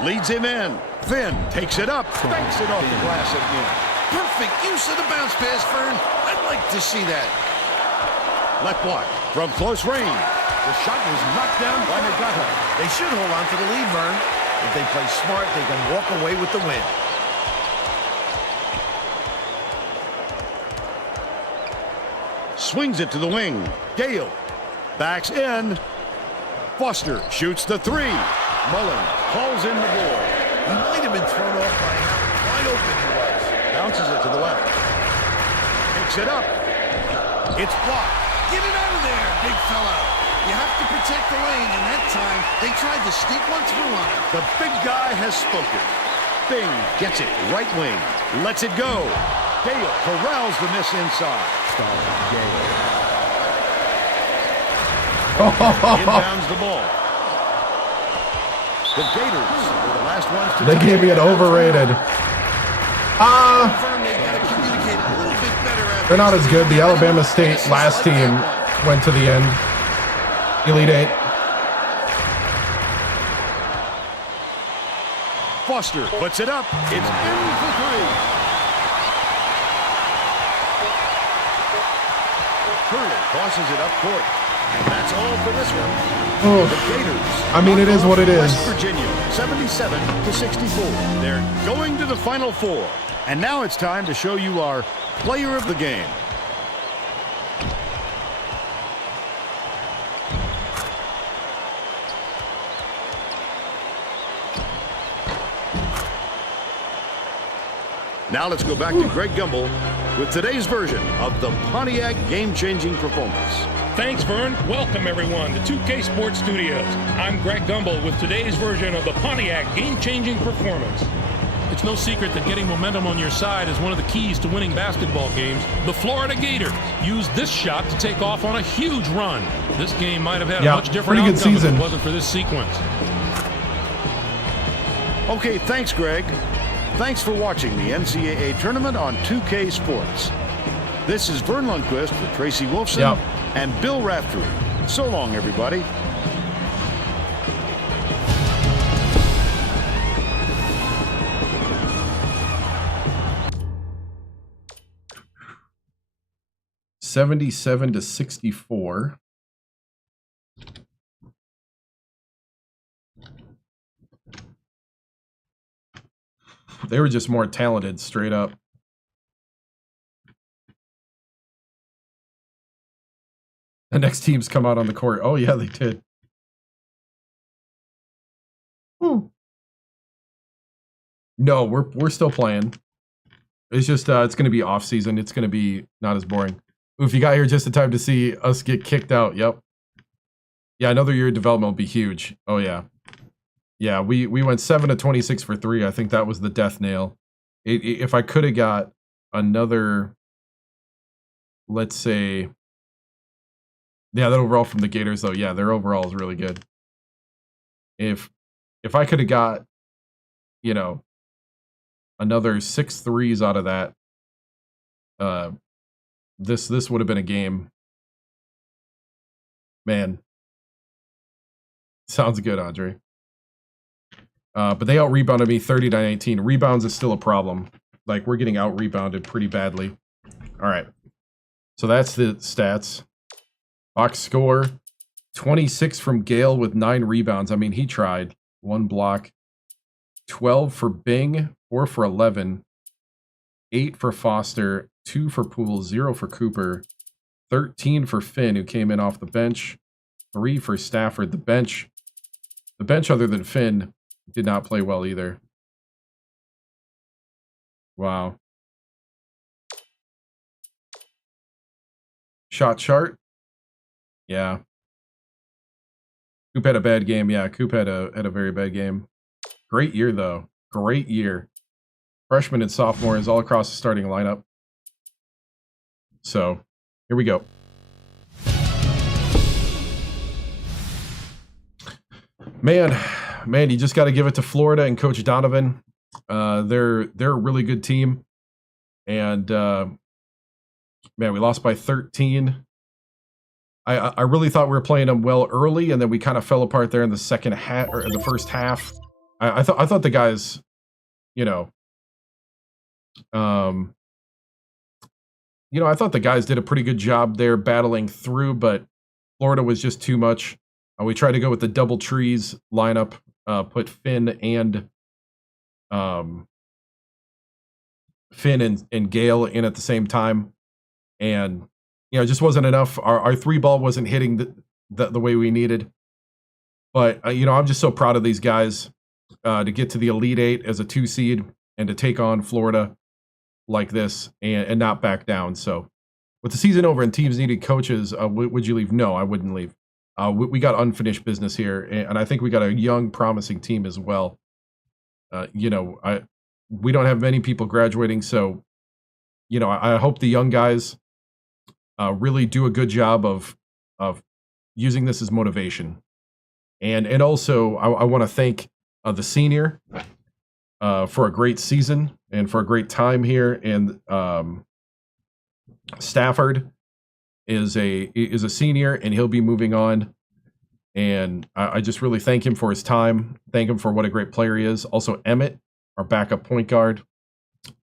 Leads him in. Finn takes it up. Banks it off the glass again. Perfect use of the bounce pass, Fern. I'd like to see that. Left block from close range. The shot was knocked down by Nagata. They should hold on to the lead, Vern. If they play smart, they can walk away with the win. swings it to the wing. Gale backs in. Foster shoots the three. Mullen hauls in the ball. He might have been thrown off by how wide open he was. Bounces it to the left. Picks it up. It's blocked. Get it out of there, big fella. You have to protect the lane, and that time they tried to sneak one through on him. The big guy has spoken. Bing gets it right wing. Lets it go. Gale corrals the miss inside. Inbounds the ball. The Gators were the last ones to... They gave me an overrated. They're not as good. The Alabama State last team went to the end. Elite Eight. Foster puts it up. It's in for three. Curley tosses it up court. And that's all for this one. Oh. The Gators. I mean, it is what it is. West Virginia, 77-64. They're going to the Final Four. And now it's time to show you our player of the game. Now let's go back to Greg Gumbel with today's version of the Pontiac game-changing performance. Thanks, Vern. Welcome, everyone, to 2K Sports Studios. I'm Greg Gumbel with today's version of the Pontiac game-changing performance. It's no secret that getting momentum on your side is one of the keys to winning basketball games. The Florida Gators used this shot to take off on a huge run. This game might have had a much different outcome if it wasn't for this sequence. Okay, thanks, Greg. Thanks for watching the NCAA tournament on 2K Sports. This is Vern Lundquist with Tracy Wolfson and Bill Raftery. So long, everybody. $77-64. They were just more talented, straight up. The next teams come out on the court. Oh yeah, they did. No, we're still playing. It's just it's going to be off season. It's going to be not as boring. If you got here just in time to see us get kicked out, yep. Yeah, another year of development will be huge. Oh yeah. Yeah, we went 7-26 for 3. I think that was the death nail. If I could have got another, let's say, yeah, that overall from the Gators though, yeah, their overall is really good. If I could have got, you know, another 6 threes out of that, this would have been a game. Man, sounds good, Andre. But they out-rebounded me 30-19. Rebounds is still a problem. Like, we're getting out-rebounded pretty badly. All right. So that's the stats. Box score, 26 from Gale with 9 rebounds. I mean, he tried. 1 block. 12 for Bing, 4 for 11. 8 for Foster, 2 for Poole, 0 for Cooper. 13 for Finn, who came in off the bench. 3 for Stafford. The bench other than Finn did not play well either. Wow. Shot chart. Yeah. Coop had a bad game. Yeah, Coop had a very bad game. Great year though. Great year. Freshmen and sophomores all across the starting lineup. So, here we go. Man, you just got to give it to Florida and Coach Donovan. They're a really good team, and man, we lost by 13. I really thought we were playing them well early, and then we kind of fell apart there in the second half or in the first half. I thought the guys, I thought the guys did a pretty good job there battling through, but Florida was just too much. We tried to go with the double trees lineup. Put Finn and Gale in at the same time, and it just wasn't enough. Our 3-ball wasn't hitting the way we needed. But, I'm just so proud of these guys to get to the Elite 8 as a 2 seed and to take on Florida like this and not back down. So with the season over and teams needed coaches, would you leave? No, I wouldn't leave. We got unfinished business here, and I think we got a young, promising team as well. We don't have many people graduating, so I hope the young guys really do a good job of using this as motivation. And also, I want to thank the senior for a great season and for a great time here. And Stafford is a senior, and he'll be moving on. And I just really thank him for his time. Thank him for what a great player he is. Also, Emmett, our backup point guard.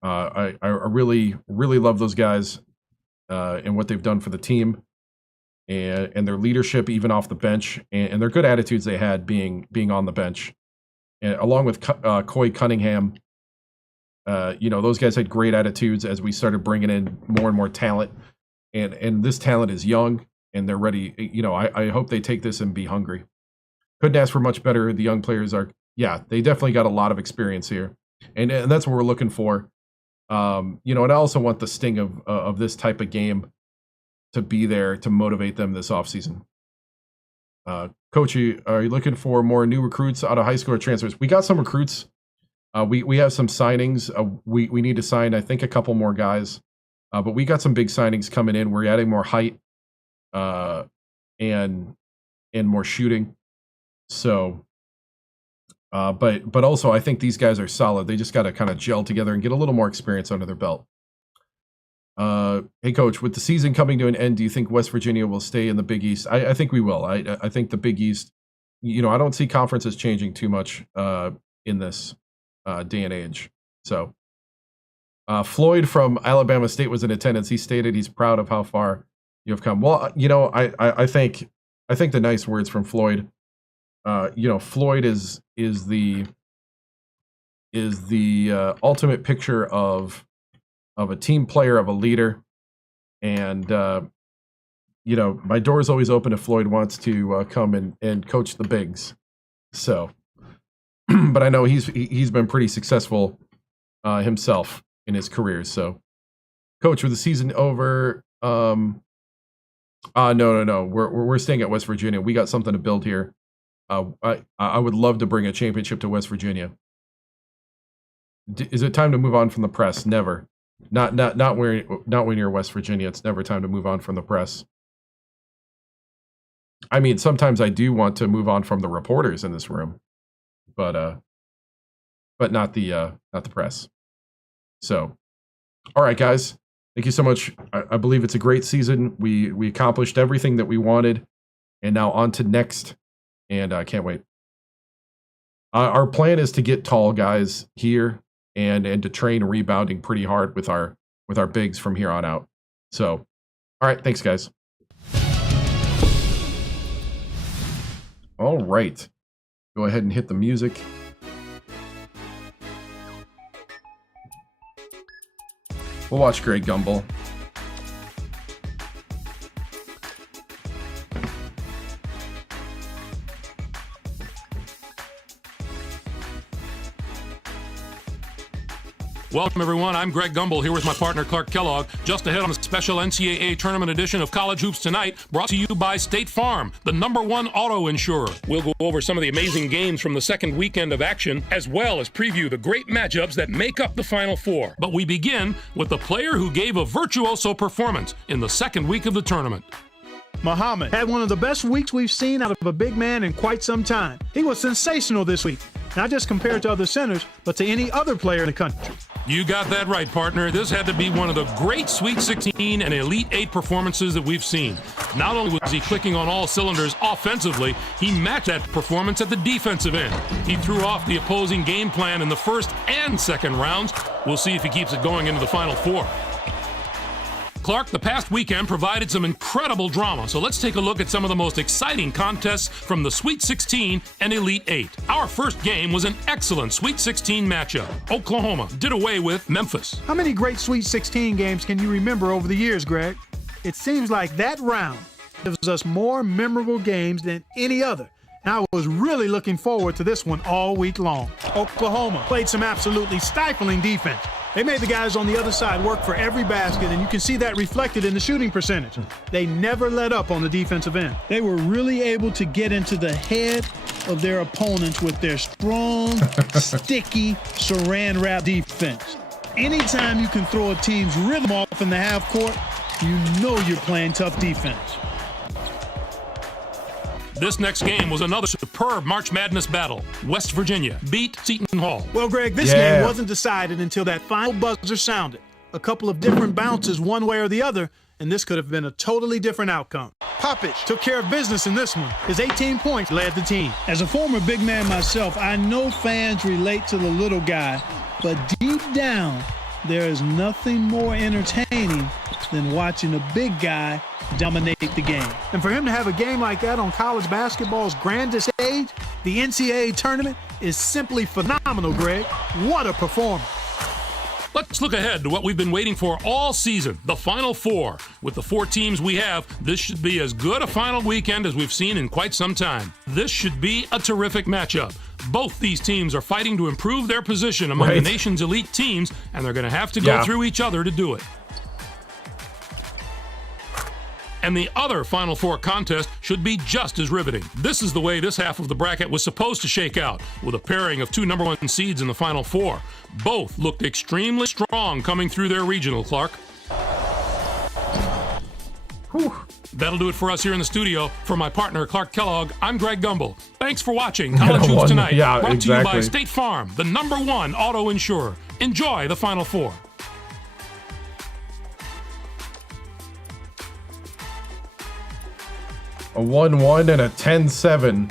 I really, really love those guys and what they've done for the team. And their leadership, even off the bench, and their good attitudes they had being on the bench, and along with Coy Cunningham, those guys had great attitudes as we started bringing in more and more talent, and this talent is young and they're ready. I hope they take this and be hungry. Couldn't ask for much better. The young players they definitely got a lot of experience here, and that's what we're looking for. And I also want the sting of this type of game to be there to motivate them this offseason. Coach, are you looking for more new recruits out of high school or transfers? We got some recruits. We have some signings. We need to sign, I think, a couple more guys. But we got some big signings coming in. We're adding more height and more shooting. So, but also I think these guys are solid. They just got to kind of gel together and get a little more experience under their belt. Hey, Coach, with the season coming to an end, do you think West Virginia will stay in the Big East? I think we will. I think the Big East, I don't see conferences changing too much in this day and age. So Floyd from Alabama State was in attendance. He stated he's proud of how far you have come. Well, I think the nice words from Floyd. Floyd is the ultimate picture of a team player, of a leader. And, my door is always open if Floyd wants to come and coach the bigs. So, but I know he's been pretty successful himself in his career. So, Coach, with the season over, no. We're staying at West Virginia. We got something to build here. I would love to bring a championship to West Virginia. Is it time to move on from the press? Never. Not when you're West Virginia. It's never time to move on from the press. I mean, sometimes I do want to move on from the reporters in this room, but not the press. So, all right, guys, thank you so much. I believe it's a great season. We accomplished everything that we wanted, and now on to next. And I can't wait. Our plan is to get tall guys here and to train rebounding pretty hard with our bigs from here on out. So, all right, thanks, guys. All right, go ahead and hit the music. We'll watch Greg Gumbel. Welcome, everyone. I'm Greg Gumbel here with my partner, Clark Kellogg. Just ahead on a special NCAA tournament edition of College Hoops Tonight, brought to you by State Farm, the #1 auto insurer. We'll go over some of the amazing games from the second weekend of action, as well as preview the great matchups that make up the Final Four. But we begin with the player who gave a virtuoso performance in the second week of the tournament. Muhammad had one of the best weeks we've seen out of a big man in quite some time. He was sensational this week, not just compared to other centers, but to any other player in the country. You got that right, partner. This had to be one of the great Sweet 16 and Elite 8 performances that we've seen. Not only was he clicking on all cylinders offensively, he matched that performance at the defensive end. He threw off the opposing game plan in the first and second rounds. We'll see if he keeps it going into the Final Four. Clark, the past weekend provided some incredible drama, so let's take a look at some of the most exciting contests from the Sweet 16 and Elite 8. Our first game was an excellent Sweet 16 matchup. Oklahoma did away with Memphis. How many great Sweet 16 games can you remember over the years, Greg? It seems like that round gives us more memorable games than any other. And I was really looking forward to this one all week long. Oklahoma played some absolutely stifling defense. They made the guys on the other side work for every basket, and you can see that reflected in the shooting percentage. They never let up on the defensive end. They were really able to get into the head of their opponents with their strong, sticky, saran wrap defense. Anytime you can throw a team's rhythm off in the half court, you know you're playing tough defense. This next game was another superb March Madness battle. West Virginia beat Seton Hall. Well, Greg, this game wasn't decided until that final buzzer sounded. A couple of different bounces one way or the other, and this could have been a totally different outcome. Popovich took care of business in this one. His 18 points led the team. As a former big man myself, I know fans relate to the little guy, but deep down, there is nothing more entertaining than watching a big guy dominate the game. And for him to have a game like that on college basketball's grandest stage, the NCAA tournament, is simply phenomenal, Greg. What a performance. Let's look ahead to what we've been waiting for all season, the Final Four. With the 4 teams we have, this should be as good a final weekend as we've seen in quite some time. This should be a terrific matchup. Both these teams are fighting to improve their position among the nation's elite teams, and they're going to have to go through each other to do it. And the other Final Four contest should be just as riveting. This is the way this half of the bracket was supposed to shake out, with a pairing of 2 number 1 seeds in the Final Four. Both looked extremely strong coming through their regional, Clark. Whew. That'll do it for us here in the studio. For my partner, Clark Kellogg, I'm Greg Gumbel. Thanks for watching College Hoops Tonight, brought to you by State Farm, the #1 auto insurer. Enjoy the Final Four. A 1-1 and a 10-7.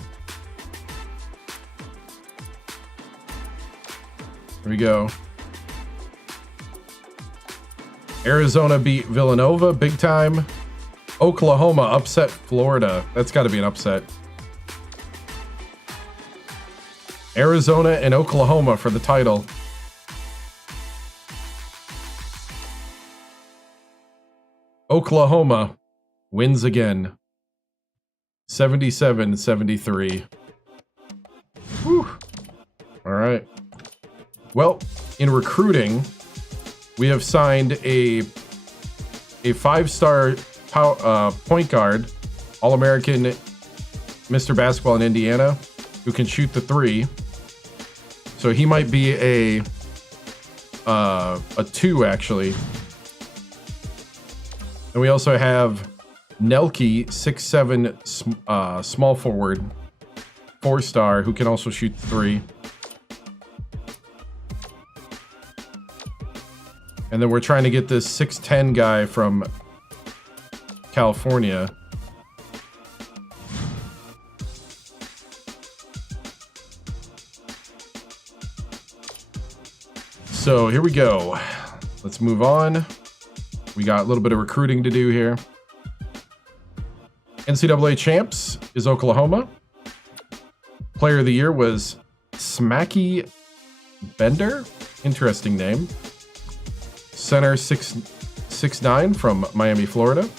Here we go. Arizona beat Villanova big time. Oklahoma upset Florida. That's got to be an upset. Arizona and Oklahoma for the title. Oklahoma wins again. 77-73. Whew. All right. Well, in recruiting, we have signed a 5-star point guard, All-American Mr. Basketball in Indiana, who can shoot the 3. So he might be a 2, actually. And we also have Nelke, 6'7", small forward, 4-star, who can also shoot the 3. And then we're trying to get this 6'10" guy from California. So here we go. Let's move on. We got a little bit of recruiting to do here. NCAA champs is Oklahoma. Player of the year was Smacky Bender. Interesting name. Center 6'9" from Miami, Florida.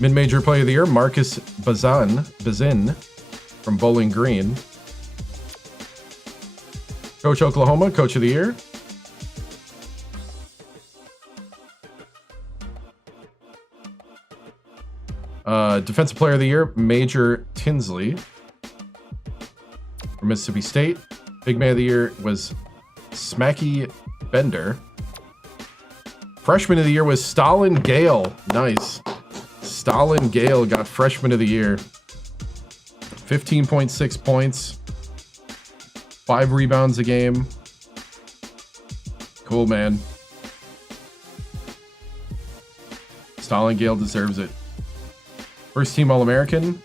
Mid-major player of the year, Marcus Bazin from Bowling Green. Coach Oklahoma, coach of the year. Defensive player of the year, Major Tinsley from Mississippi State. Big man of the year was Smacky Bender. Freshman of the year was Stalin Gale. Nice. Stalin Gale got freshman of the year. 15.6 points. 5 rebounds a game. Cool, man. Stalin Gale deserves it. First team All-American.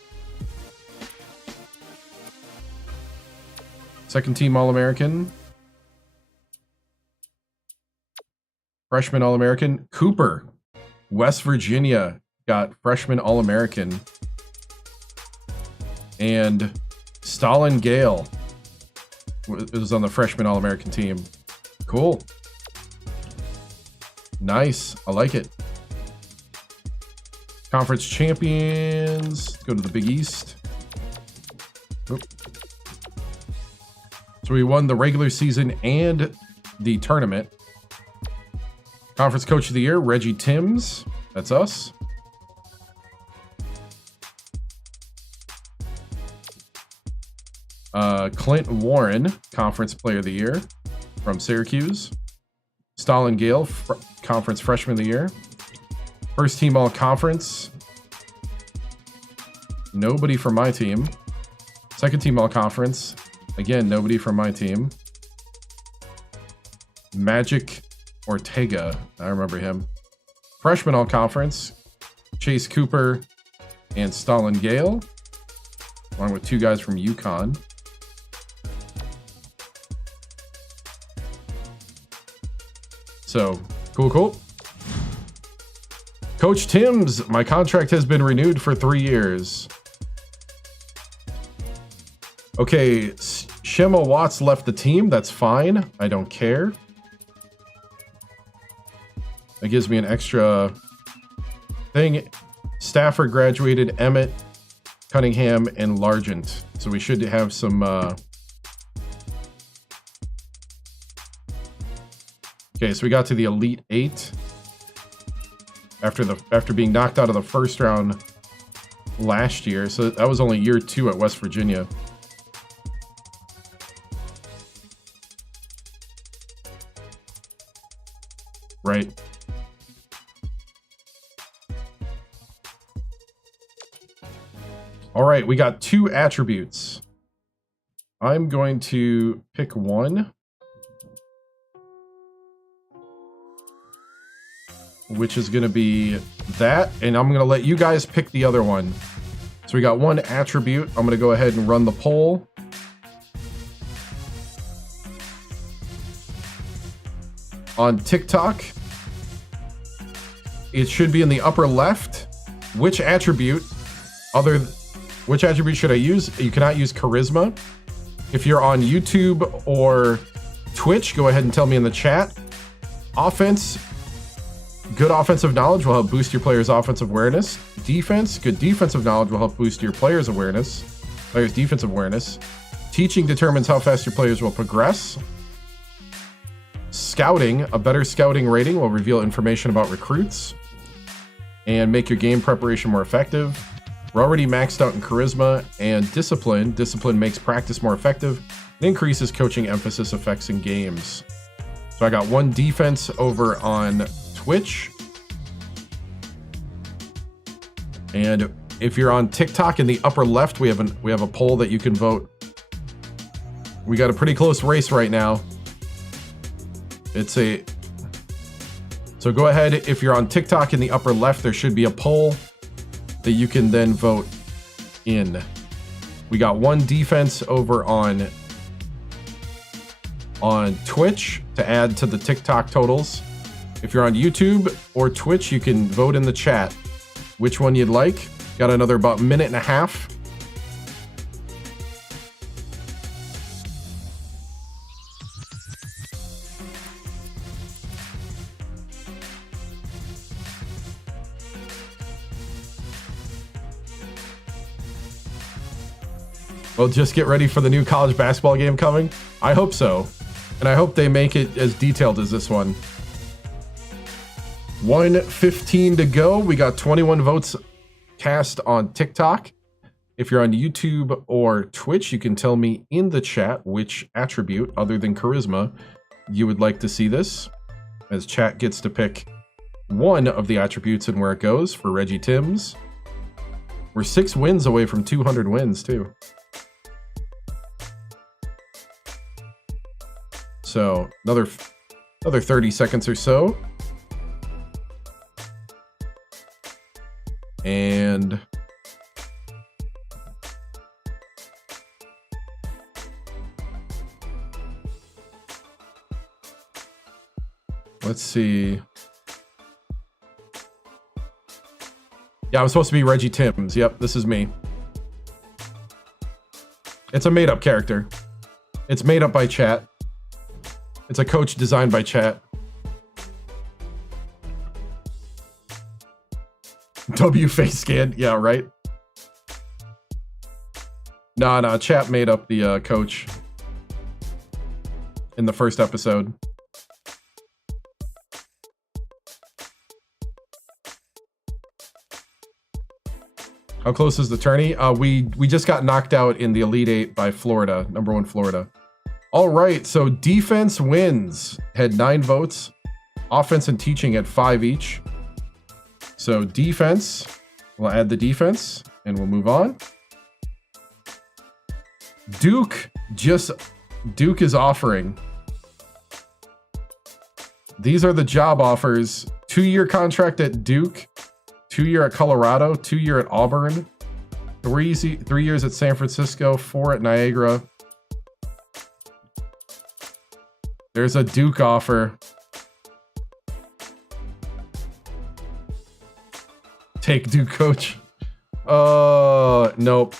Second team All-American. Freshman All-American. Cooper, West Virginia, got freshman All-American. And Stalin Gale was on the freshman All-American team. Cool. Nice. I like it. Conference champions. Let's go to the Big East. Oop. So we won the regular season and the tournament. Conference Coach of the Year, Reggie Timms. That's us. Clint Warren, Conference Player of the Year from Syracuse. Stalin Gale, Conference Freshman of the Year. First team all conference. Nobody from my team. Second team all conference. Again, nobody from my team. Magic Ortega. I remember him. Freshman all conference. Chase Cooper and Stalin Gale. Along with two guys from UConn. So, cool. Coach Timms, my contract has been renewed for 3 years. Okay, Shema Watts left the team. That's fine. I don't care. That gives me an extra thing. Stafford graduated, Emmett, Cunningham, and Largent. So we should have some... Okay, so we got to the Elite 8 after being knocked out of the first round last year. So that was only year 2 at West Virginia. Right. All right, we got 2 attributes. I'm going to pick one, which is going to be that, and I'm going to let you guys pick the other one. So we got one attribute. I'm going to go ahead and run the poll. On TikTok, it should be in the upper left. Which attribute should I use? You cannot use charisma. If you're on YouTube or Twitch, go ahead and tell me in the chat. Offense. Good offensive knowledge will help boost your player's offensive awareness. Defense. Good defensive knowledge will help boost your player's defensive awareness. Teaching determines how fast your players will progress. Scouting. A better scouting rating will reveal information about recruits and make your game preparation more effective. We're already maxed out in charisma and discipline. Discipline makes practice more effective and increases coaching emphasis effects in games. So I got one defense over on Twitch. And if you're on TikTok, in the upper left, we have a poll that you can vote. We got a pretty close race right now. So go ahead, if you're on TikTok, in the upper left, there should be a poll that you can then vote in. We got one defense over on Twitch to add to the TikTok totals. If you're on YouTube or Twitch, you can vote in the chat which one you'd like. Got another about minute and a half. Well, just get ready for the new college basketball game coming. I hope so. And I hope they make it as detailed as this one. 1:15 to go. We got 21 votes cast on TikTok. If you're on YouTube or Twitch, you can tell me in the chat which attribute, other than charisma, you would like to see this, as chat gets to pick one of the attributes and where it goes for Reggie Timms. We're 6 wins away from 200 wins, too. So another 30 seconds or so. And let's see. Yeah, I'm supposed to be Reggie Timms. Yep, this is me. It's a made-up character. It's made up by chat. It's a coach designed by chat. W face scan. Yeah, right. Nah, Chap made up the coach in the first episode. How close is the tourney? We just got knocked out in the Elite Eight by Florida, #1 Florida. All right, so defense wins. Had 9 votes. Offense and teaching had 5 each. So defense, we'll add the defense and we'll move on. Duke is offering. These are the job offers. 2-year contract at Duke, 2-year at Colorado, 2-year at Auburn, 3 years at San Francisco, 4 at Niagara. There's a Duke offer. Take Duke, coach. Nope.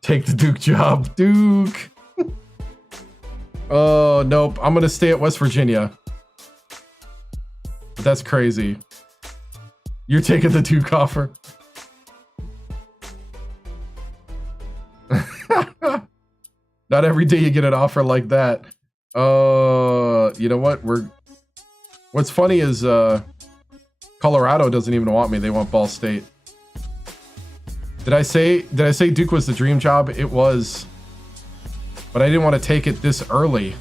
Take the Duke job. Duke. Oh, nope. I'm going to stay at West Virginia. But that's crazy. You're taking the Duke offer. Not every day you get an offer like that. You know what? What's funny is Colorado doesn't even want me. They want Ball State. Did I say Duke was the dream job? It was. But I didn't want to take it this early.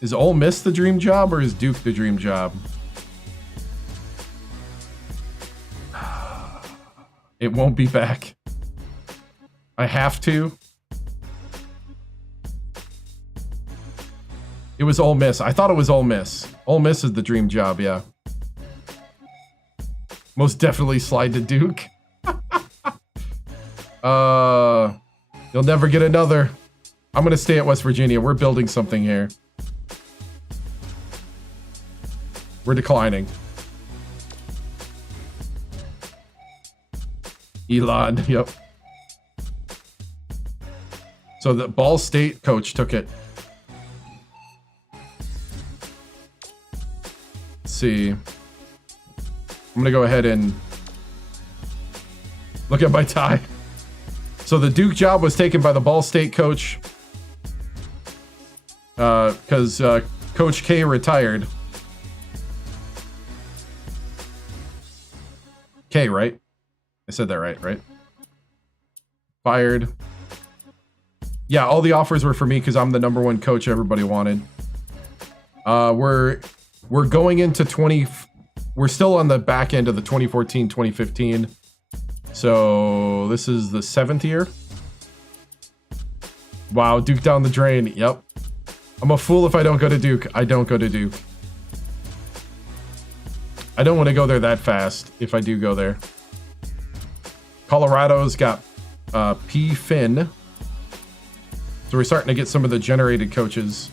Is Ole Miss the dream job or is Duke the dream job? It won't be back. I have to. It was Ole Miss. I thought it was Ole Miss. Ole Miss is the dream job, yeah. Most definitely slide to Duke. You'll never get another. I'm gonna stay at West Virginia. We're building something here. We're declining. Elon, yep. So the Ball State coach took it. Let's see. I'm gonna go ahead and look at my tie. So the Duke job was taken by the Ball State coach because Coach K retired. K, right? I said that right? Fired. Yeah, all the offers were for me because I'm the #1 coach everybody wanted. We're going into we're still on the back end of the 2014-2015. So this is the 7th year. Wow, Duke down the drain. Yep. I'm a fool if I don't go to Duke. I don't go to Duke. I don't want to go there that fast if I do go there. Colorado's got P. Finn. So we're starting to get some of the generated coaches.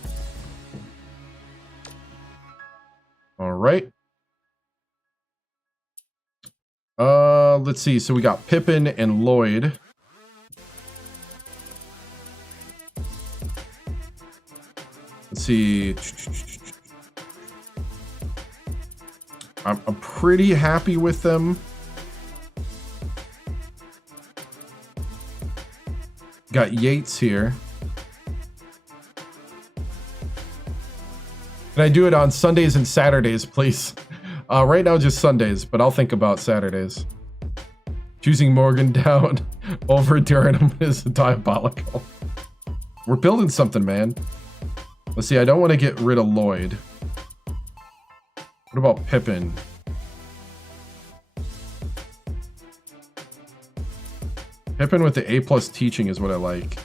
All right. Let's see. So we got Pippen and Lloyd. Let's see. I'm pretty happy with them. Got Yates here. Can I do it on Sundays and Saturdays, please? Right now, just Sundays, but I'll think about Saturdays. Choosing Morgantown over Durham is diabolical. We're building something, man. Let's see, I don't want to get rid of Lloyd. What about Pippen? Pippen with the A+ teaching is what I like.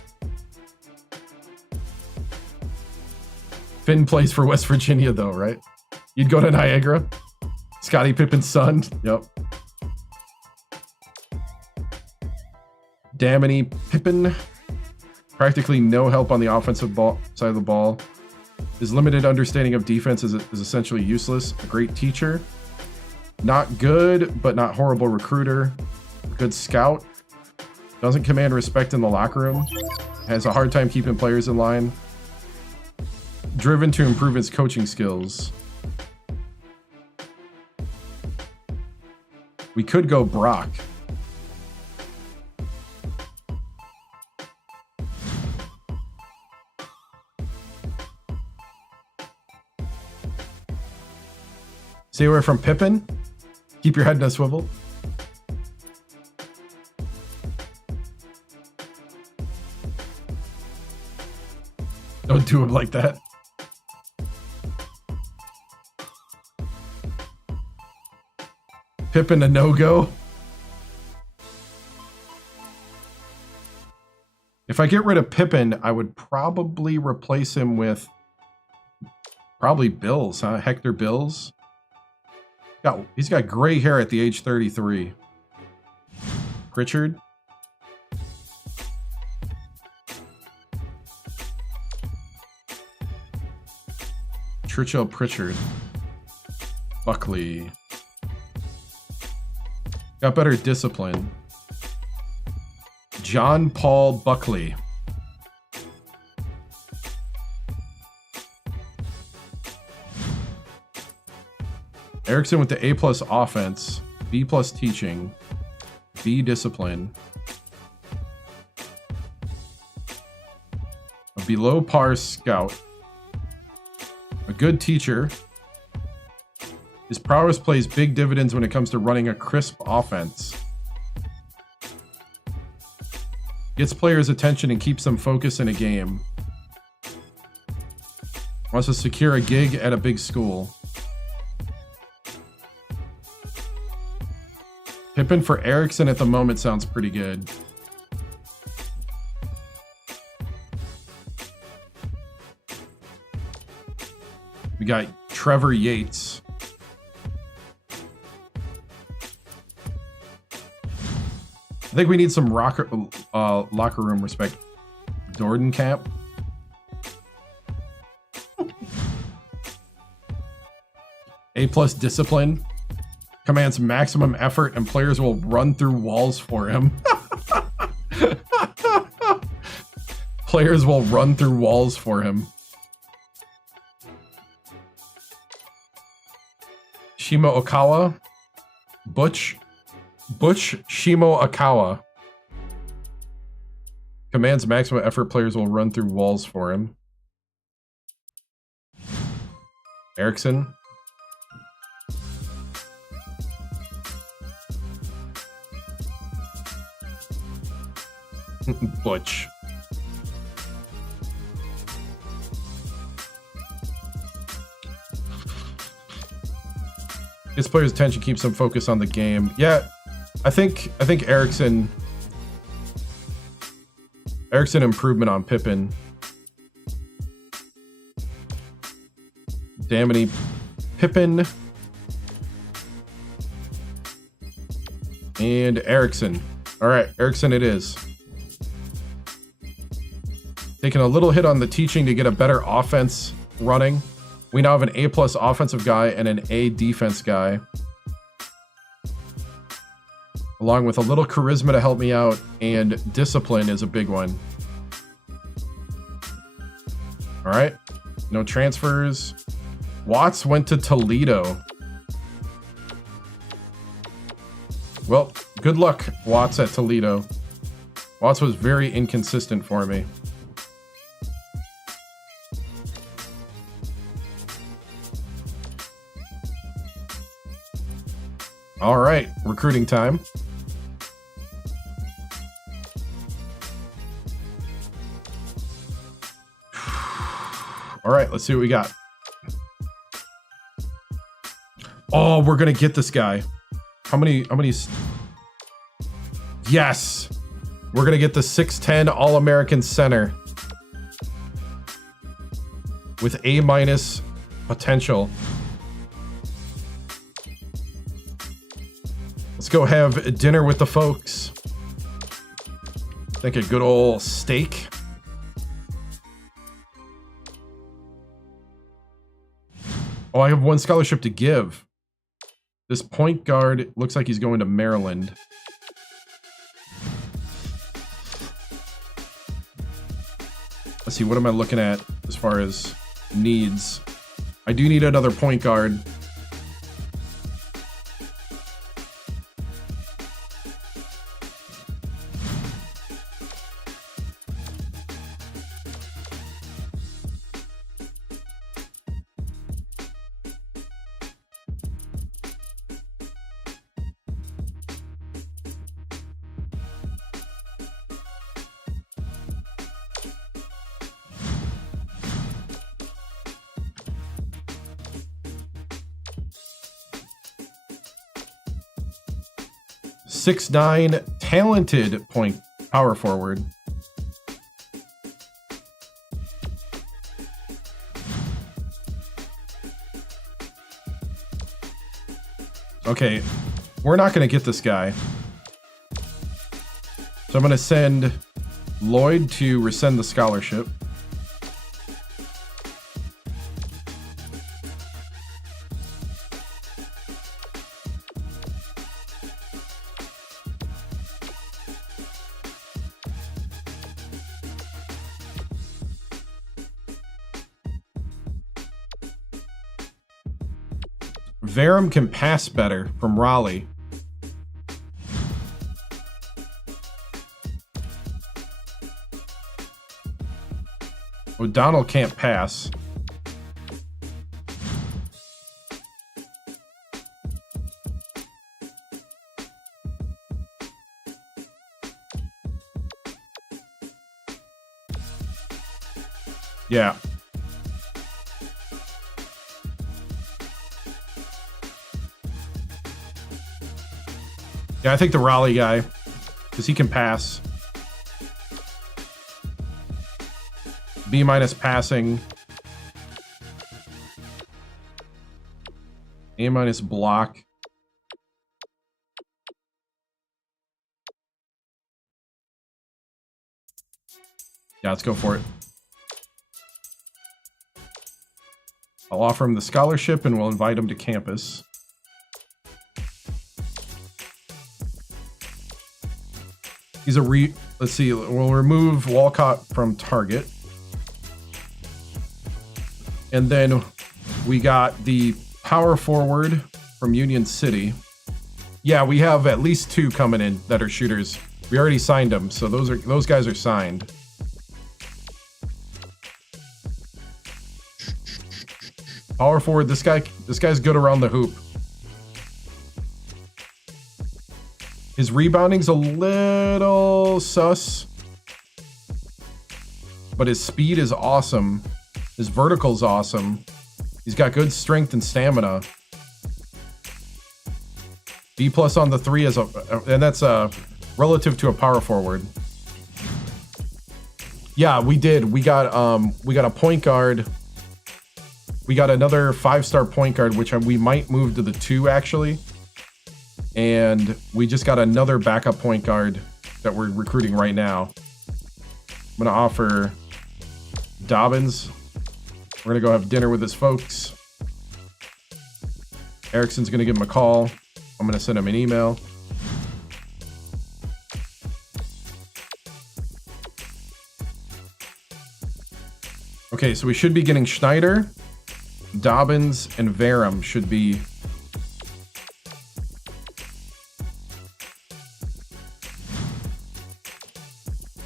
Finn plays for West Virginia, though, right? You'd go to Niagara? Scottie Pippen's son? Yep. Damany Pippen. Practically no help on the offensive side of the ball. His limited understanding of defense is essentially useless. A great teacher. Not good, but not horrible recruiter. Good scout. Doesn't command respect in the locker room. Has a hard time keeping players in line. Driven to improve his coaching skills. We could go Brock. Stay away from Pippen. Keep your head in a swivel. Don't do him like that. Pippen a no-go. If I get rid of Pippen, I would probably replace him with probably Bills, huh? Hector Bills. He's got gray hair at the age 33. Pritchard. Churchill Pritchard. Buckley. Got better discipline. John Paul Buckley. Erickson with the A+ offense, B+ teaching, B discipline. A below par scout. A good teacher. His prowess plays big dividends when it comes to running a crisp offense. Gets players' attention and keeps them focused in a game. Wants to secure a gig at a big school. Pippen for Erickson at the moment sounds pretty good. We got Trevor Yates. I think we need some locker room respect. Jordan Camp. A+ discipline. Commands maximum effort and players will run through walls for him. Players will run through walls for him. Shimo Okawa. Butch Shimo Okawa. Commands maximum effort, players will run through walls for him. Erickson. Butch. His players' attention keeps them focused on the game. Yeah, I think Erickson improvement on Pippen. Damity Pippen and Erickson. All right, Erickson it is. Taking a little hit on the teaching to get a better offense running. We now have an A+ offensive guy and an A defense guy. Along with a little charisma to help me out, and discipline is a big one. All right, no transfers. Watts went to Toledo. Well, good luck, Watts at Toledo. Watts was very inconsistent for me. All right, recruiting time. All right, let's see what we got. Oh, we're gonna get this guy. How many? Yes, we're gonna get the 6'10" All-American center with A- potential. Let's go have dinner with the folks. I think a good old steak. Oh, I have one scholarship to give. This point guard looks like he's going to Maryland. Let's see, what am I looking at as far as needs? I do need another point guard. 6'9", talented power forward. Okay, we're not going to get this guy. So I'm going to send Lloyd to rescind the scholarship. Varum can pass better from Raleigh. O'Donnell can't pass. Yeah. Yeah, I think the Raleigh guy, because he can pass. B- passing. A- block. Yeah, let's go for it. I'll offer him the scholarship and we'll invite him to campus. He's a let's see, we'll remove Walcott from target. And then we got the power forward from Union City. Yeah, we have at least 2 coming in that are shooters. We already signed them, so those guys are signed. Power forward, this guy's good around the hoop. His rebounding's a little sus, but his speed is awesome. His vertical's awesome. He's got good strength and stamina. B+ on the 3 is and that's relative to a power forward. Yeah, we did. We got a point guard. We got another 5-star point guard, which we might move to the 2 actually. And we just got another backup point guard that we're recruiting right now. I'm going to offer Dobbins. We're going to go have dinner with his folks. Erickson's going to give him a call. I'm going to send him an email. Okay, so we should be getting Schneider, Dobbins, and Varum should be...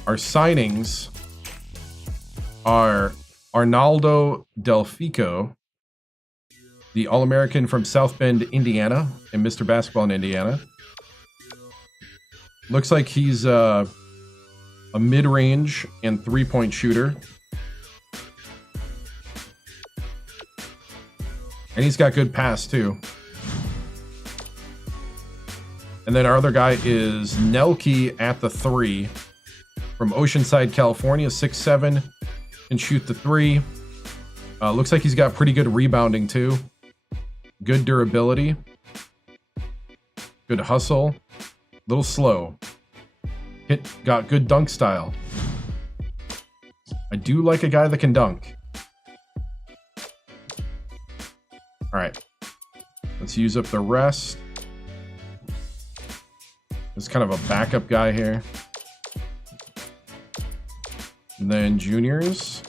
Our signings are Arnaldo Delfico, the All-American from South Bend, Indiana, and Mr. Basketball in Indiana. Looks like he's a mid-range and 3-point shooter. And he's got good pass, too. And then our other guy is Nelke at the 3. From Oceanside, California, 6'7", can shoot the 3. Looks like he's got pretty good rebounding too. Good durability. Good hustle. Little slow. Got good dunk style. I do like a guy that can dunk. All right. Let's use up the rest. There's kind of a backup guy here. And then juniors.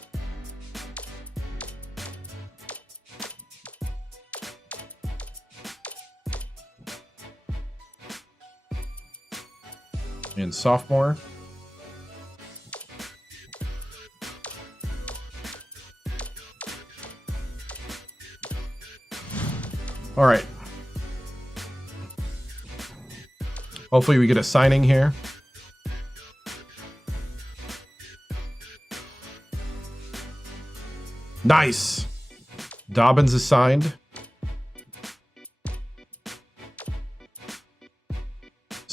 And sophomore. All right. Hopefully we get a signing here. Nice. Dobbins is signed.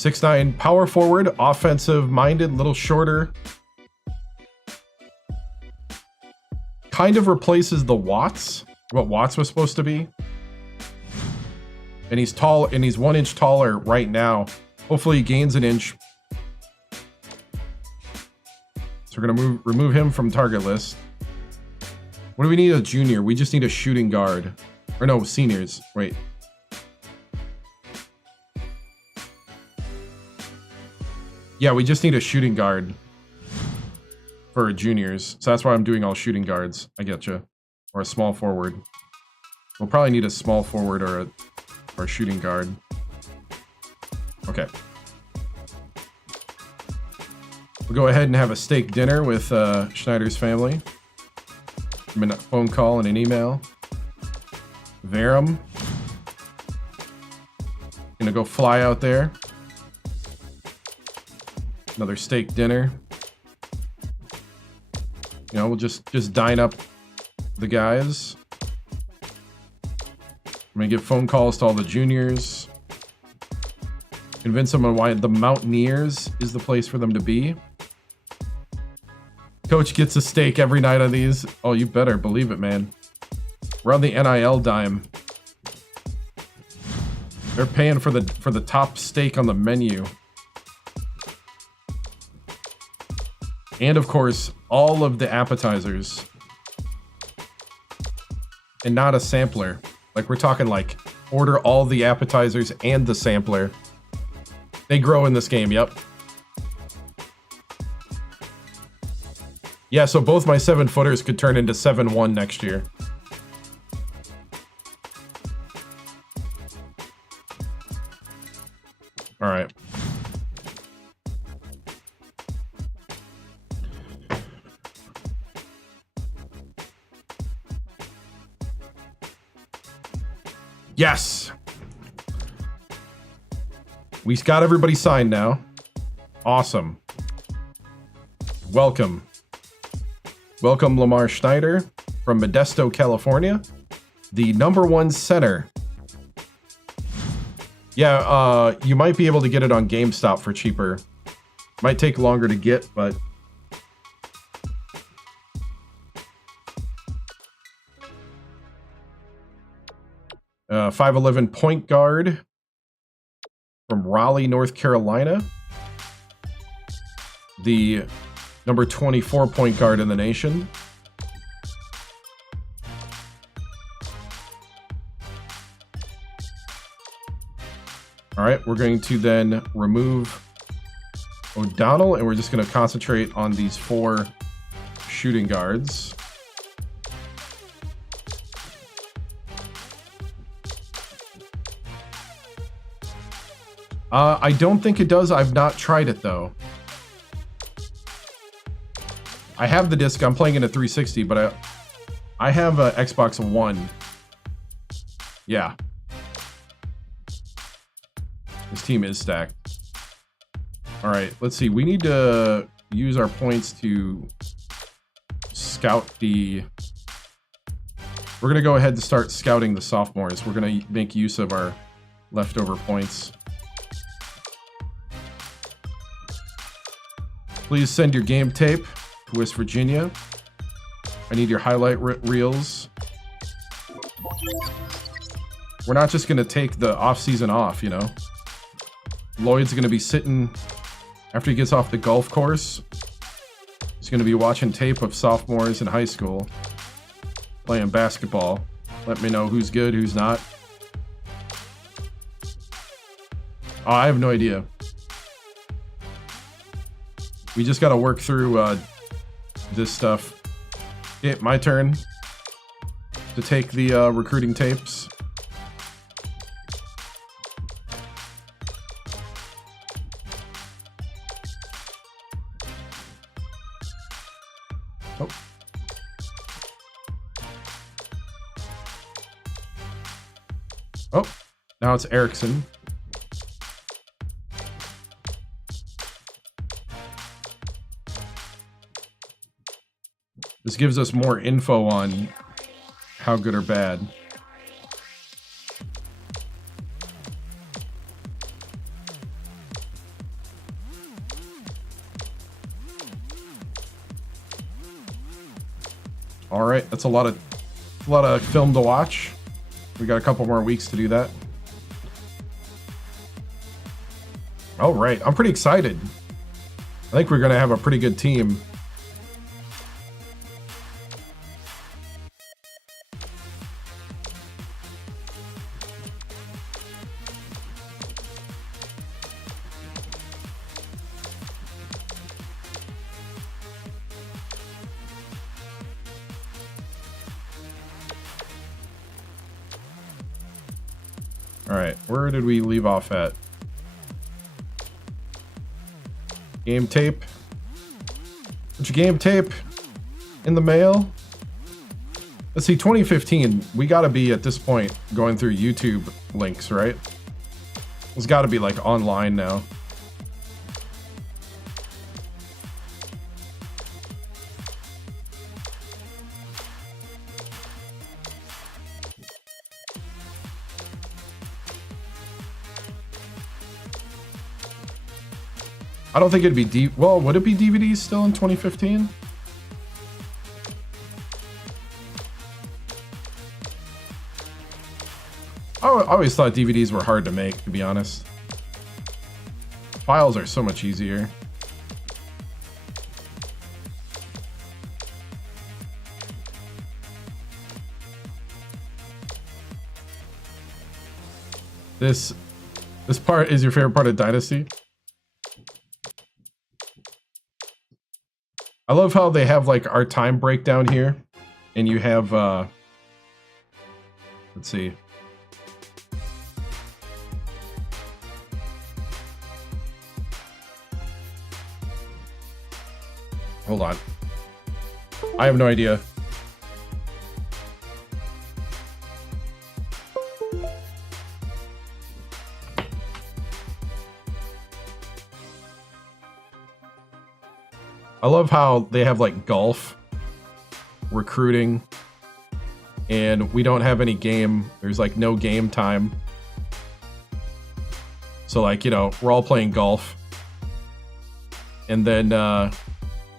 6'9", power forward, offensive-minded, little shorter. Kind of replaces the Watts, what Watts was supposed to be. And he's tall, and he's 1 inch taller right now. Hopefully he gains an inch. So we're gonna remove him from target list. What do we need? A junior. We just need a shooting guard. Or no, seniors. Wait. Yeah, we just need a shooting guard for juniors. So that's why I'm doing all shooting guards. I get you. Or a small forward. We'll probably need a small forward or a shooting guard. Okay. We'll go ahead and have a steak dinner with Schneider's family. A phone call and an email. Varum. Gonna go fly out there. Another steak dinner. You know, we'll just dine up the guys. I'm gonna give phone calls to all the juniors. Convince them on why the Mountaineers is the place for them to be. Coach gets a steak every night on these. Oh, you better believe it, man. We're on the NIL dime. They're paying for the top steak on the menu. And of course, all of the appetizers. And not a sampler. Like, we're talking like, order all the appetizers and the sampler. They grow in this game, yep. Yeah, so both my 7-footers could turn into 7-1 next year. All right. Yes! We got everybody signed now. Awesome. Welcome. Welcome, Lamar Schneider from Modesto, California. The #1 center. Yeah, you might be able to get it on GameStop for cheaper. Might take longer to get, but... 5'11" point guard from Raleigh, North Carolina. The number 24 point guard in the nation. All right, we're going to then remove O'Donnell, and we're just going to concentrate on these 4 shooting guards. I don't think it does. I've not tried it, though. I have the disc. I'm playing it at 360, but I have a Xbox One. Yeah. This team is stacked. All right, let's see. We need to use our points to scout the... We're going to go ahead and start scouting the sophomores. We're going to make use of our leftover points. Please send your game tape to West Virginia. I need your highlight reels. We're not just going to take the off-season off, you know. Lloyd's going to be sitting after he gets off the golf course. He's going to be watching tape of sophomores in high school playing basketball. Let me know who's good, who's not. Oh, I have no idea. We just got to work through this stuff. Okay, my turn to take the recruiting tapes. Oh. Oh, now it's Erickson. This gives us more info on how good or bad. All right, that's a lot of film to watch. We got a couple more weeks to do that. All right, I'm pretty excited. I think we're gonna have a pretty good team. All right, where did we leave off at? Game tape. Bunch of game tape in the mail. Let's see, 2015, we gotta be at this point going through YouTube links, right? It's gotta be like online now. I don't think it'd be well, would it be DVDs still in 2015? I always thought DVDs were hard to make, to be honest. Files are so much easier. This part is your favorite part of Dynasty? I love how they have like our time breakdown here, and you have let's see. Hold on. I have no idea. I love how they have like golf, recruiting, and we don't have any game. There's like no game time. So like, you know, we're all playing golf. And then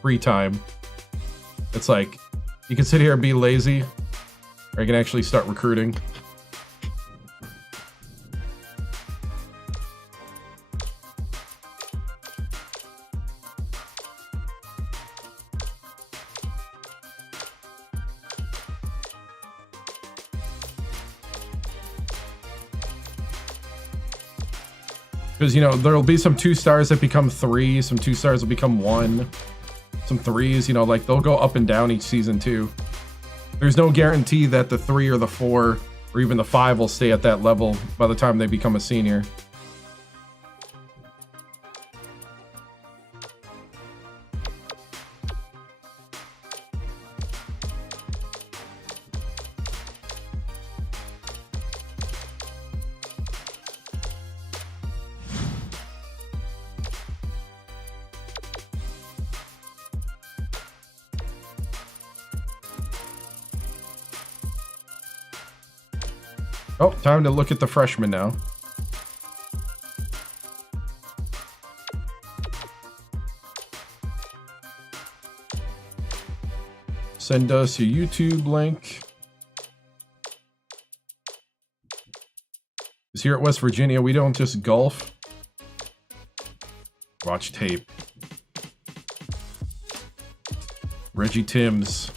free time. It's like, you can sit here and be lazy, or you can actually start recruiting. Because, you know, there'll be some 2 stars that become 3, some 2 stars will become 1, some 3s, you know, like they'll go up and down each season too. There's no guarantee that the 3 or the 4 or even the 5 will stay at that level by the time they become a senior. Oh, time to look at the freshmen now. Send us your YouTube link. Because here at West Virginia, we don't just golf. Watch tape. Reggie Timms.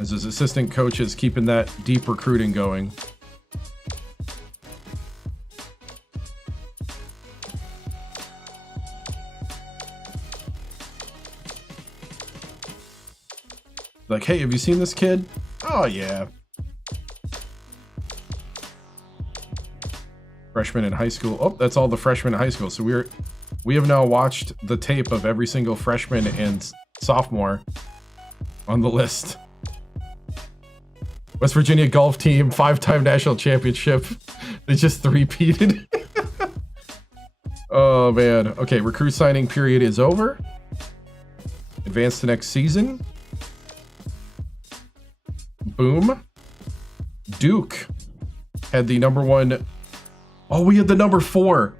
As his assistant coach is keeping that deep recruiting going. Like, hey, have you seen this kid? Oh, yeah. Freshman in high school. Oh, that's all the freshmen in high school. So we have now watched the tape of every single freshman and sophomore on the list. West Virginia golf team, 5-time national championship. They just three-peated. Oh, man. Okay, recruit signing period is over. Advance to next season. Boom. Duke had the number 1. Oh, we had the number 4.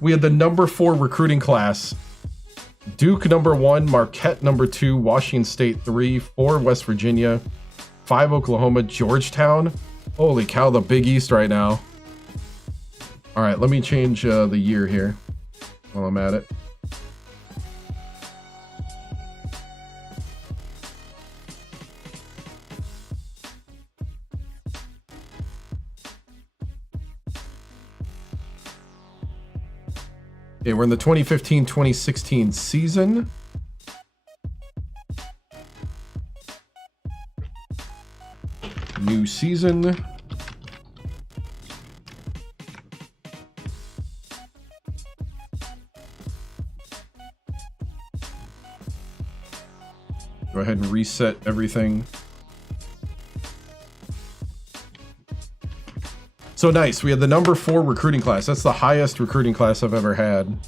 We had the number 4 recruiting class Duke number 1, Marquette number 2, Washington State 3, 4 West Virginia, 5 Oklahoma, Georgetown. Holy cow, the Big East right now. All right, let me change the year here while I'm at it. Okay, we're in the 2015-2016 season. New season. Go ahead and reset everything. So nice. We had the number 4 recruiting class. That's the highest recruiting class I've ever had.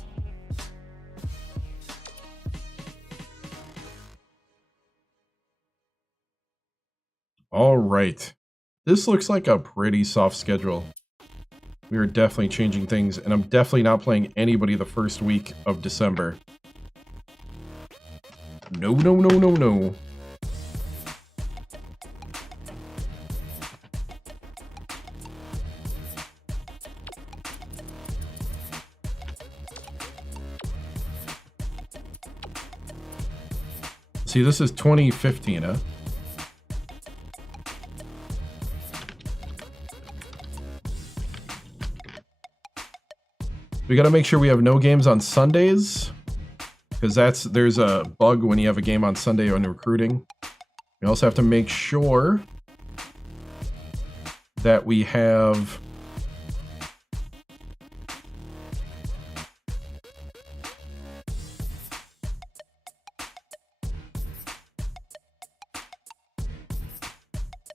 All right. This looks like a pretty soft schedule. We are definitely changing things, and I'm definitely not playing anybody the first week of December. No, no, no, no, no. See, this is 2015, huh? We got to make sure we have no games on Sundays, because there's a bug when you have a game on Sunday on recruiting. We also have to make sure that we have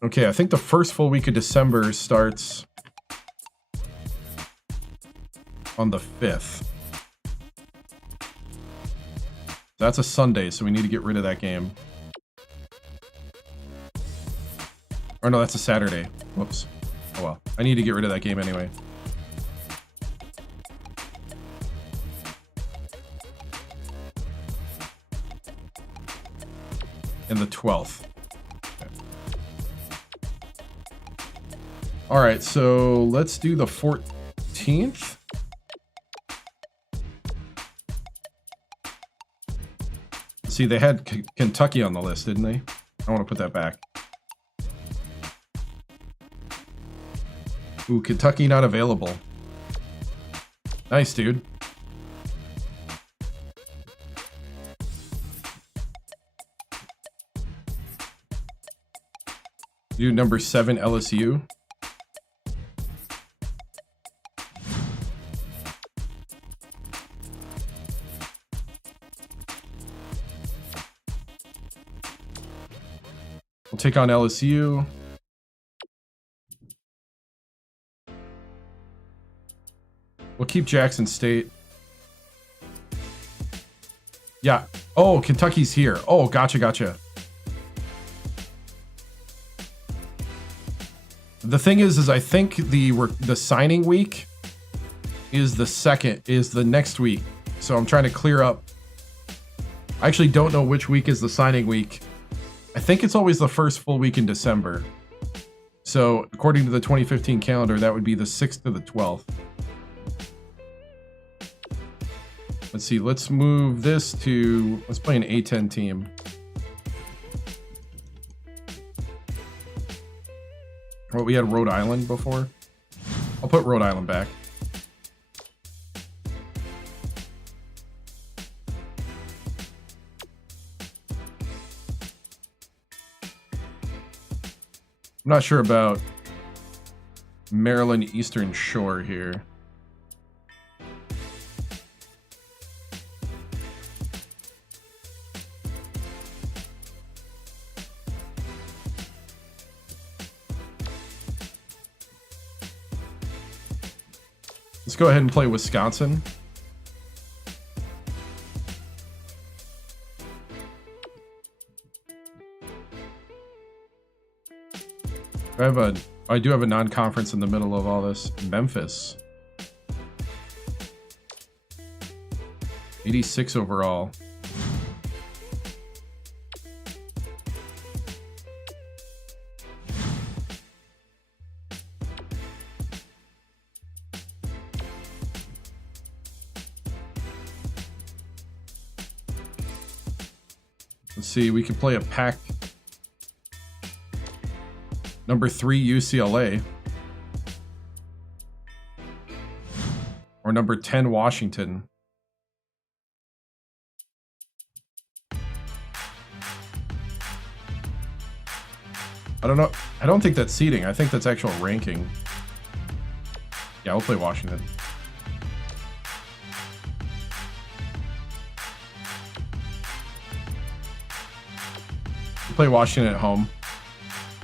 okay, I think the first full week of December starts on the 5th. That's a Sunday, so we need to get rid of that game. Or no, that's a Saturday. Whoops. Oh well. I need to get rid of that game anyway. And the 12th. Okay. Alright, so let's do the 14th. See, they had Kentucky on the list, didn't they? I want to put that back. Ooh, Kentucky not available. Nice, dude. Do number 7 LSU. We'll take on LSU. We'll keep Jackson State. Yeah. Oh, Kentucky's here. Oh, gotcha. The thing is I think the signing week is the next week. So I'm trying to clear up. I actually don't know which week is the signing week. I think it's always the first full week in December. So according to the 2015 calendar, that would be the 6th to the 12th. Let's see, let's move this to, let's play an A10 team. Well, we had Rhode Island before. I'll put Rhode Island back. I'm not sure about Maryland Eastern Shore here. Let's go ahead and play Wisconsin. I do have a non-conference in the middle of all this. Memphis. 86 overall. Let's see, we can play a pack. Number 3 UCLA. Or number 10 Washington. I don't know. I don't think that's seeding. I think that's actual ranking. Yeah, we'll play Washington. We'll play Washington at home.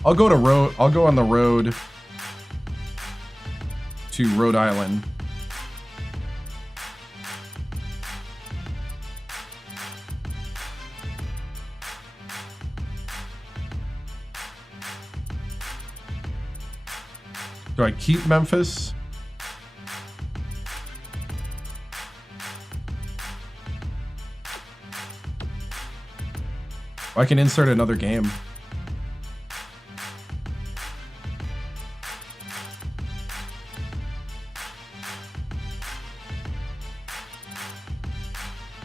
I'll go on the road to Rhode Island. Do I keep Memphis? I can insert another game.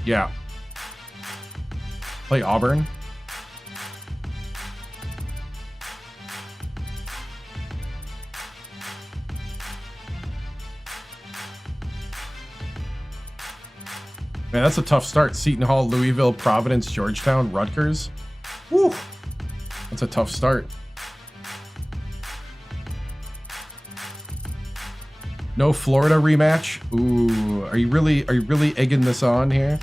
Yeah. Play Auburn. Man, that's a tough start. Seton Hall, Louisville, Providence, Georgetown, Rutgers. Woo! That's a tough start. No Florida rematch. Ooh, are you really egging this on here?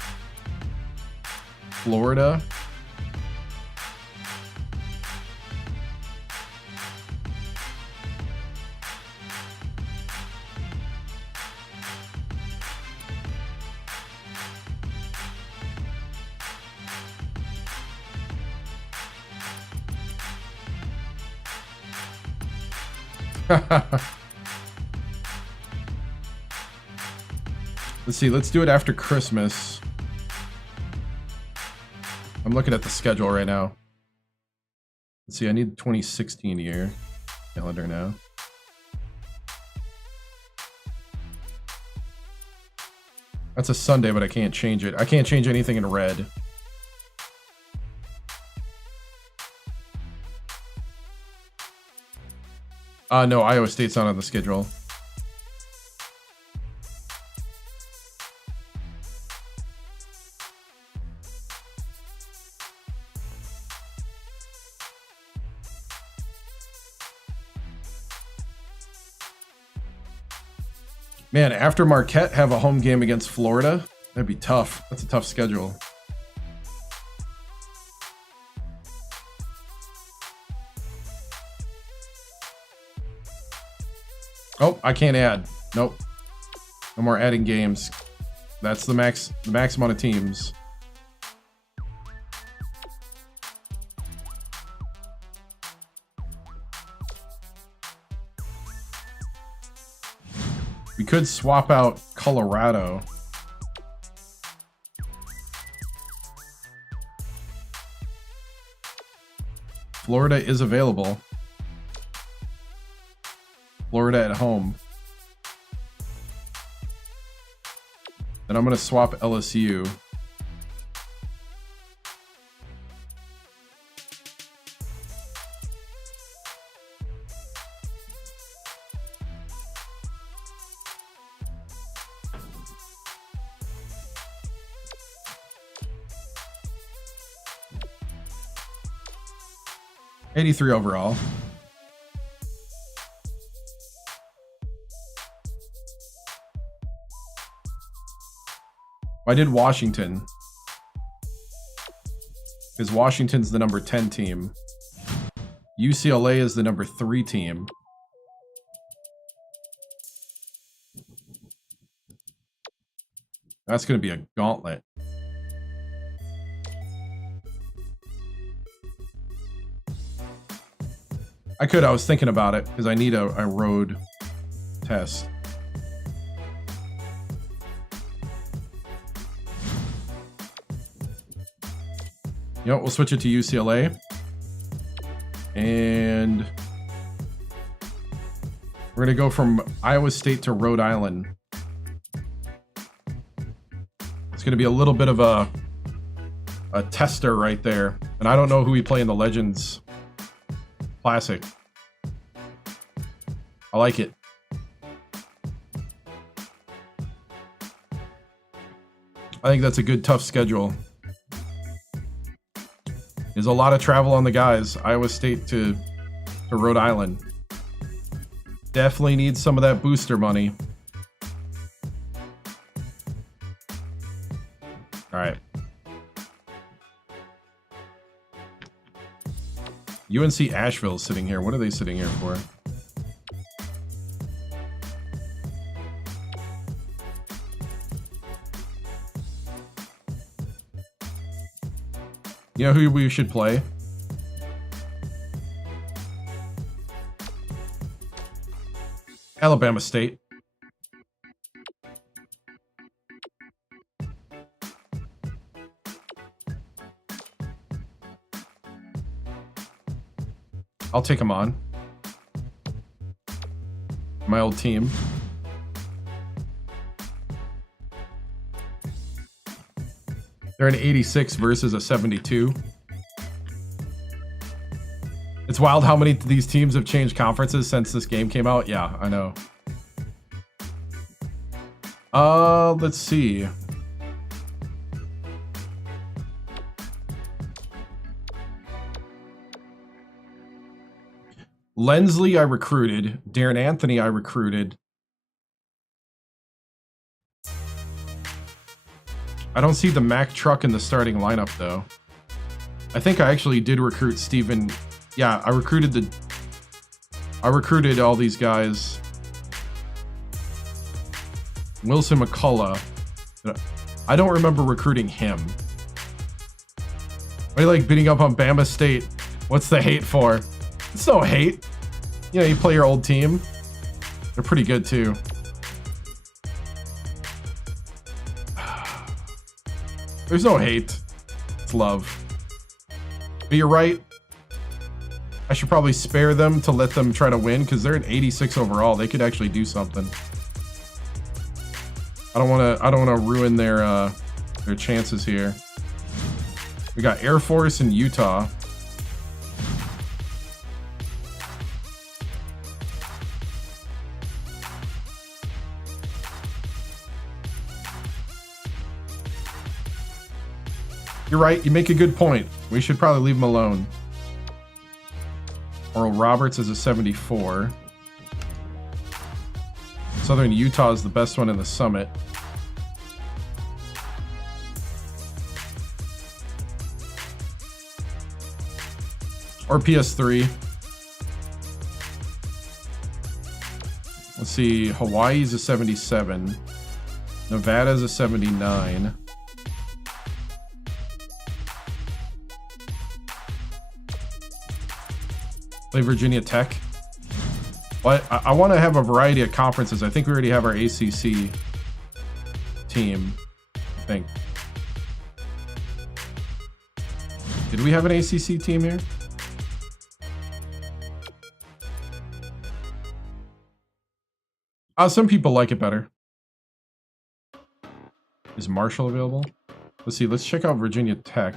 Florida. Let's see, let's do it after Christmas. I'm looking at the schedule right now. Let's see, I need 2016 year calendar now. That's a Sunday, but I can't change it. I can't change anything in red. No, Iowa State's not on the schedule. Man, after Marquette have a home game against Florida, that'd be tough. That's a tough schedule. Oh, I can't add. Nope. No more adding games. That's the max amount of teams. We could swap out Colorado. Florida is available. Florida at home. Then I'm going to swap LSU. '83 overall. I did Washington because Washington's the number 10 team. UCLA is the number 3 team. That's going to be a gauntlet. I was thinking about it because I need a road test. You know what? We'll switch it to UCLA. And we're going to go from Iowa State to Rhode Island. It's going to be a little bit of a tester right there. And I don't know who we play in the Legends Classic. I like it. I think that's a good, tough schedule. There's a lot of travel on the guys. Iowa State to Rhode Island. Definitely needs some of that booster money. All right. UNC Asheville is sitting here. What are they sitting here for? You know who we should play? Alabama State. I'll take them on. My old team. They're an 86 versus a 72. It's wild how many of these teams have changed conferences since this game came out. Yeah, I know. Let's see. Lensley I recruited. Darren Anthony I recruited. I don't see the Mack truck in the starting lineup though. I think I actually did recruit Steven. Yeah, I recruited all these guys. Wilson McCullough. I don't remember recruiting him. Why are you like beating up on Bama State? What's the hate for? It's no hate. You know, you play your old team. They're pretty good too. There's no hate. It's love. But you're right. I should probably spare them to let them try to win because they're an 86 overall. They could actually do something. I don't want to ruin their chances here. We got Air Force and Utah. You're right. You make a good point. We should probably leave him alone. Oral Roberts is a 74. Southern Utah is the best one in the Summit. Or PS3. Let's see. Hawaii's a 77. Nevada's a 79. Play Virginia Tech. But I want to have a variety of conferences. I think we already have our ACC team. I think. Did we have an ACC team here? Some people like it better. Is Marshall available? Let's see. Let's check out Virginia Tech.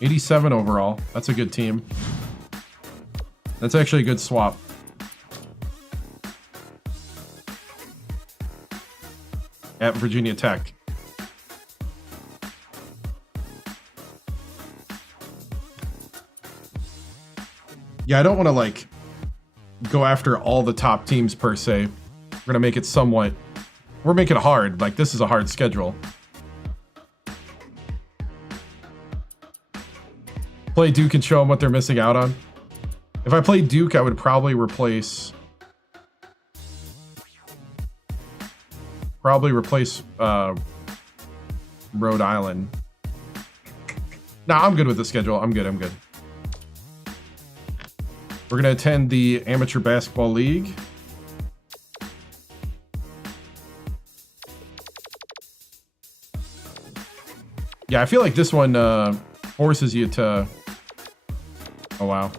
87 overall. That's a good team. That's actually a good swap. At Virginia Tech. Yeah, I don't want to like go after all the top teams per se. We're gonna make it somewhat. We're making it hard. Like this is a hard schedule. Play Duke and show them what they're missing out on. If I played Duke, I would probably replace Rhode Island. Nah, I'm good with the schedule. I'm good. We're gonna attend the Amateur Basketball League. Yeah, I feel like this one forces you to... Oh, wow.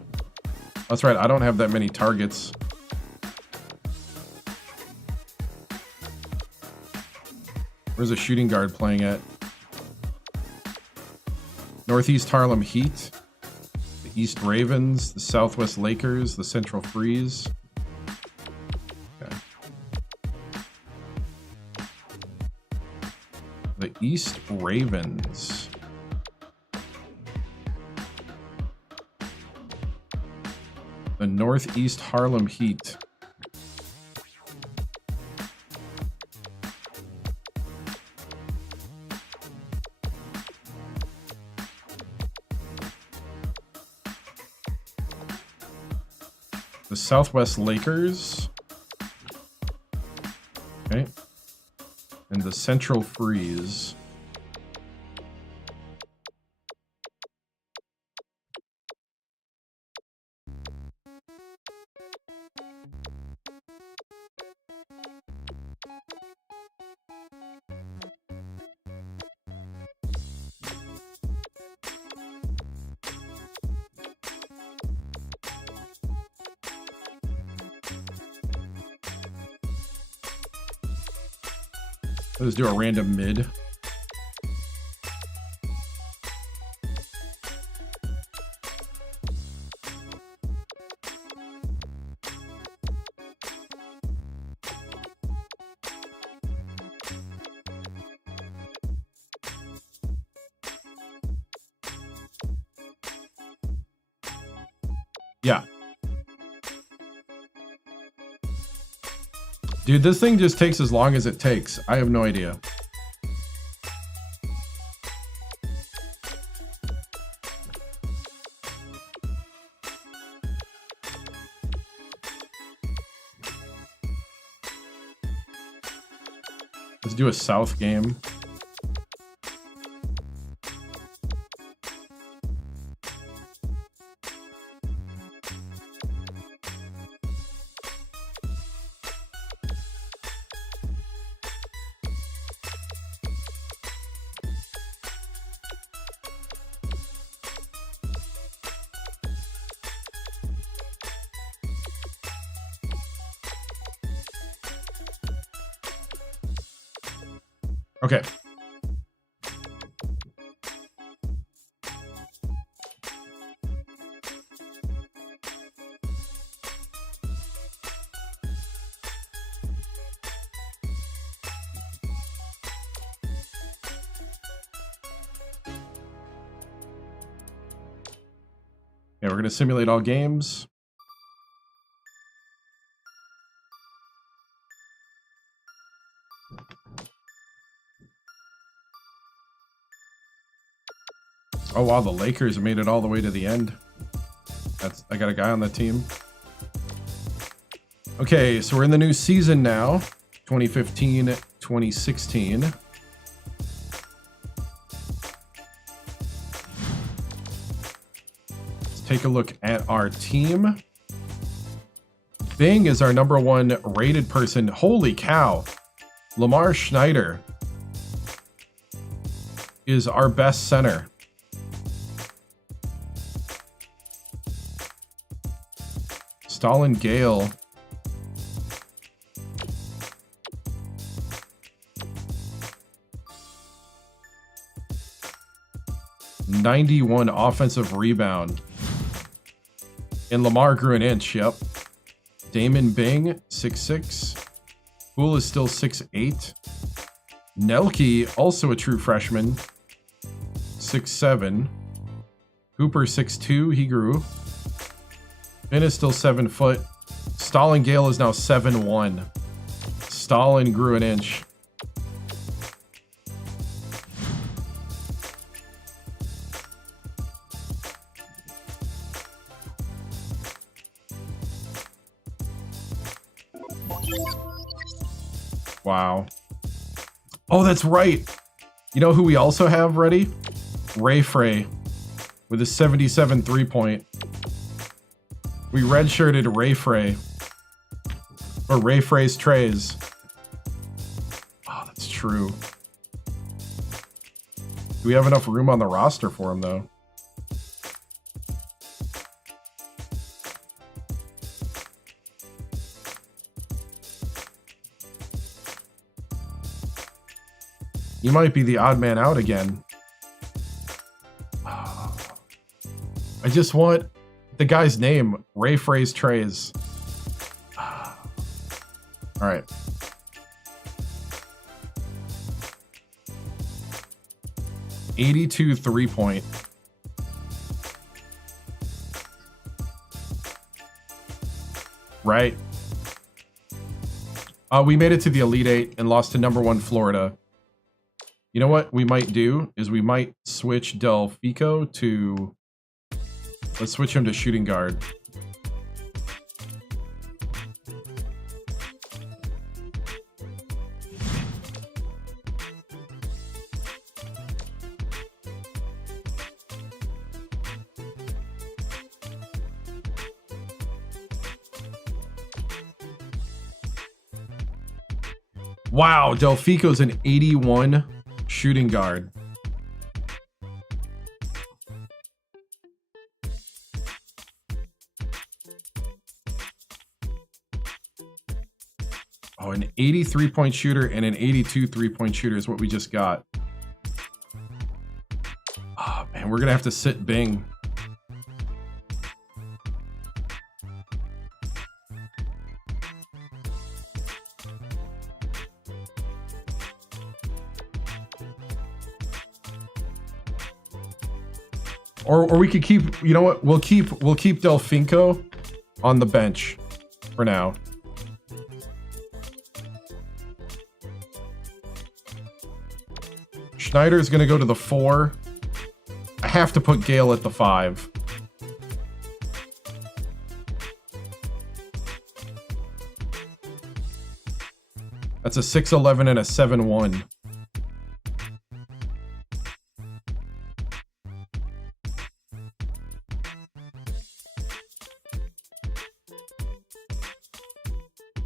That's right, I don't have that many targets. Where's a shooting guard playing at? Northeast Harlem Heat, the East Ravens, the Southwest Lakers, the Central Freeze. Okay. The East Ravens. The Northeast Harlem Heat. The Southwest Lakers. Okay. And the Central Freeze. Let's do a random mid. Yeah. Dude, this thing just takes as long as it takes. I have no idea. Let's do a South game. Okay. Yeah, we're going to simulate all games. Oh wow, the Lakers made it all the way to the end. I got a guy on the team. Okay, so we're in the new season now, 2015-2016. Let's take a look at our team. Bing is our #1 rated person. Holy cow. Lamar Schneider is our best center. Stalin Gale. '91 offensive rebound. And Lamar grew an inch, yep. Damon Bing, 6'6". Poole is still 6'8". Nelke, also a true freshman, 6'7". Hooper, 6'2", he grew. Finn is still 7 foot. Stalin Gale is now 7'1". Stalin grew an inch. Wow. Oh, that's right. You know who we also have ready? Ray Frey with a 77 3-point. We redshirted Ray Frey. Or Ray Frey's trays. Oh, that's true. Do we have enough room on the roster for him, though? He might be the odd man out again. I just want the guy's name. Ray Phrase Trays. All right. .82 3-point. Right. We made it to the Elite Eight and lost to #1 Florida. You know what we might do is we might switch Delfico to... Let's switch him to shooting guard. Wow, Delfico's an 81 shooting guard. Oh, an 83-point shooter and an 82 3-point shooter is what we just got. Oh, man, we're going to have to sit Bing. Or we could keep, you know what? We'll keep Delfinco on the bench for now. Schneider's gonna go to the 4. I have to put Gale at the 5. That's a 6'11" and a 7'1".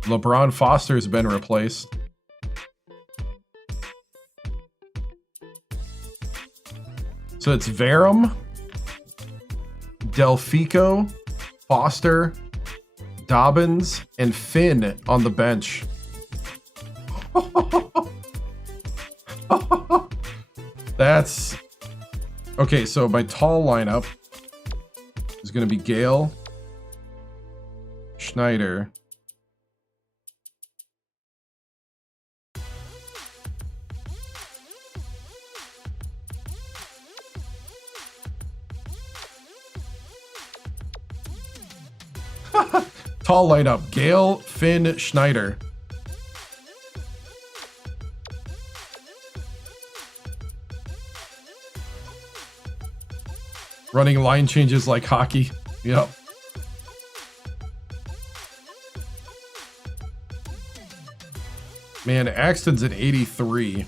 LeBron Foster's been replaced. So it's Verum, Delfico, Foster, Dobbins, and Finn on the bench. That's... Okay, so my tall lineup is going to be Gale, Schneider, tall lineup, Gale, Finn, Schneider. Running line changes like hockey. Yep. Man, Axton's at 83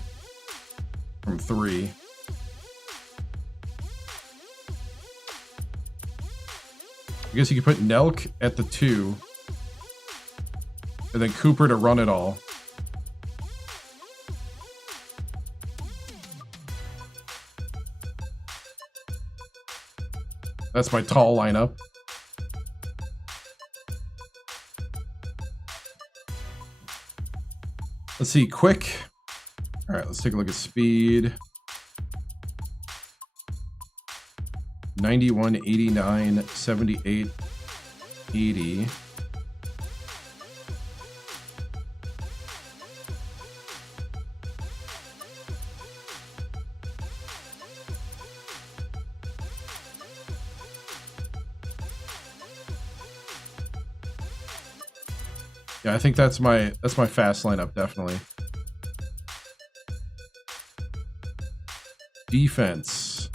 from 3. I guess you could put Nelk at the 2. And then Cooper to run it all. That's my tall lineup. Let's see, quick. All right, let's take a look at speed. 91, 89, 78, 80. Yeah, I think that's my fast lineup, definitely. Defense.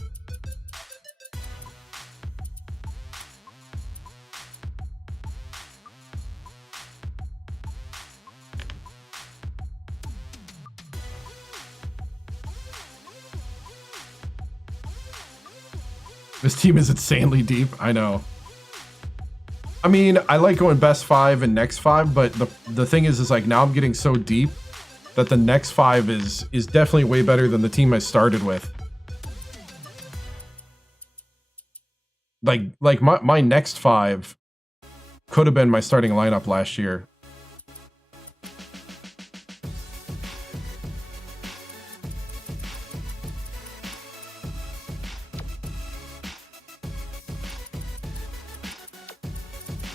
This team is insanely deep. I know. I mean, I like going best 5 and next 5, but the thing is like now I'm getting so deep that the next 5 is definitely way better than the team I started with. like my next 5 could have been my starting lineup last year.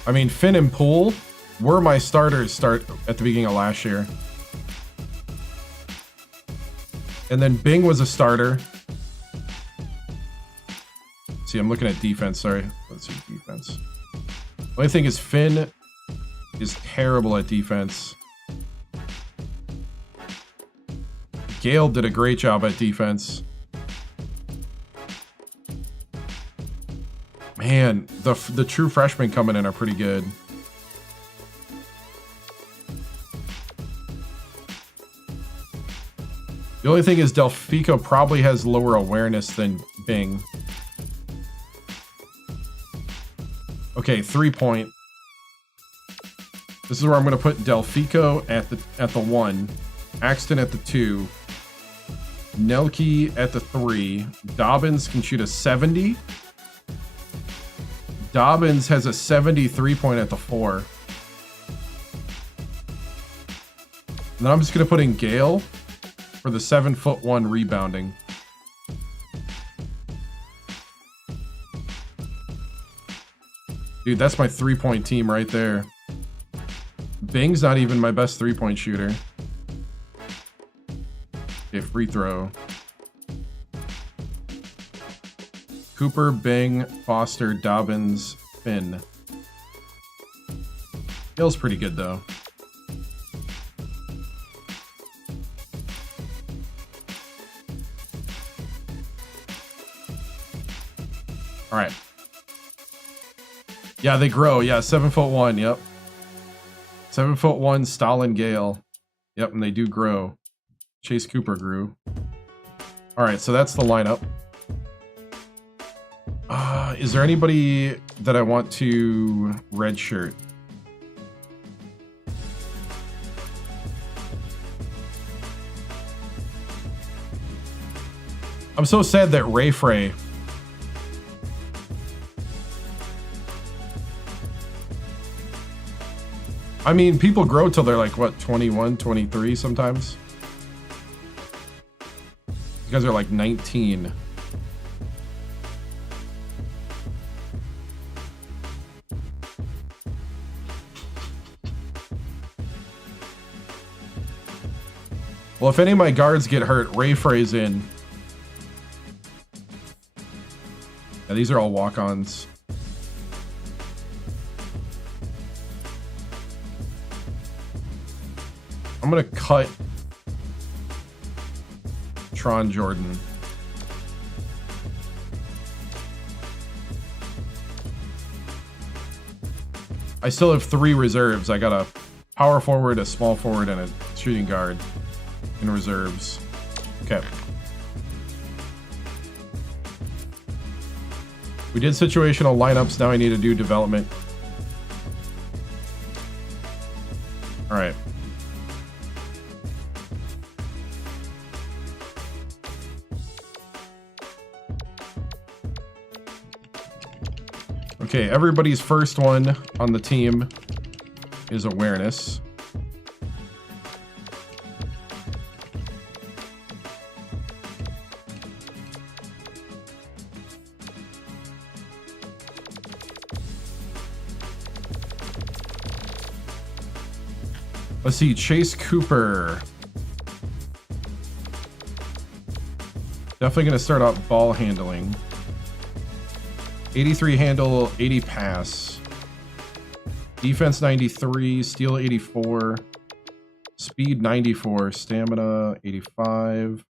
I mean, Finn and Poole were my starters at the beginning of last year. And then Bing was a starter. See, I'm looking at defense, sorry. Let's see, defense. The only thing is Finn is terrible at defense. Gale did a great job at defense. Man, the true freshmen coming in are pretty good. The only thing is Delfico probably has lower awareness than Bing. Okay, 3-point. This is where I'm going to put Delfico at the 1, Axton at the 2, Nelke at the 3. Dobbins can shoot a 70. Dobbins has a 73 point at the 4. And then I'm just going to put in Gale for the 7'1" rebounding. Dude, that's my 3-point team right there. Bing's not even my best 3-point shooter. Okay, free throw. Cooper, Bing, Foster, Dobbins, Finn. Gale's pretty good though. All right. Yeah, they grow. Yeah, 7'1". Yep. 7'1", Stalin, Gale. Yep, and they do grow. Chase Cooper grew. All right, so that's the lineup. Is there anybody that I want to redshirt? I'm so sad that Ray Frey. I mean, people grow till they're like, what, 21, 23 sometimes? You guys are like 19. Well, if any of my guards get hurt, Ray Frey's in. Yeah, these are all walk-ons. I'm gonna cut Tron Jordan. I still have 3 reserves. I got a power forward, a small forward, and a shooting guard in reserves. Okay. We did situational lineups. Now I need to do development. All right. Okay, everybody's first one on the team is awareness. Let's see, Chase Cooper. Definitely going to start out ball handling. 83 handle, 80 pass. Defense 93, steal 84. Speed 94, stamina 85.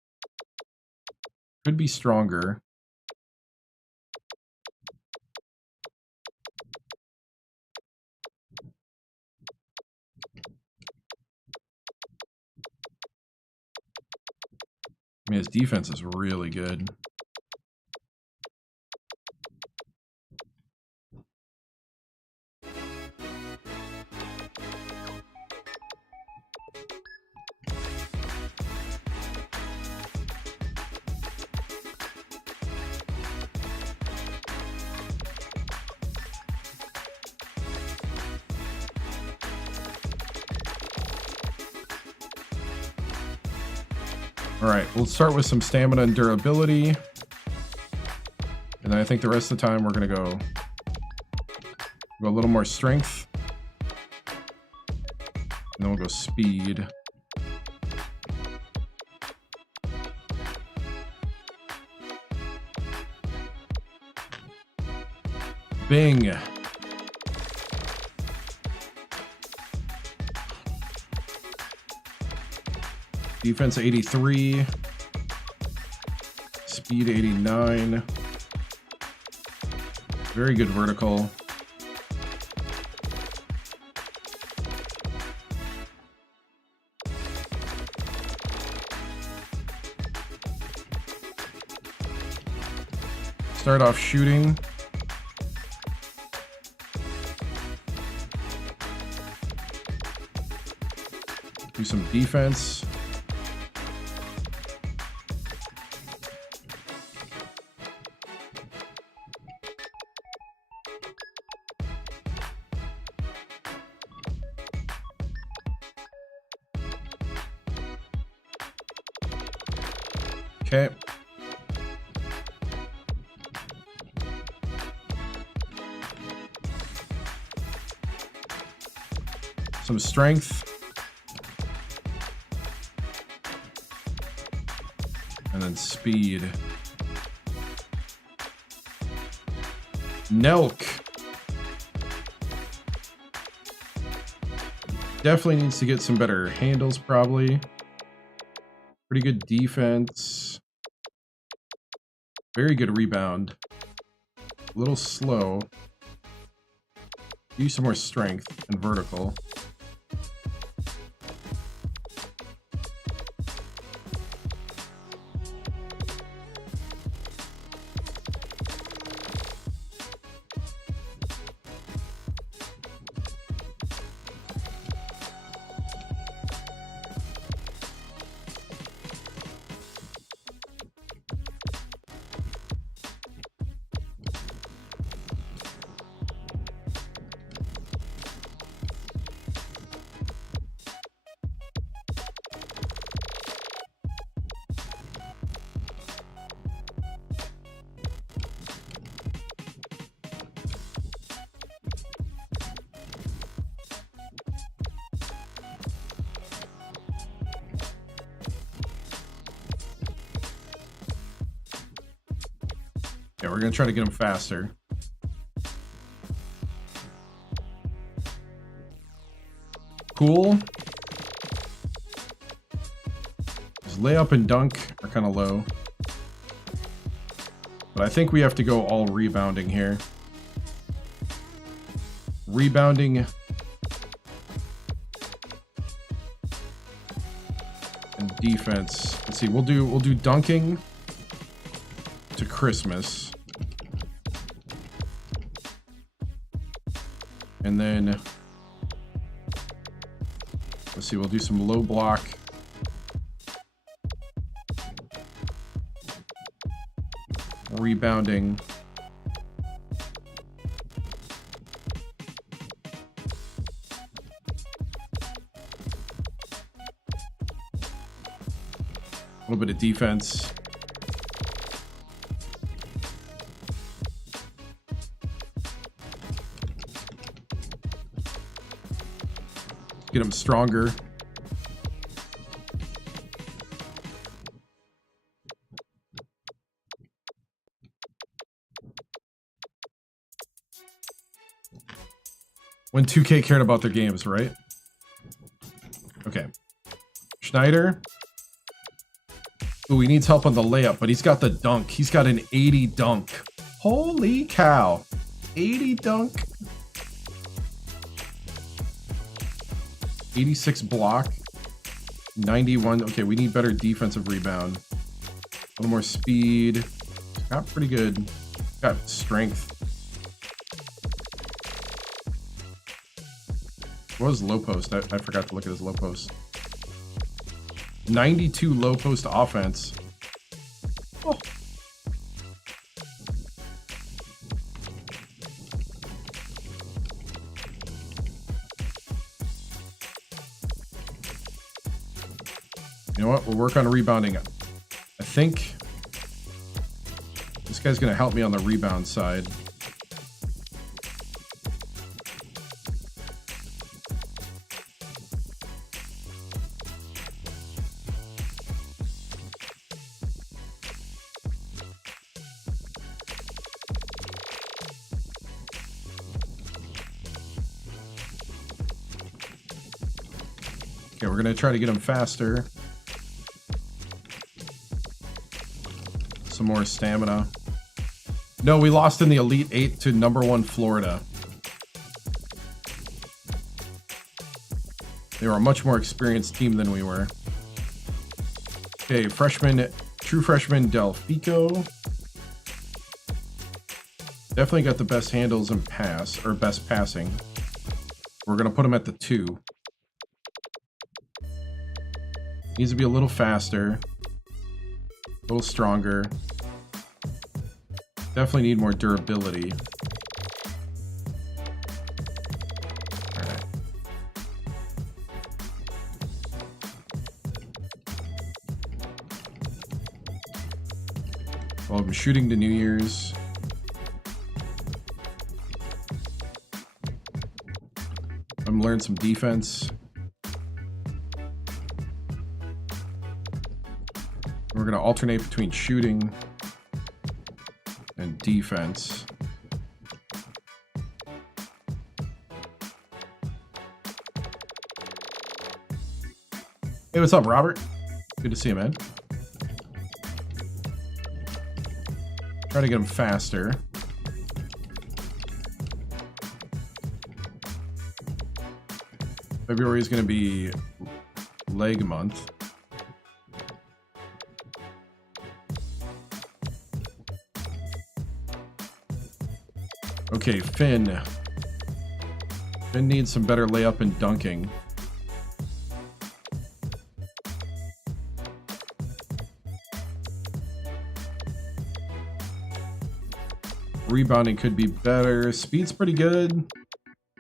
Could be stronger. I mean, his defense is really good. All right, we'll start with some stamina and durability. And then I think the rest of the time we're going to go a little more strength. And then we'll go speed. Bing. Defense 83. Speed 89. Very good vertical. Start off shooting. Do some defense. Okay. Some strength. And then speed. Nelk. Definitely needs to get some better handles, probably. Pretty good defense. Very good rebound. A little slow. Use some more strength and vertical. Yeah, we're gonna try to get him faster. Cool. His layup and dunk are kind of low. But I think we have to go all rebounding here. Rebounding and defense. Let's see, we'll do dunking to Christmas. And then let's see, we'll do some low block. Rebounding. A little bit of defense. Get him stronger. When 2K cared about their games, right? Okay. Schneider. Ooh, he needs help on the layup, but he's got the dunk. He's got an 80 dunk. Holy cow. 80 dunk. 86 block. 91. Okay, we need better defensive rebound. A little more speed. Got pretty good. Got strength. What was low post? I forgot to look at his low post. 92 low post offense. Oh. You know what? We'll work on rebounding. I think this guy's going to help me on the rebound side. Okay, we're going to try to get him faster. Some more stamina. No, we lost in the Elite 8 to #1 Florida. They were a much more experienced team than we were. Okay, true freshman Delfico. Definitely got the best handles and pass, or best passing. We're going to put him at the 2. Needs to be a little faster. A little stronger. Definitely need more durability. Alright. Well, I'm shooting to New Year's. I'm gonna learn some defense. We're going to alternate between shooting and defense. Hey, what's up, Robert? Good to see you, man. Try to get him faster. February is going to be leg month. Okay, Finn. Finn needs some better layup and dunking. Rebounding could be better. Speed's pretty good.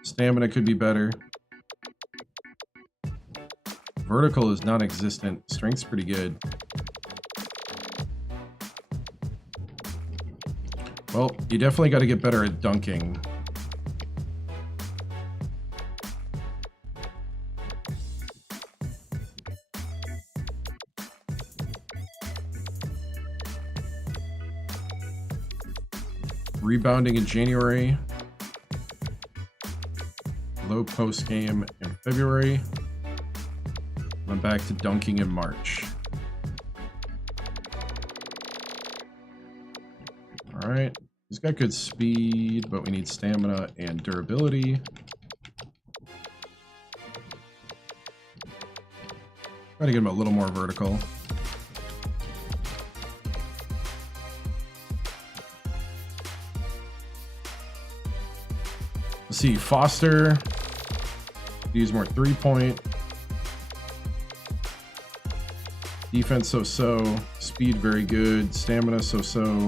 Stamina could be better. Vertical is non-existent. Strength's pretty good. Well, you definitely got to get better at dunking. Rebounding in January. Low post game in February. I'm back to dunking in March. All right, he's got good speed, but we need stamina and durability. Try to get him a little more vertical. Let's see, Foster. Use more 3-point. Defense so-so. Speed very good. Stamina so-so.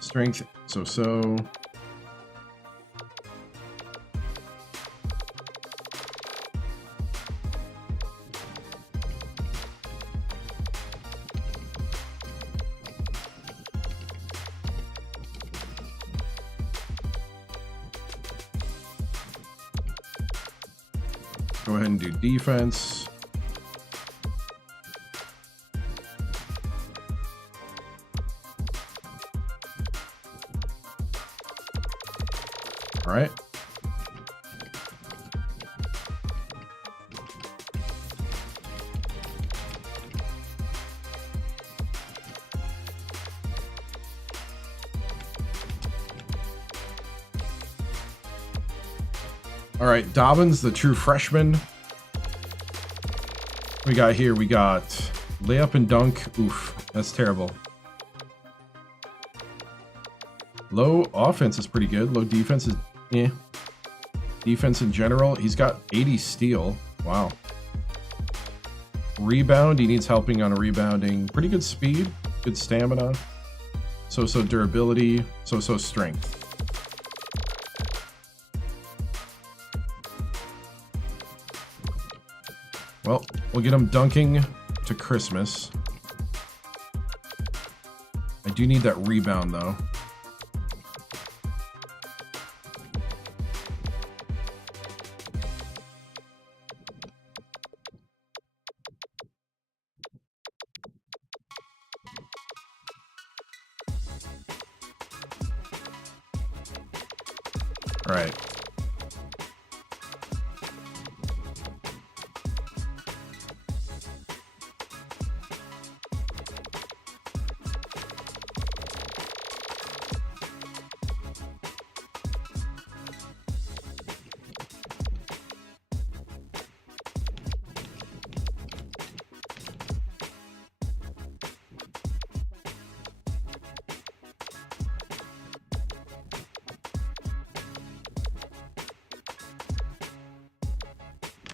Strength so-so. Go ahead and do defense. All right. All right, Dobbins, the true freshman. We got here, we got layup and dunk. Oof, that's terrible. Low offense is pretty good. Low defense is Defense in general, he's got 80 steal. Wow. Rebound, he needs helping on rebounding. Pretty good speed, good stamina. So-so durability, so-so strength. Well, we'll get him dunking to Christmas. I do need that rebound, though. All right.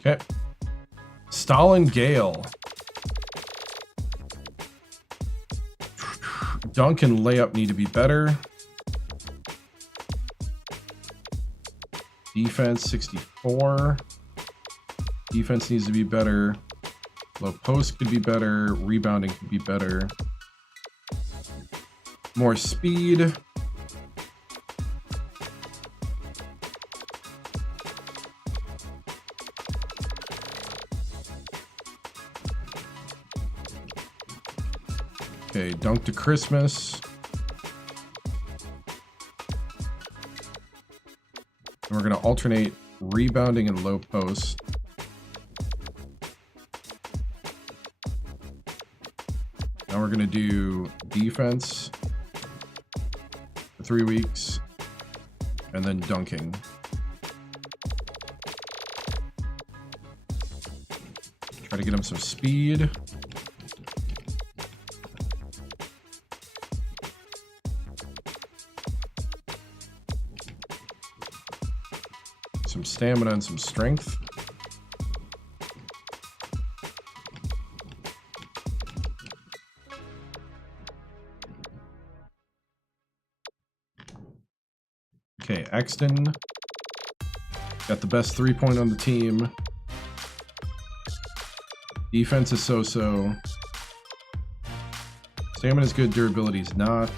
Okay. Stalin Gale. Dunk and layup need to be better. Defense 64. Defense needs to be better. Low post could be better. Rebounding could be better. More speed. Okay, dunk to Christmas. And we're going to alternate rebounding and low post. Now we're going to do defense for 3 weeks and then dunking. Try to get him some speed. Some stamina and some strength. Okay, Exton. Got the best 3-point on the team. Defense is so-so. Stamina is good, durability is not.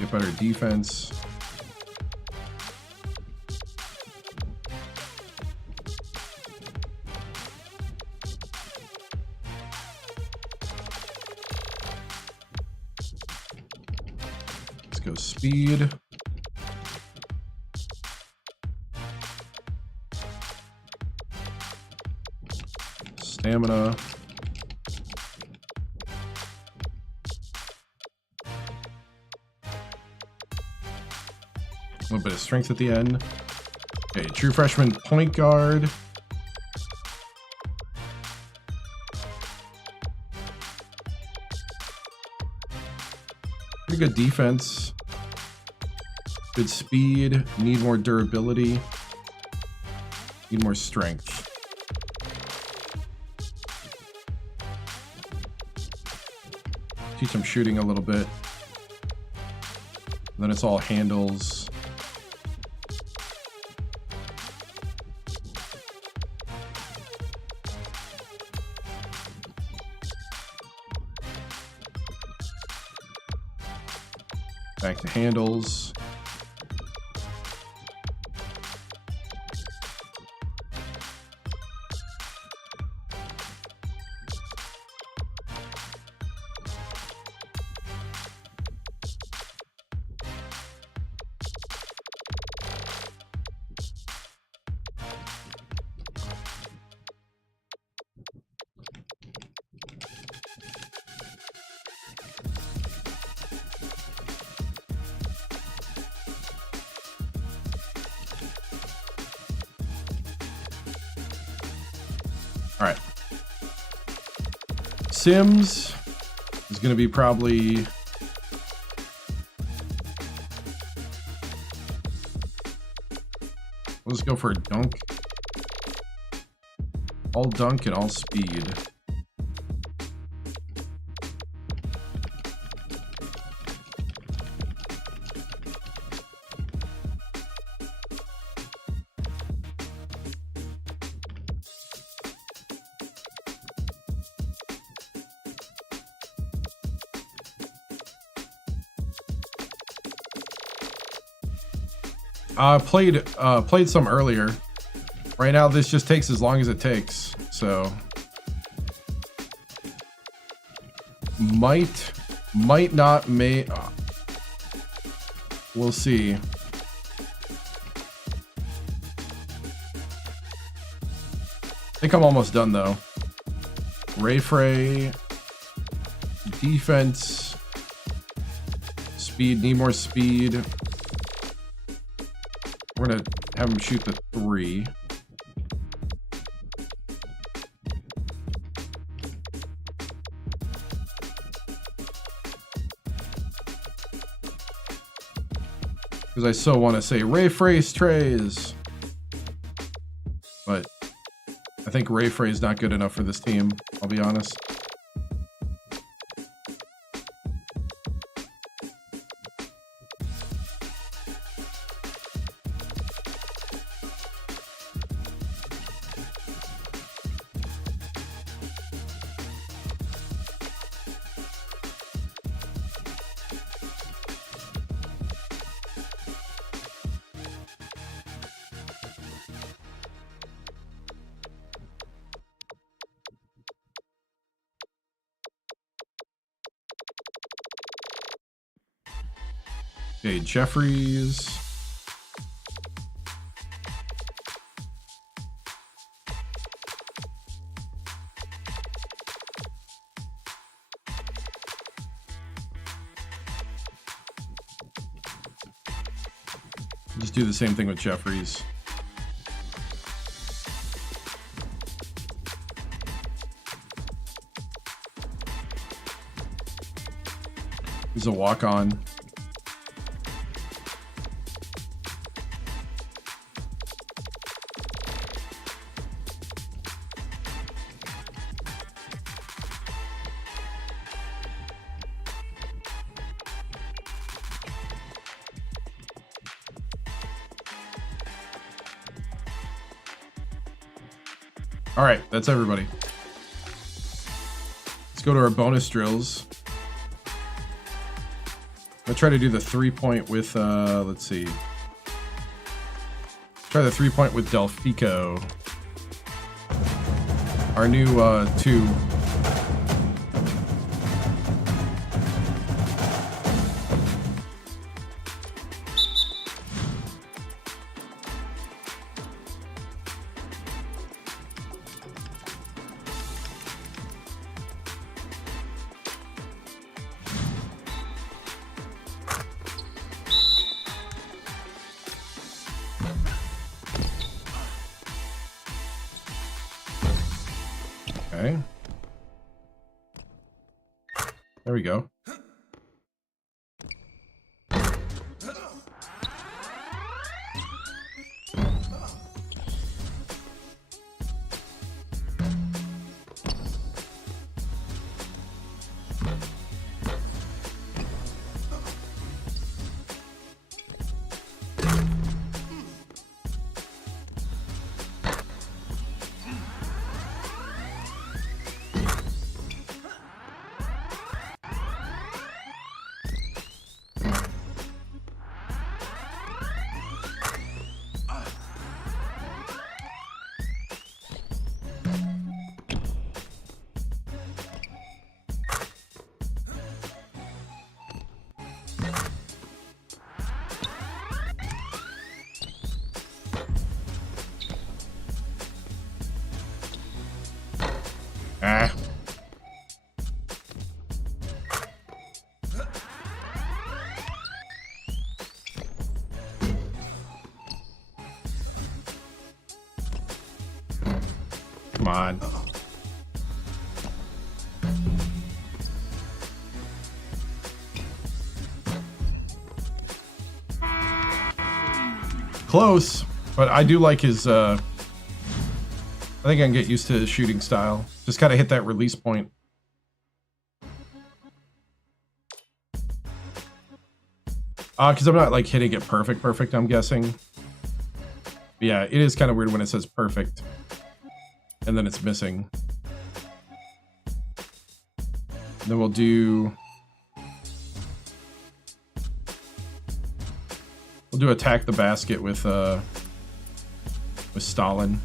Get better defense. Let's go speed. Stamina. A little bit of strength at the end. Okay, true freshman point guard. Pretty good defense. Good speed. Need more durability. Need more strength. Teach him shooting a little bit. And then it's all handles. Back to handles. All right. Sims is going to be probably let's go for a dunk. All dunk and all speed. Played some earlier. Right now, this just takes as long as it takes. So might not may. We'll see. I think I'm almost done though. Ray Fray, defense, speed, need more speed. We're gonna have him shoot the 3. Because I so want to say Ray Fray's trays, but I think Ray Fray is not good enough for this team, I'll be honest. Okay, Jeffries. Just do the same thing with Jeffries. He's a walk-on. All right, that's everybody. Let's go to our bonus drills. I'm gonna try to do the 3-point with, let's see. Try the 3-point with Delfico. Our new 2. Okay. There we go. Come on. Close, but I do like his, I think I can get used to his shooting style. Just gotta hit that release point. Because I'm not like hitting it perfect, I'm guessing. But yeah, it is kind of weird when it says perfect and then it's missing. And then we'll do We'll do attack the basket with Stalin.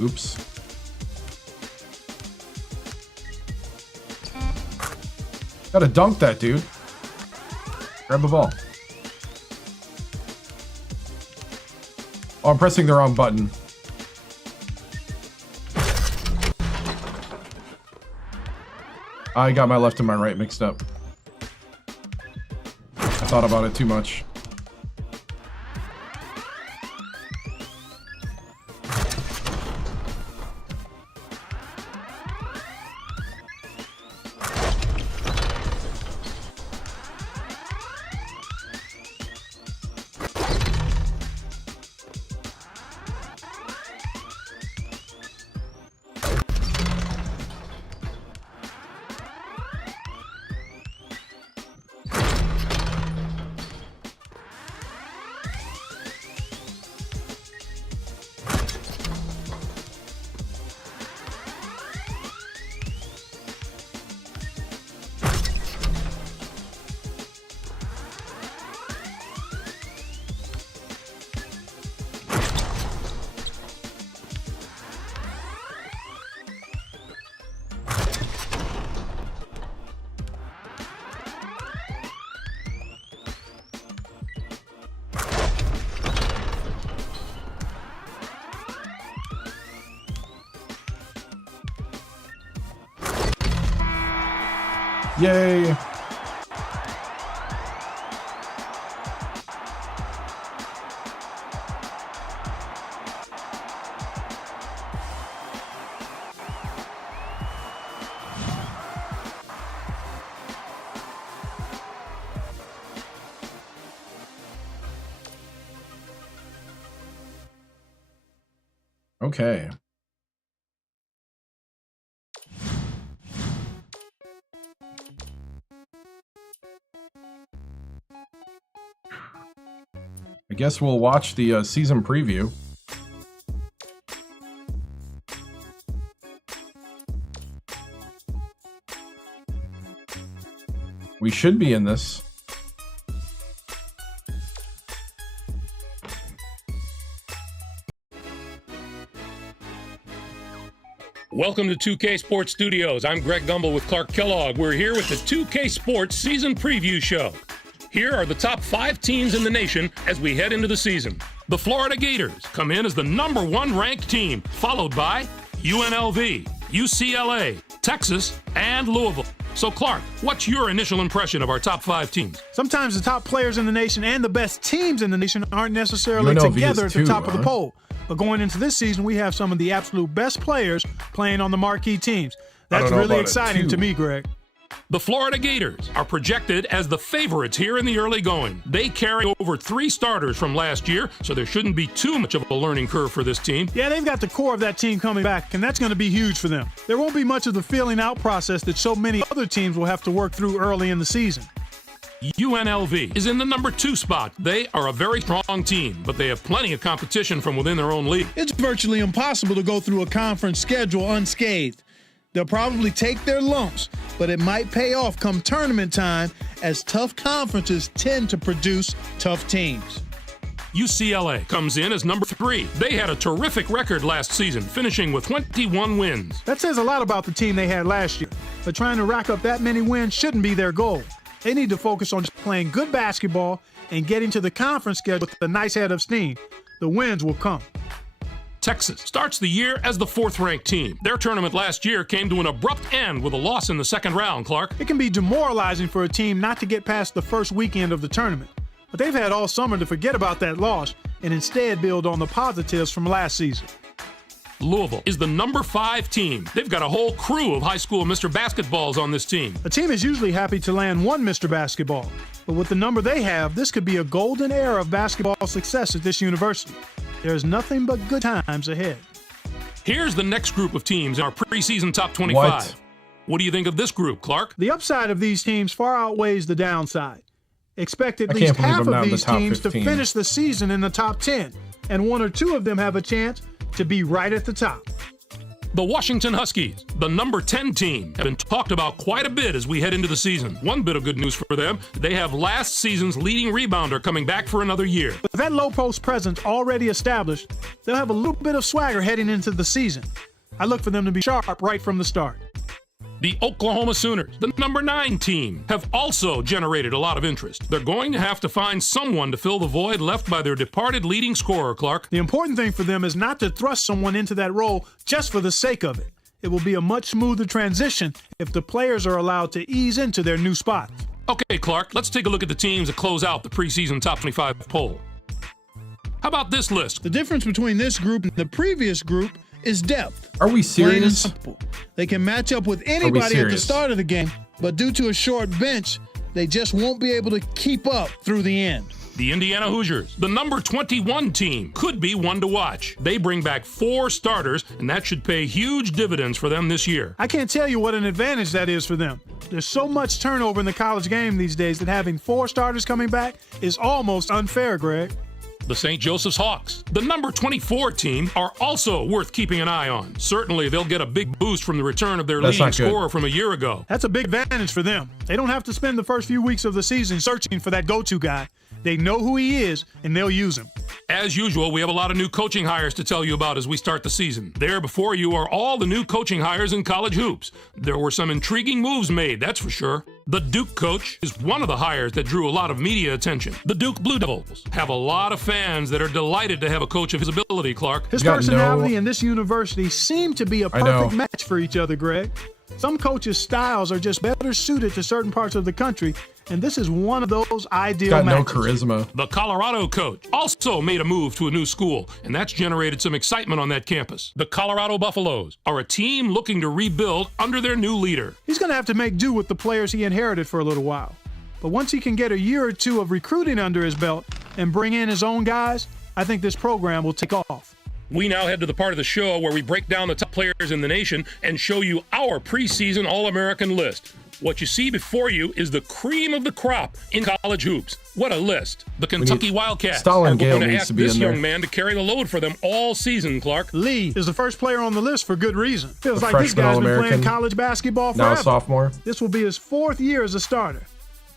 Oops. Gotta dunk that, dude. Grab the ball. Oh, I'm pressing the wrong button. I got my left and my right mixed up. I thought about it too much. Yay! Okay. I guess we'll watch the season preview. We should be in this. Welcome to 2K Sports Studios. I'm Greg Gumbel with Clark Kellogg. We're here with the 2K Sports Season Preview Show. Here are the top 5 teams in the nation as we head into the season. The Florida Gators come in as the #1 ranked team, followed by UNLV, UCLA, Texas, and Louisville. So Clark, what's your initial impression of our top 5 teams? Sometimes the top players in the nation and the best teams in the nation aren't necessarily UNLV together at the top of the huh? poll. But going into this season, we have some of the absolute best players playing on the marquee teams. That's really exciting to me, Greg. The Florida Gators are projected as the favorites here in the early going. They carry over 3 starters from last year, so there shouldn't be too much of a learning curve for this team. Yeah, they've got the core of that team coming back, and that's going to be huge for them. There won't be much of the feeling out process that so many other teams will have to work through early in the season. UNLV is in the #2 spot. They are a very strong team, but they have plenty of competition from within their own league. It's virtually impossible to go through a conference schedule unscathed. They'll probably take their lumps, but it might pay off come tournament time, as tough conferences tend to produce tough teams. UCLA comes in as #3. They had a terrific record last season, finishing with 21 wins. That says a lot about the team they had last year, but trying to rack up that many wins shouldn't be their goal. They need to focus on just playing good basketball and getting to the conference schedule with a nice head of steam. The wins will come. Texas starts the year as the 4th-ranked team. Their tournament last year came to an abrupt end with a loss in the second round, Clark. It can be demoralizing for a team not to get past the first weekend of the tournament, but they've had all summer to forget about that loss and instead build on the positives from last season. Louisville is the #5 team. They've got a whole crew of high school Mr. Basketballs on this team. A team is usually happy to land one Mr. Basketball, but with the number they have, this could be a golden era of basketball success at this university. There's nothing but good times ahead. Here's the next group of teams in our preseason top 25. What do you think of this group, Clark? The upside of these teams far outweighs the downside. Expect at least half of these teams to finish the season in the top 10, and one or two of them have a chance to be right at the top. The Washington Huskies, the number 10 team, have been talked about quite a bit as we head into the season. One bit of good news for them, they have last season's leading rebounder coming back for another year. With that low post presence already established, they'll have a little bit of swagger heading into the season. I look for them to be sharp right from the start. The Oklahoma Sooners, the number 9 team, have also generated a lot of interest. They're going to have to find someone to fill the void left by their departed leading scorer, Clark. The important thing for them is not to thrust someone into that role just for the sake of it. It will be a much smoother transition if the players are allowed to ease into their new spots. Okay, Clark, let's take a look at the teams that close out the preseason top 25 poll. How about this list? The difference between this group and the previous group is depth. Are we serious? They can match up with anybody at the start of the game, but due to a short bench, they just won't be able to keep up through the end. The Indiana Hoosiers, the number 21 team, could be one to watch. They bring back 4 starters, and that should pay huge dividends for them this year. I can't tell you what an advantage that is for them. There's so much turnover in the college game these days that having 4 starters coming back is almost unfair, Greg. The St. Joseph's Hawks, the number 24 team, are also worth keeping an eye on. Certainly, they'll get a big boost from the return of their leading scorer from a year ago. That's a big advantage for them. They don't have to spend the first few weeks of the season searching for that go-to guy. They know who he is, and they'll use him. As usual, we have a lot of new coaching hires to tell you about as we start the season. There before you are all the new coaching hires in college hoops. There were some intriguing moves made, that's for sure. The Duke coach is one of the hires that drew a lot of media attention. The Duke Blue Devils have a lot of fans that are delighted to have a coach of his ability, Clark. His personality and this university seem to be a perfect match for each other, Greg. Some coaches' styles are just better suited to certain parts of the country, and this is one of those ideal matches. No charisma. The Colorado coach also made a move to a new school, and that's generated some excitement on that campus. The Colorado Buffaloes are a team looking to rebuild under their new leader. He's going to have to make do with the players he inherited for a little while. But once he can get a year or two of recruiting under his belt and bring in his own guys, I think this program will take off. We now head to the part of the show where we break down the top players in the nation and show you our preseason All-American list. What you see before you is the cream of the crop in college hoops. What a list. The Kentucky Wildcats are going to ask this young man to carry the load for them all season, Clark. Lee is the first player on the list for good reason. Feels like this guy's been playing college basketball forever. Now a sophomore. This will be his 4th year as a starter.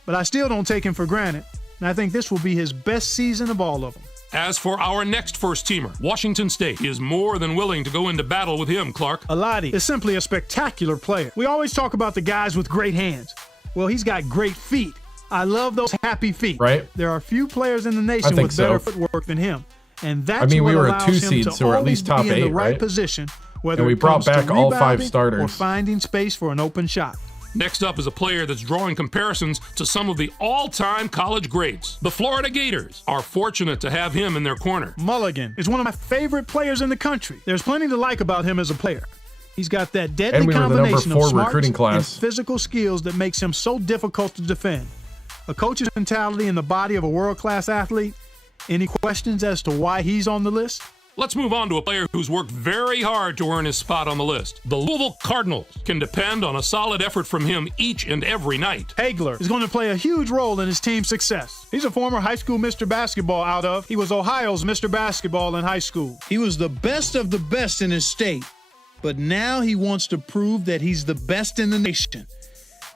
But I still don't take him for granted, and I think this will be his best season of all of them. As for our next first-teamer, Washington State is more than willing to go into battle with him, Clark. Aladi is simply a spectacular player. We always talk about the guys with great hands. Well, he's got great feet. I love those happy feet. Right. There are few players in the nation with better footwork than him. And that's we were allows a 2 him seed, to so we're at least top 8, be in the right position, whether we brought back all 5 starters or finding space for an open shot. Next up is a player that's drawing comparisons to some of the all-time college greats. The Florida Gators are fortunate to have him in their corner. Mulligan is one of my favorite players in the country. There's plenty to like about him as a player. He's got that deadly combination of smarts and physical skills that makes him so difficult to defend. A coach's mentality in the body of a world-class athlete. Any questions as to why he's on the list? Let's move on to a player who's worked very hard to earn his spot on the list. The Louisville Cardinals can depend on a solid effort from him each and every night. Hagler is going to play a huge role in his team's success. He's a former high school Mr. Basketball he was Ohio's Mr. Basketball in high school. He was the best of the best in his state, but now he wants to prove that he's the best in the nation.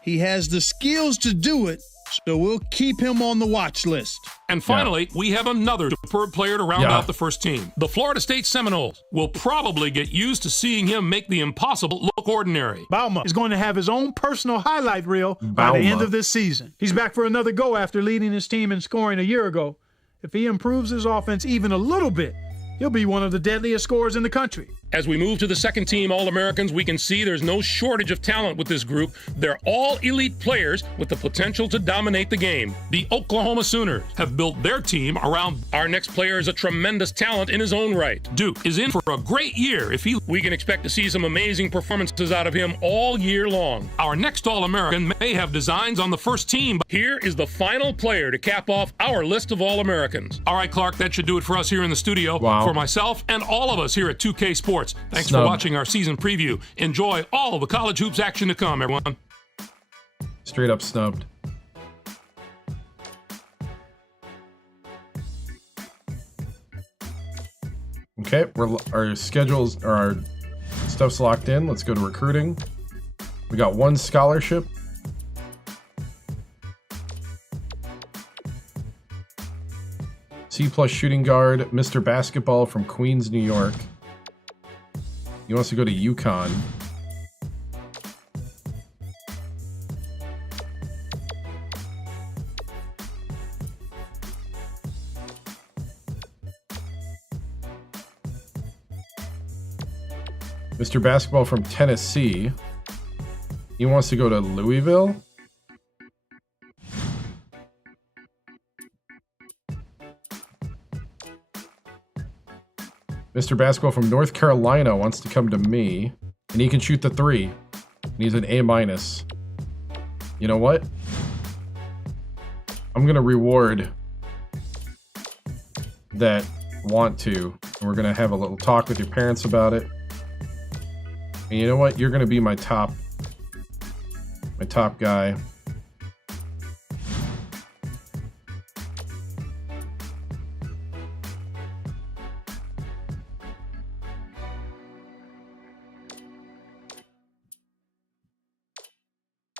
He has the skills to do it, so we'll keep him on the watch list. And finally, we have another superb player to round out the first team. The Florida State Seminoles will probably get used to seeing him make the impossible look ordinary. Bauma is going to have his own personal highlight reel by the end of this season. He's back for another go after leading his team in scoring a year ago. If he improves his offense even a little bit, he'll be one of the deadliest scorers in the country. As we move to the second team All-Americans, we can see there's no shortage of talent with this group. They're all elite players with the potential to dominate the game. The Oklahoma Sooners have built their team around our next player is a tremendous talent in his own right. Duke is in for a great year. We can expect to see some amazing performances out of him all year long. Our next All-American may have designs on the first team, but here is the final player to cap off our list of All-Americans. All right, Clark, that should do it for us here in the studio. Wow. For myself and all of us here at 2K Sports, thanks for watching our season preview. Enjoy all the college hoops action to come, everyone. Straight up snubbed. Okay, our schedules, or our stuff's locked in. Let's go to recruiting. We got 1 scholarship. C+ shooting guard, Mr. Basketball from Queens, New York. He wants to go to UConn. Mr. Basketball from Tennessee. He wants to go to Louisville. Mr. Basketball from North Carolina wants to come to me, and he can shoot the 3. And he's an A-. You know what? I'm going to reward that want to, and we're going to have a little talk with your parents about it. And you know what? You're going to be my top guy.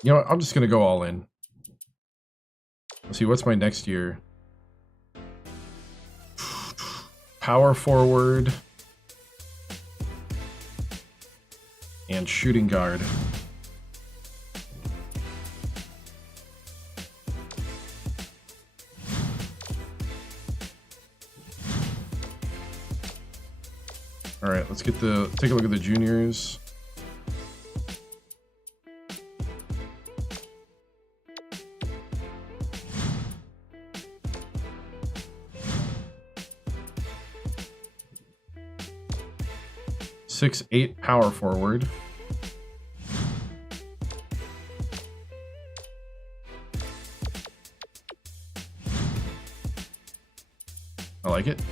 You know what? I'm just going to go all in. Let's see, what's my next year? Power forward. And shooting guard. All right, let's take a look at the juniors. Six, 8 power forward. I like it.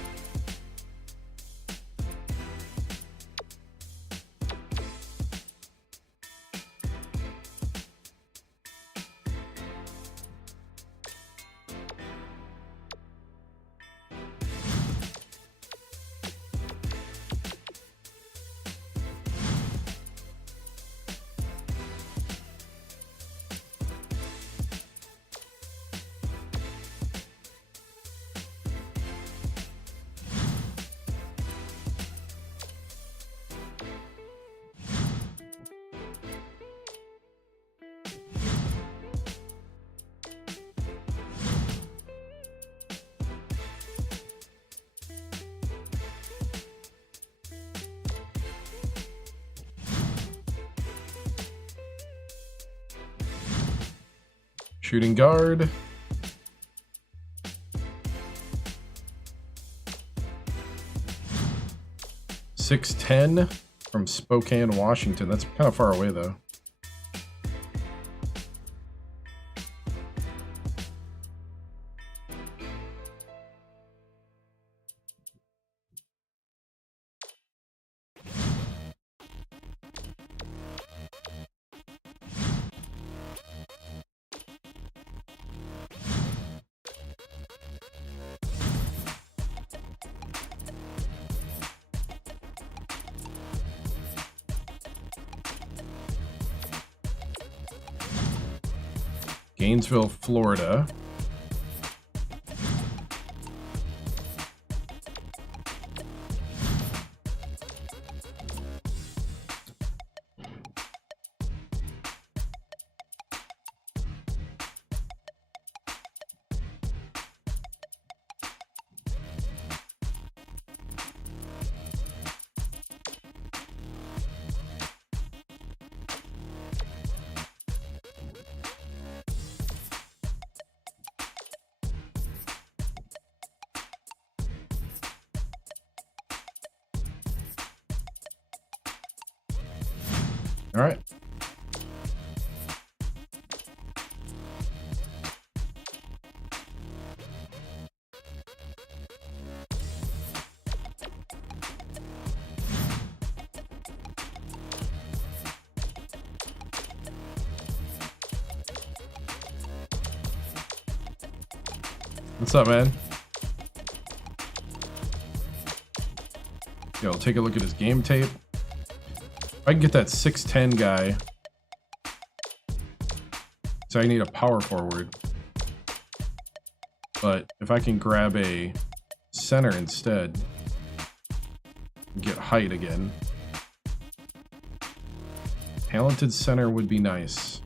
Shooting guard. .6'10" from Spokane, Washington. That's kind of far away though. Gainesville, Florida. All right. What's up, man? Yo, take a look at his game tape. If I can get that 6'10" guy. So I need a power forward. But if I can grab a center instead, get height again. Talented center would be nice.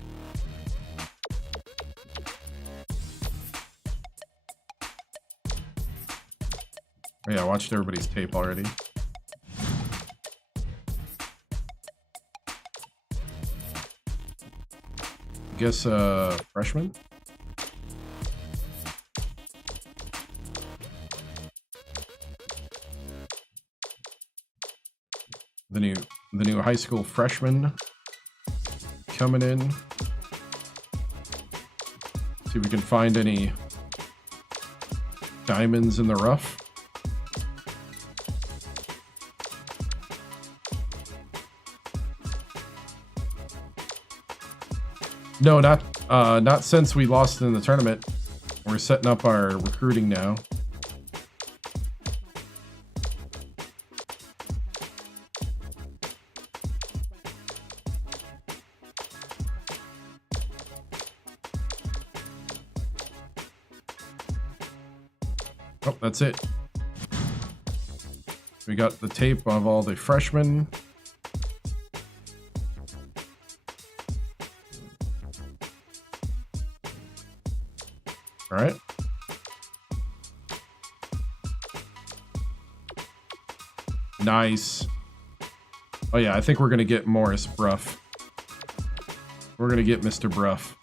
Oh yeah, I watched everybody's tape already. I guess freshman? The new high school freshman coming in. See if we can find any diamonds in the rough. No, not since we lost in the tournament. We're setting up our recruiting now. Oh, that's it. We got the tape of all the freshmen. All right. Nice. Oh yeah, I think we're gonna get Morris Bruff. We're gonna get Mr. Bruff.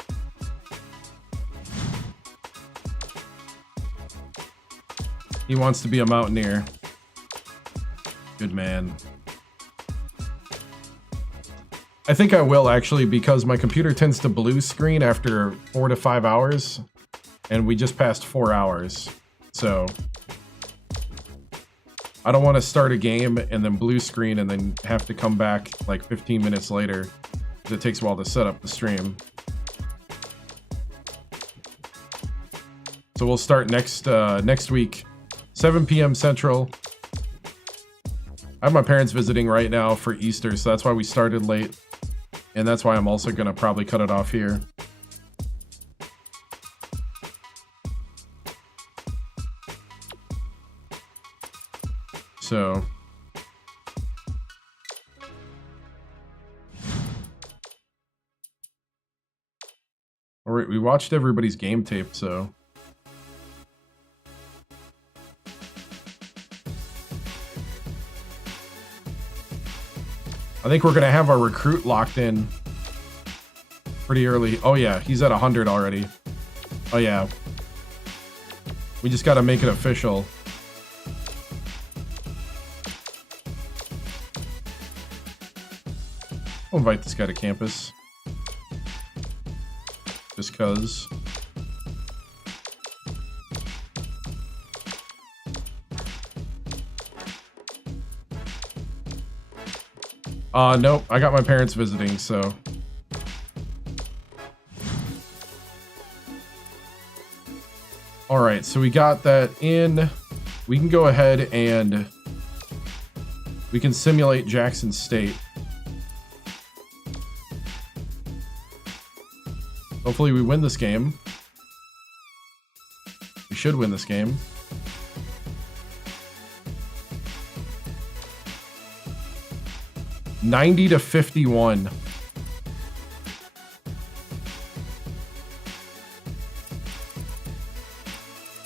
He wants to be a Mountaineer. Good man. I think I will actually, because my computer tends to blue screen after 4 to 5 hours. And we just passed 4 hours, so I don't want to start a game and then blue screen and then have to come back like 15 minutes later. It takes a while to set up the stream. So we'll start next week, 7 p.m. Central. I have my parents visiting right now for Easter, so that's why we started late. And that's why I'm also going to probably cut it off here. So, all right, we watched everybody's game tape, so. I think we're going to have our recruit locked in pretty early. Oh yeah, he's at 100 already. Oh yeah. We just got to make it official. I'll invite this guy to campus. Just cause. Nope, I got my parents visiting, so. Alright, so we got that in. We can go ahead and we can simulate Jackson State. Hopefully we win this game. We should win this game. $90-51.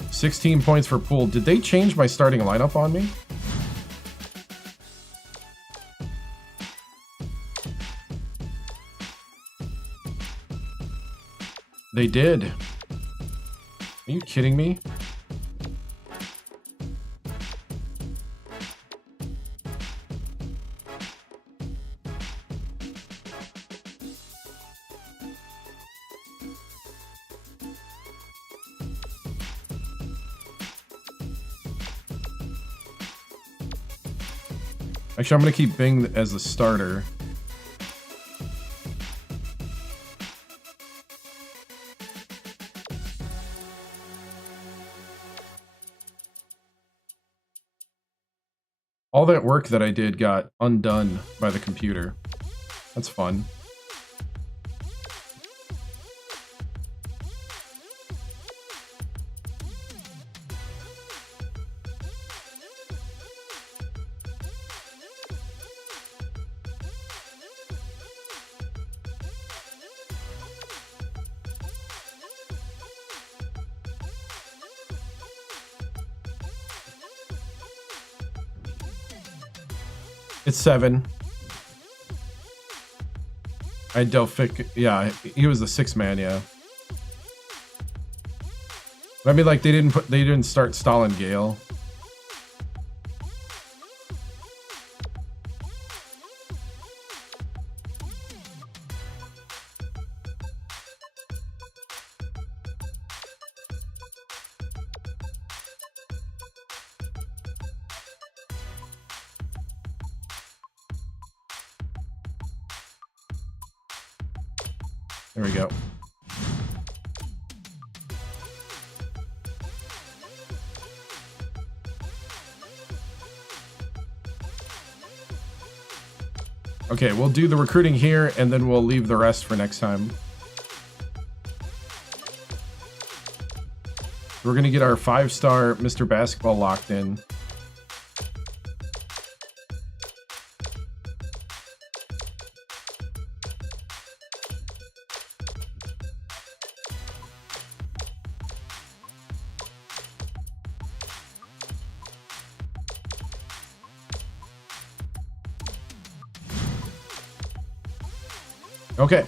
$16 points for pool. Did they change my starting lineup on me? They did. Are you kidding me? Actually, I'm going to keep Bing as the starter. All that work that I did got undone by the computer. That's fun. It's 7. Delphic, yeah, he was the 6th man, yeah. I mean, like, they didn't start Stalin Gale. There we go. Okay, we'll do the recruiting here, and then we'll leave the rest for next time. We're going to get our 5-star Mr. Basketball locked in. Okay,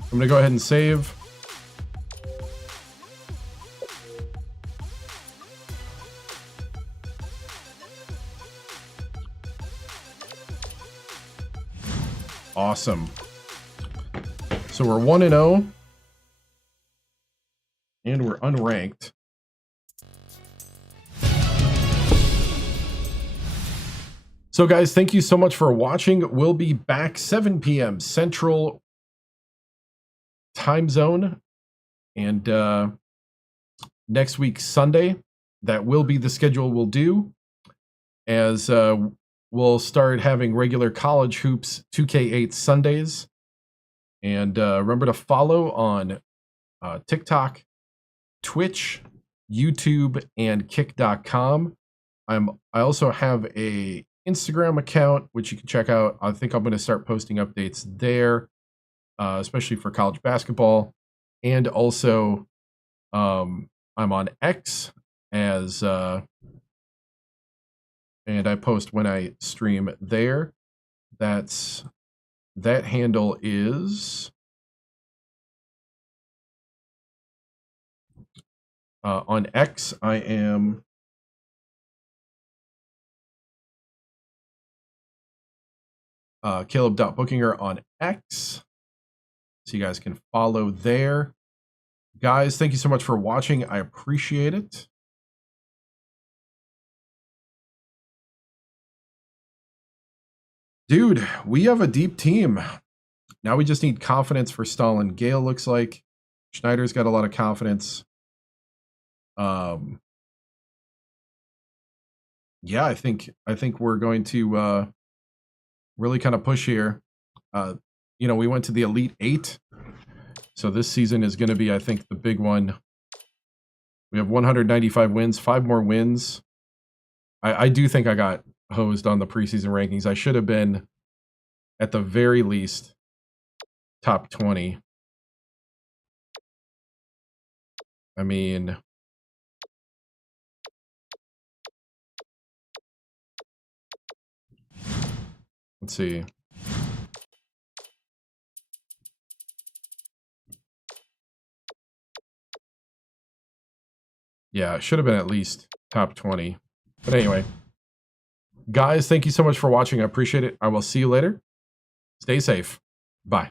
I'm gonna go ahead and save. Awesome. So we're 1-0, and we're unranked. So guys, thank you so much for watching. We'll be back 7 p.m. Central Time Zone. And next week, Sunday, that will be the schedule we'll do. As we'll start having regular College Hoops 2K8 Sundays. And remember to follow on TikTok, Twitch, YouTube, and Kick.com. I also have a Instagram account, which you can check out. I think I'm going to start posting updates there, especially for college basketball. And also, I'm on X as, and I post when I stream there. That handle is on X. I am Caleb.Bookinger on X, so you guys can follow there. Guys, thank you so much for watching. I appreciate it. Dude, we have a deep team. Now we just need confidence for Stalin Gale, looks like. Schneider's got a lot of confidence. Yeah, I think we're going to really kind of push here. You know, we went to the Elite 8. So this season is going to be, I think, the big one. We have 195 wins, 5 more wins. I do think I got hosed on the preseason rankings. I should have been, at the very least, top 20. I mean, let's see. Yeah, it should have been at least top 20. But anyway, guys, thank you so much for watching. I appreciate it. I will see you later. Stay safe. Bye.